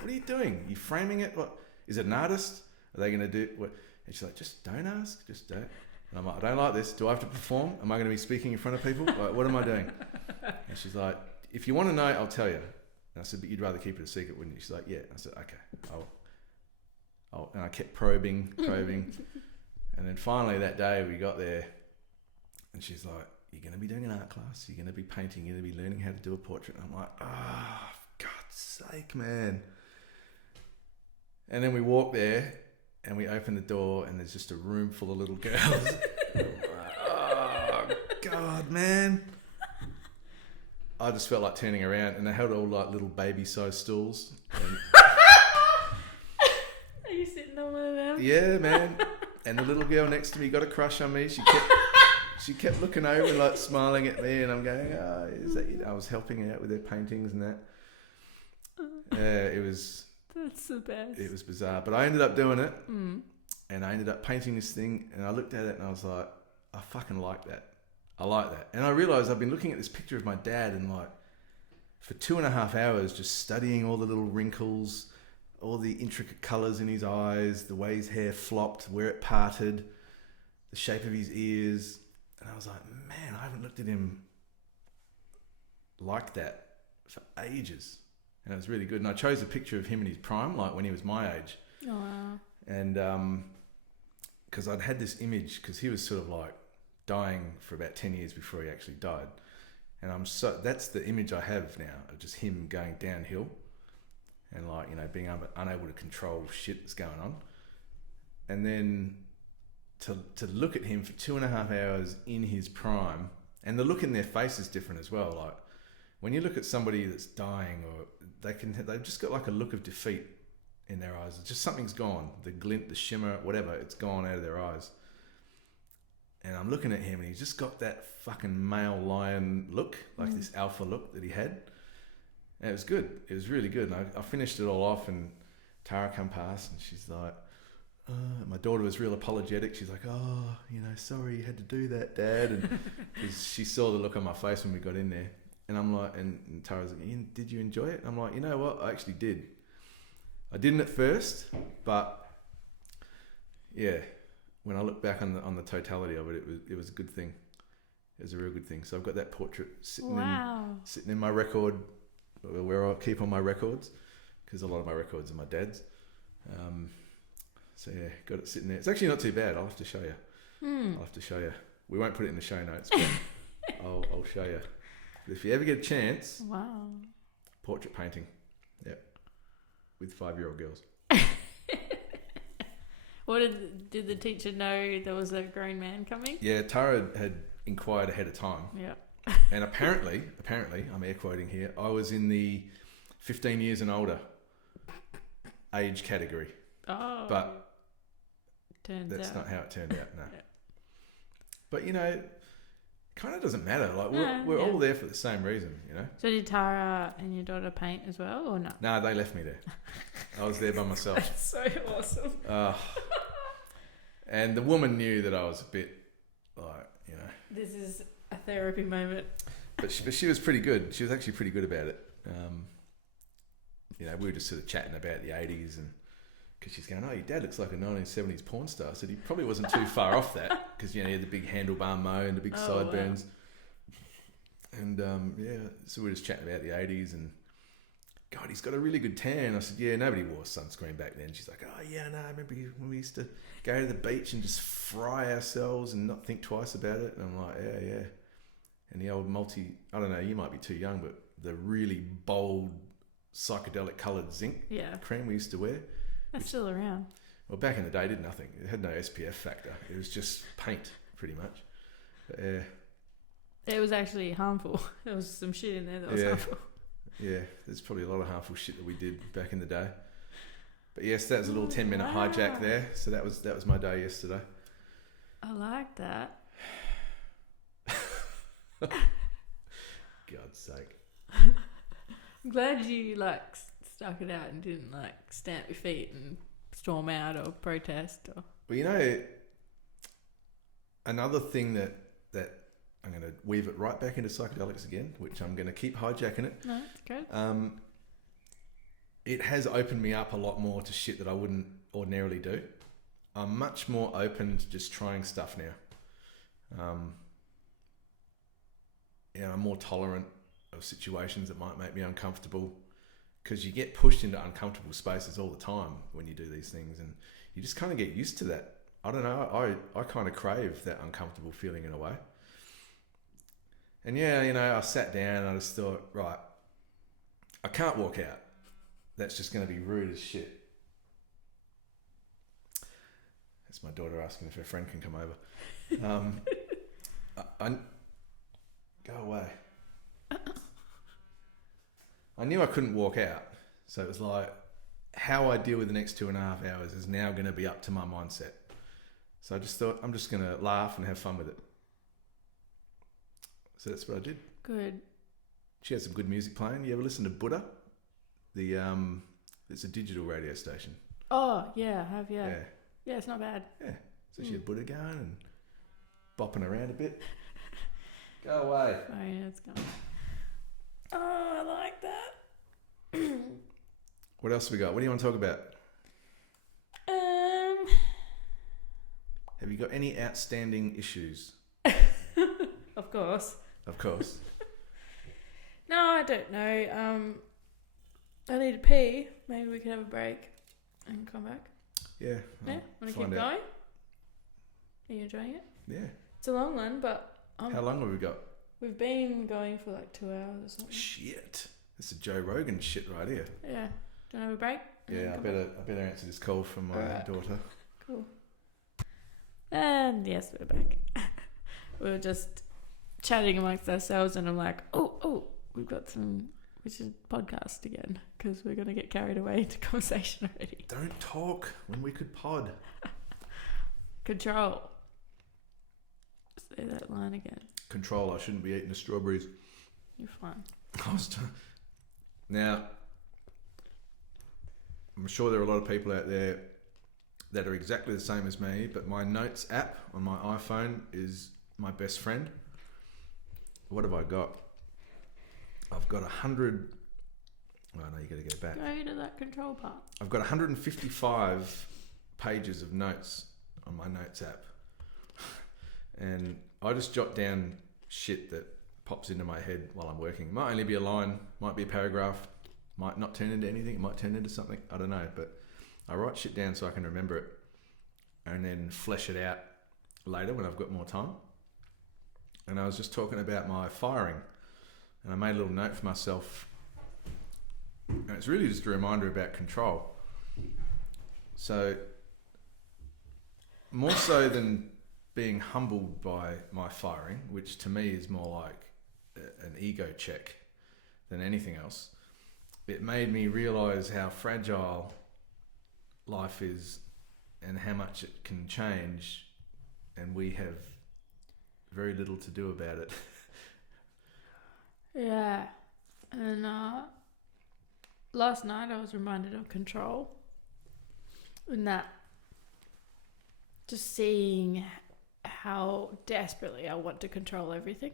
What are you doing? You framing it? What? Is it an artist? Are they going to do what? And she's like, just don't ask, just don't. And I'm like, I don't like this. Do I have to perform? Am I going to be speaking in front of people? Like, what am I doing? And she's like, if you want to know, I'll tell you. And I said, but you'd rather keep it a secret, wouldn't you? She's like, yeah. I said, okay. And I kept probing. And then finally that day we got there and she's like, you're going to be doing an art class. You're going to be painting. You're going to be learning how to do a portrait. And I'm like, for God's sake, man. And then we walk there and we open the door and there's just a room full of little girls. Oh, God, man. I just felt like turning around and they had all like little baby-sized stools. And are you sitting on one of them? yeah, man. And the little girl next to me got a crush on me. She kept looking over and like smiling at me and I'm going, oh, is that you? I was helping her out with her paintings and that. Yeah, it was... That's the best. It was bizarre, but I ended up doing it, and I ended up painting this thing, and I looked at it, and I was like, I fucking like that. I like that. And I realised I've been looking at this picture of my dad, and like, for 2.5 hours, just studying all the little wrinkles, all the intricate colours in his eyes, the way his hair flopped, where it parted, the shape of his ears, and I was like, man, I haven't looked at him like that for ages. And it was really good. And I chose a picture of him in his prime, like when he was my age. Oh, wow. And because I'd had this image, because he was sort of like dying for about 10 years before he actually died. And that's the image I have now of just him going downhill and like, you know, being unable to control shit that's going on. And then to look at him for 2.5 hours in his prime, and the look in their face is different as well. Like when you look at somebody that's dying, or they've just got like a look of defeat in their eyes. It's just something's gone. The glint, the shimmer, whatever, it's gone out of their eyes. And I'm looking at him and he's just got that fucking male lion look, like this alpha look that he had. And it was good. It was really good. And I finished it all off and Tara come past and she's like, my daughter was real apologetic. She's like, oh, you know, sorry you had to do that, Dad. And she saw the look on my face when we got in there. And I'm like, and Tara's like, did you enjoy it? And I'm like, you know what? I actually did. I didn't at first, but yeah, when I look back on the totality of it, it was a good thing. It was a real good thing. So I've got that portrait sitting in my record, where I keep all my records, because a lot of my records are my dad's. So yeah, got it sitting there. It's actually not too bad. I'll have to show you. I'll have to show you. We won't put it in the show notes, but I'll show you. But if you ever get a chance, portrait painting, yep, with 5-year-old girls. What did the teacher know there was a grown man coming? Yeah, Tara had inquired ahead of time. Yeah. And apparently, I'm air quoting here, I was in the 15 years and older age category. Oh. But that's not how it turned out, no. Yeah. But, you know, kind of doesn't matter. Like, we're all there for the same reason, you know? So did Tara and your daughter paint as well, or no? No, they left me there. I was there by myself. That's so awesome. And the woman knew that I was a bit, like, you know... This is a therapy moment. But she was pretty good. She was actually pretty good about it. You know, we were just sort of chatting about the 80s and... Because she's going, oh, your dad looks like a 1970s porn star. I said he probably wasn't too far off that, because, you know, he had the big handlebar mow and the big sideburns. Wow. And, yeah, so we were just chatting about the 80s and, God, he's got a really good tan. I said, yeah, nobody wore sunscreen back then. She's like, oh, yeah, no, I remember when we used to go to the beach and just fry ourselves and not think twice about it. And I'm like, yeah. And the old I don't know, you might be too young, but the really bold psychedelic coloured zinc cream we used to wear. That's still around. Well, back in the day, it did nothing. It had no SPF factor. It was just paint, pretty much. Yeah. It was actually harmful. There was some shit in there that was Yeah. harmful. Yeah, there's probably a lot of harmful shit that we did back in the day. But yes, that was a little 10-minute hijack there. So that was my day yesterday. I like that. God's sake. I'm glad you stuck it out and didn't stamp your feet and storm out or protest or. Well, another thing that I'm going to weave it right back into psychedelics again, which I'm going to keep hijacking it. No, it's good. It has opened me up a lot more to shit that I wouldn't ordinarily do. I'm much more open to just trying stuff now. I'm more tolerant of situations that might make me uncomfortable, because you get pushed into uncomfortable spaces all the time when you do these things, and you just kind of get used to that. I don't know, I kind of crave that uncomfortable feeling in a way. And I sat down and I just thought, right, I can't walk out. That's just going to be rude as shit. That's my daughter asking if her friend can come over. Go away. I knew I couldn't walk out. So it was like, how I deal with the next 2.5 hours is now going to be up to my mindset. So I just thought, I'm just going to laugh and have fun with it. So that's what I did. Good. She had some good music playing. You ever listen to Buddha? It's a digital radio station. Oh, yeah, I have, yeah. Yeah, it's not bad. Yeah. So she had Buddha going and bopping around a bit. Go away. Oh, yeah, it's gone. Oh, I like that. What else have we got? What do you want to talk about? Have you got any outstanding issues? Of course. Of course. No, I don't know. I need to pee. Maybe we could have a break and come back. Yeah. Yeah? Want to keep going? Are you enjoying it? Yeah. It's a long one, but... How long have we got? We've been going for 2 hours or something. Shit. This is Joe Rogan shit right here. Yeah. Do you want to have a break? Yeah, I better answer this call from my daughter. Cool. And yes, we're back. We were just chatting amongst ourselves, and I'm like, oh, we should podcast again, because we're going to get carried away into conversation already. Don't talk when we could pod. Control. Say that line again. Control. I shouldn't be eating the strawberries. You're fine. Now, I'm sure there are a lot of people out there that are exactly the same as me, but my notes app on my iPhone is my best friend. What have I got? I've got 100... Oh, no, you got to go back. Go to that control part. I've got 155 pages of notes on my notes app. And I just jot down shit that pops into my head while I'm working. Might only be a line, might be a paragraph, might not turn into anything, it might turn into something, I don't know. But I write shit down so I can remember it and then flesh it out later when I've got more time. And I was just talking about my firing, and I made a little note for myself. And it's really just a reminder about control. So, more so than being humbled by my firing, which to me is more like an ego check than anything else, it made me realise how fragile life is and how much it can change, and we have very little to do about it. Yeah. And last night I was reminded of control, in that just seeing how desperately I want to control everything.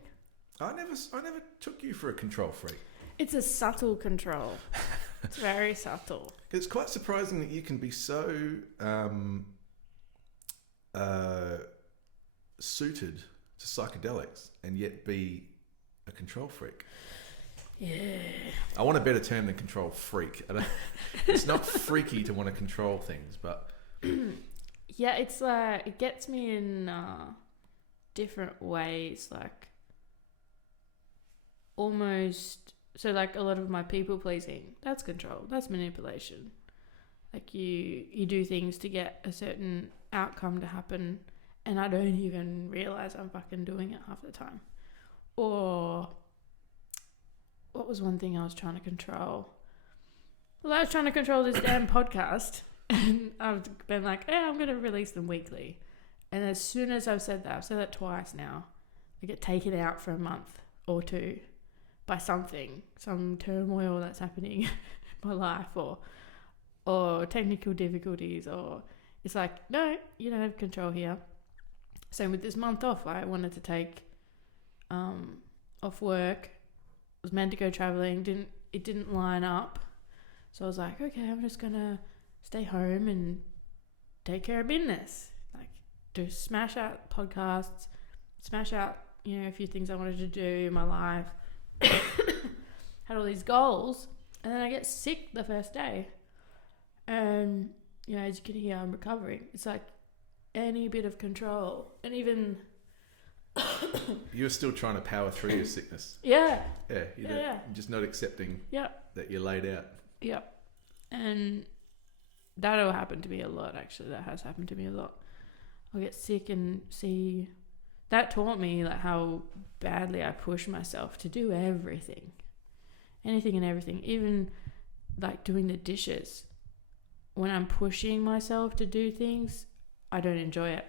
I never took you for a control freak. It's a subtle control. It's very subtle. It's quite surprising that you can be so suited to psychedelics and yet be a control freak. Yeah. I want a better term than control freak. It's not freaky to want to control things, but... Yeah, it's like, it gets me in different ways, like almost, so like a lot of my people pleasing, that's control, that's manipulation. Like you do things to get a certain outcome to happen, and I don't even realize I'm fucking doing it half the time. Or what was one thing I was trying to control? Well, I was trying to control this damn podcast, and I've been like, I'm going to release them weekly. And as soon as I've said that twice now, I get taken out for a month or two by something, some turmoil that's happening in my life, or technical difficulties, or it's like, no, you don't have control here. Same with this month off. I wanted to take off work. I was meant to go traveling. It didn't line up. So I was like, okay, I'm just going to stay home and take care of business. Like, just smash out podcasts, smash out, a few things I wanted to do in my life. Had all these goals. And then I get sick the first day. And, as you can hear, I'm recovering. It's like any bit of control. And even... You're still trying to power through your sickness. Yeah. Yeah. You're just not accepting that you're laid out. Yeah. And that'll happen to me a lot, actually. That has happened to me a lot. I'll get sick and see... That taught me like how badly I push myself to do everything. Anything and everything. Even like doing the dishes. When I'm pushing myself to do things, I don't enjoy it.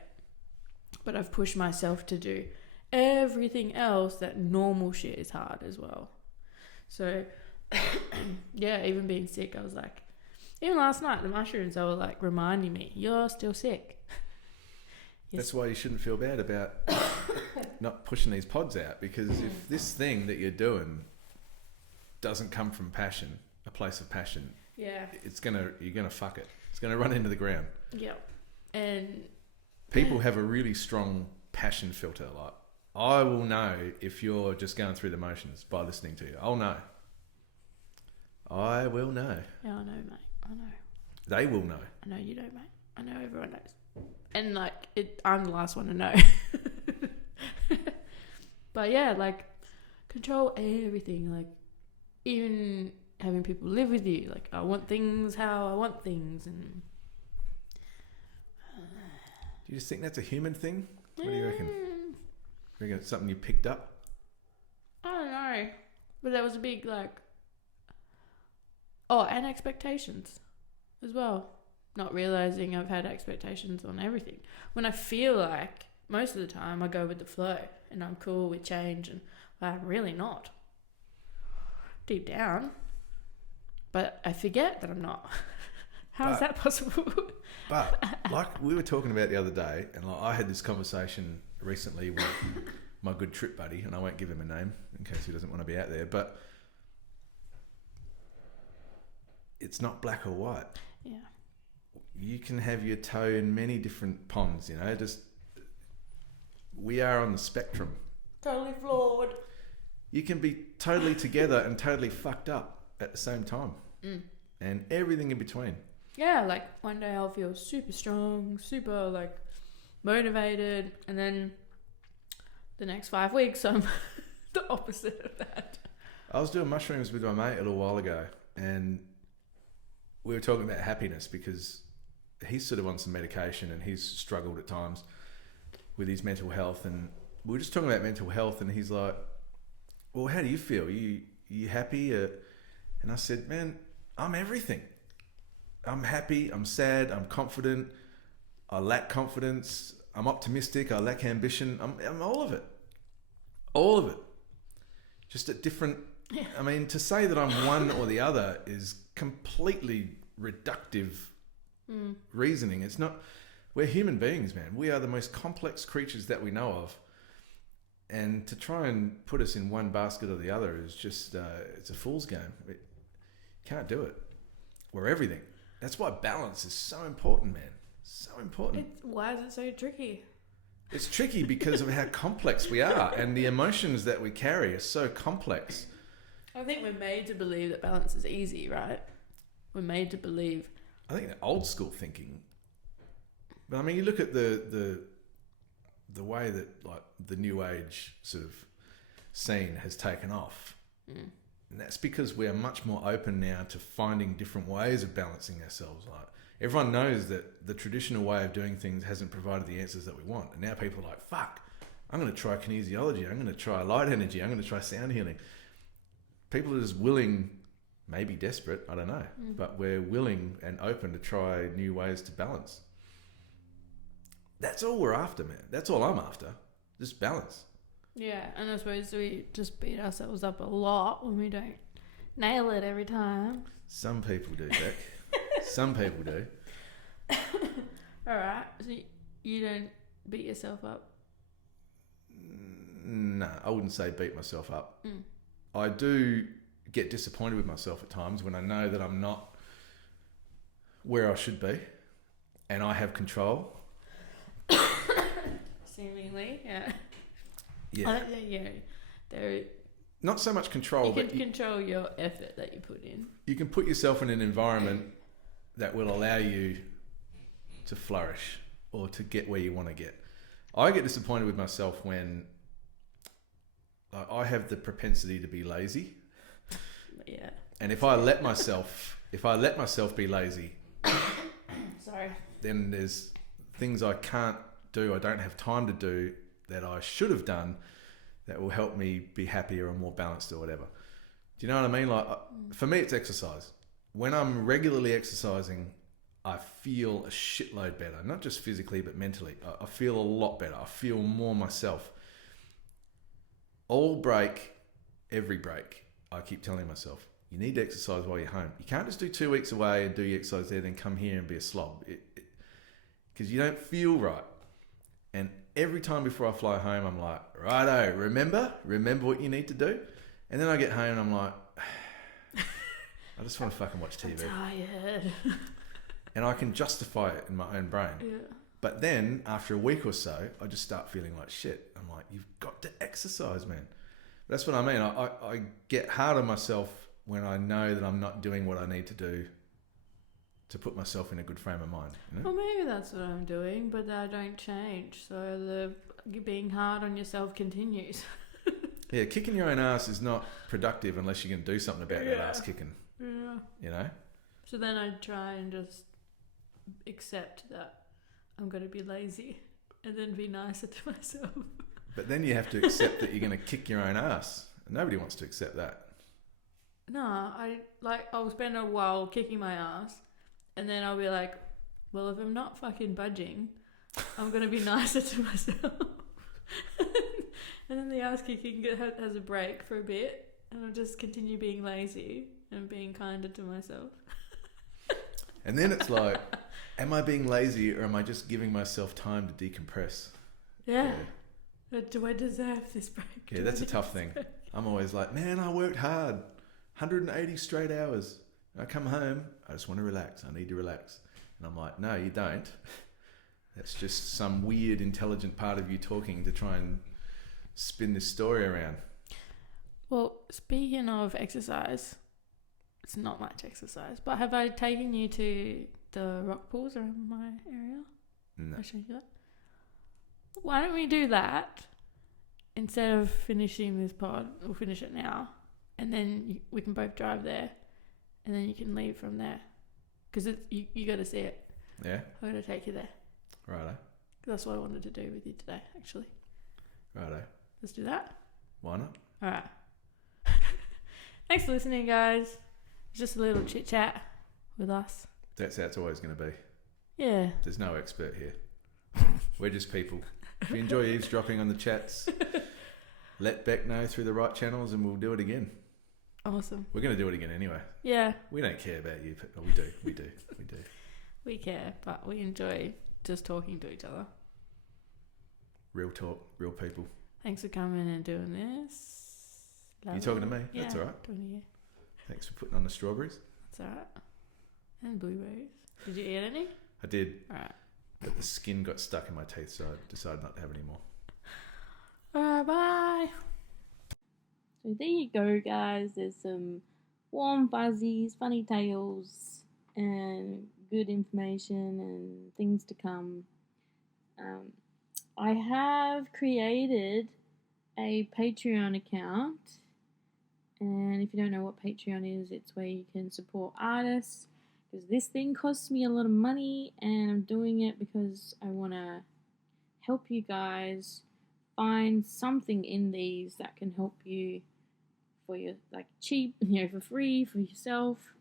But I've pushed myself to do everything else. That normal shit is hard as well. So, even being sick, I was like, even last night, the mushrooms, they were like reminding me, you're still sick. That's why you shouldn't feel bad about not pushing these pods out, because if this thing that you're doing doesn't come from passion, a place of passion, you're gonna fuck it. It's gonna run into the ground. Yeah, and people have a really strong passion filter. Like, I will know if you're just going through the motions by listening to you. I'll know. I will know. Yeah, I know, mate. I know. They will know. I know you don't, mate. I know everyone knows. And I'm the last one to know. But yeah, like, control everything. Like, even having people live with you. Like, I want things how I want things. And do you just think that's a human thing? What do you reckon? You reckon it's something you picked up? I don't know. But there was a big, and expectations as well. Not realizing I've had expectations on everything. When I feel like, most of the time, I go with the flow and I'm cool with change, and I'm really not. Deep down. But I forget that I'm not. How is that possible? But, like we were talking about the other day, and I had this conversation recently with my good trip buddy, and I won't give him a name in case he doesn't want to be out there, but it's not black or white. Yeah. You can have your toe in many different ponds, we are on the spectrum. Totally flawed. You can be totally together and totally fucked up at the same time. And everything in between. Yeah, like one day I'll feel super strong, super motivated, and then the next 5 weeks I'm the opposite of that. I was doing mushrooms with my mate a little while ago, and we were talking about happiness, because he's sort of on some medication and he's struggled at times with his mental health, and we were just talking about mental health, and he's like, well, how do you feel? You happy? And I said, man, I'm everything. I'm happy, I'm sad, I'm confident, I lack confidence, I'm optimistic, I lack ambition, I'm all of it. All of it. Just at different... Yeah. I mean, to say that I'm one or the other is completely reductive reasoning. It's not... We're human beings, man. We are the most complex creatures that we know of. And to try and put us in one basket or the other is just... it's a fool's game. Can't do it. We're everything. That's why balance is so important, man. So important. Why is it so tricky? It's tricky because of how complex we are, and the emotions that we carry are so complex. I think we're made to believe that balance is easy, right? We're made to believe. I think the old school thinking. But I mean, you look at the way that the new age sort of scene has taken off. And that's because we are much more open now to finding different ways of balancing ourselves. everyone knows that the traditional way of doing things hasn't provided the answers that we want. And now people are like, fuck, I'm going to try kinesiology. I'm going to try light energy. I'm going to try sound healing. People are just willing, maybe desperate, I don't know, but we're willing and open to try new ways to balance. That's all we're after, man. That's all I'm after. Just balance. Yeah, and I suppose we just beat ourselves up a lot when we don't nail it every time. Some people do, Beck. Some people do. Alright, so you don't beat yourself up? No, I wouldn't say beat myself up. I do get disappointed with myself at times when I know that I'm not where I should be and I have control. Seemingly, yeah. Yeah. There. Not so much control, you but can control your effort that you put in. You can put yourself in an environment that will allow you to flourish or to get where you want to get. I get disappointed with myself when I have the propensity to be lazy. Yeah. And if I let myself be lazy, sorry, then there's things I can't do, I don't have time to do that I should have done that will help me be happier or more balanced or whatever. Do you know what I mean? Like for me, it's exercise. When I'm regularly exercising, I feel a shitload better, not just physically, but mentally. I feel a lot better. I feel more myself. All break, every break, I keep telling myself, you need to exercise while you're home. You can't just do 2 weeks away and do your exercise there, then come here and be a slob. Because you don't feel right. And every time before I fly home, I'm like, righto, remember what you need to do. And then I get home and I'm like, I just want to fucking watch TV. I'm tired. And I can justify it in my own brain. Yeah. But then after a week or so, I just start feeling like shit. I'm like, you've got to exercise, man. That's what I mean. I get hard on myself when I know that I'm not doing what I need to do to put myself in a good frame of mind. You know? Well, maybe that's what I'm doing, but I don't change. So the being hard on yourself continues. Yeah, kicking your own ass is not productive unless you can do something about your ass kicking. Yeah. You know? So then I try and just accept that I'm going to be lazy and then be nicer to myself. But then you have to accept that you're going to kick your own ass. Nobody wants to accept that. No, I'll spend a while kicking my ass and then I'll be like, well, if I'm not fucking budging, I'm going to be nicer to myself. And then the ass kicking has a break for a bit and I'll just continue being lazy and being kinder to myself. And then it's like, am I being lazy or am I just giving myself time to decompress? Yeah. But do I deserve this break? Yeah, that's a tough thing. I'm always like, man, I worked hard. 180 straight hours. I come home, I just want to relax. I need to relax. And I'm like, no, you don't. That's just some weird, intelligent part of you talking to try and spin this story around. Well, speaking of exercise, it's not much exercise, but have I taken you to the rock pools around my area? No. I showed you that. Why don't we do that instead of finishing this pod? We'll finish it now, and then we can both drive there, and then you can leave from there, because you got to see it. Yeah. I got to take you there. Righto. That's what I wanted to do with you today, actually. Righto. Let's do that. Why not? All right. Thanks for listening, guys. It's just a little chit chat with us. That's how it's always going to be. Yeah. There's no expert here. We're just people. If you enjoy eavesdropping on the chats, let Beck know through the right channels and we'll do it again. Awesome. We're going to do it again anyway. Yeah. We don't care about you. Oh, we do. We care, but we enjoy just talking to each other. Real talk, real people. Thanks for coming and doing this. You talking to me? Yeah, That's all right. talking to you. Thanks for putting on the strawberries. That's all right. And blueberries. Did you eat any? I did. All right. But the skin got stuck in my teeth, so I decided not to have any more. All right, bye. So there you go, guys. There's some warm fuzzies, funny tales, and good information and things to come. I have created a Patreon account, and if you don't know what Patreon is, it's where you can support artists because this thing costs me a lot of money, and I'm doing it because I want to help you guys find something in these that can help you for your, like, cheap, for free for yourself,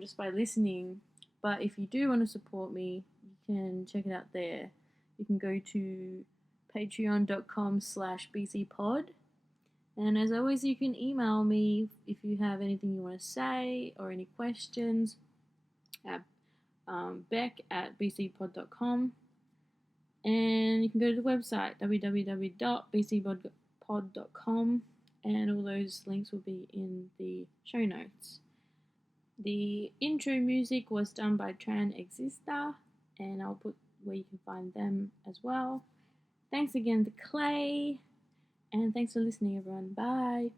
just by listening. But if you do want to support me, you can check it out there. You can go to patreon.com/bcpod. And as always, you can email me if you have anything you want to say or any questions at beck@bcpod.com. And you can go to the website www.bcpod.com, and all those links will be in the show notes. The intro music was done by Tran Exista, and I'll put where you can find them as well. Thanks again to Clay, and thanks for listening, everyone. Bye.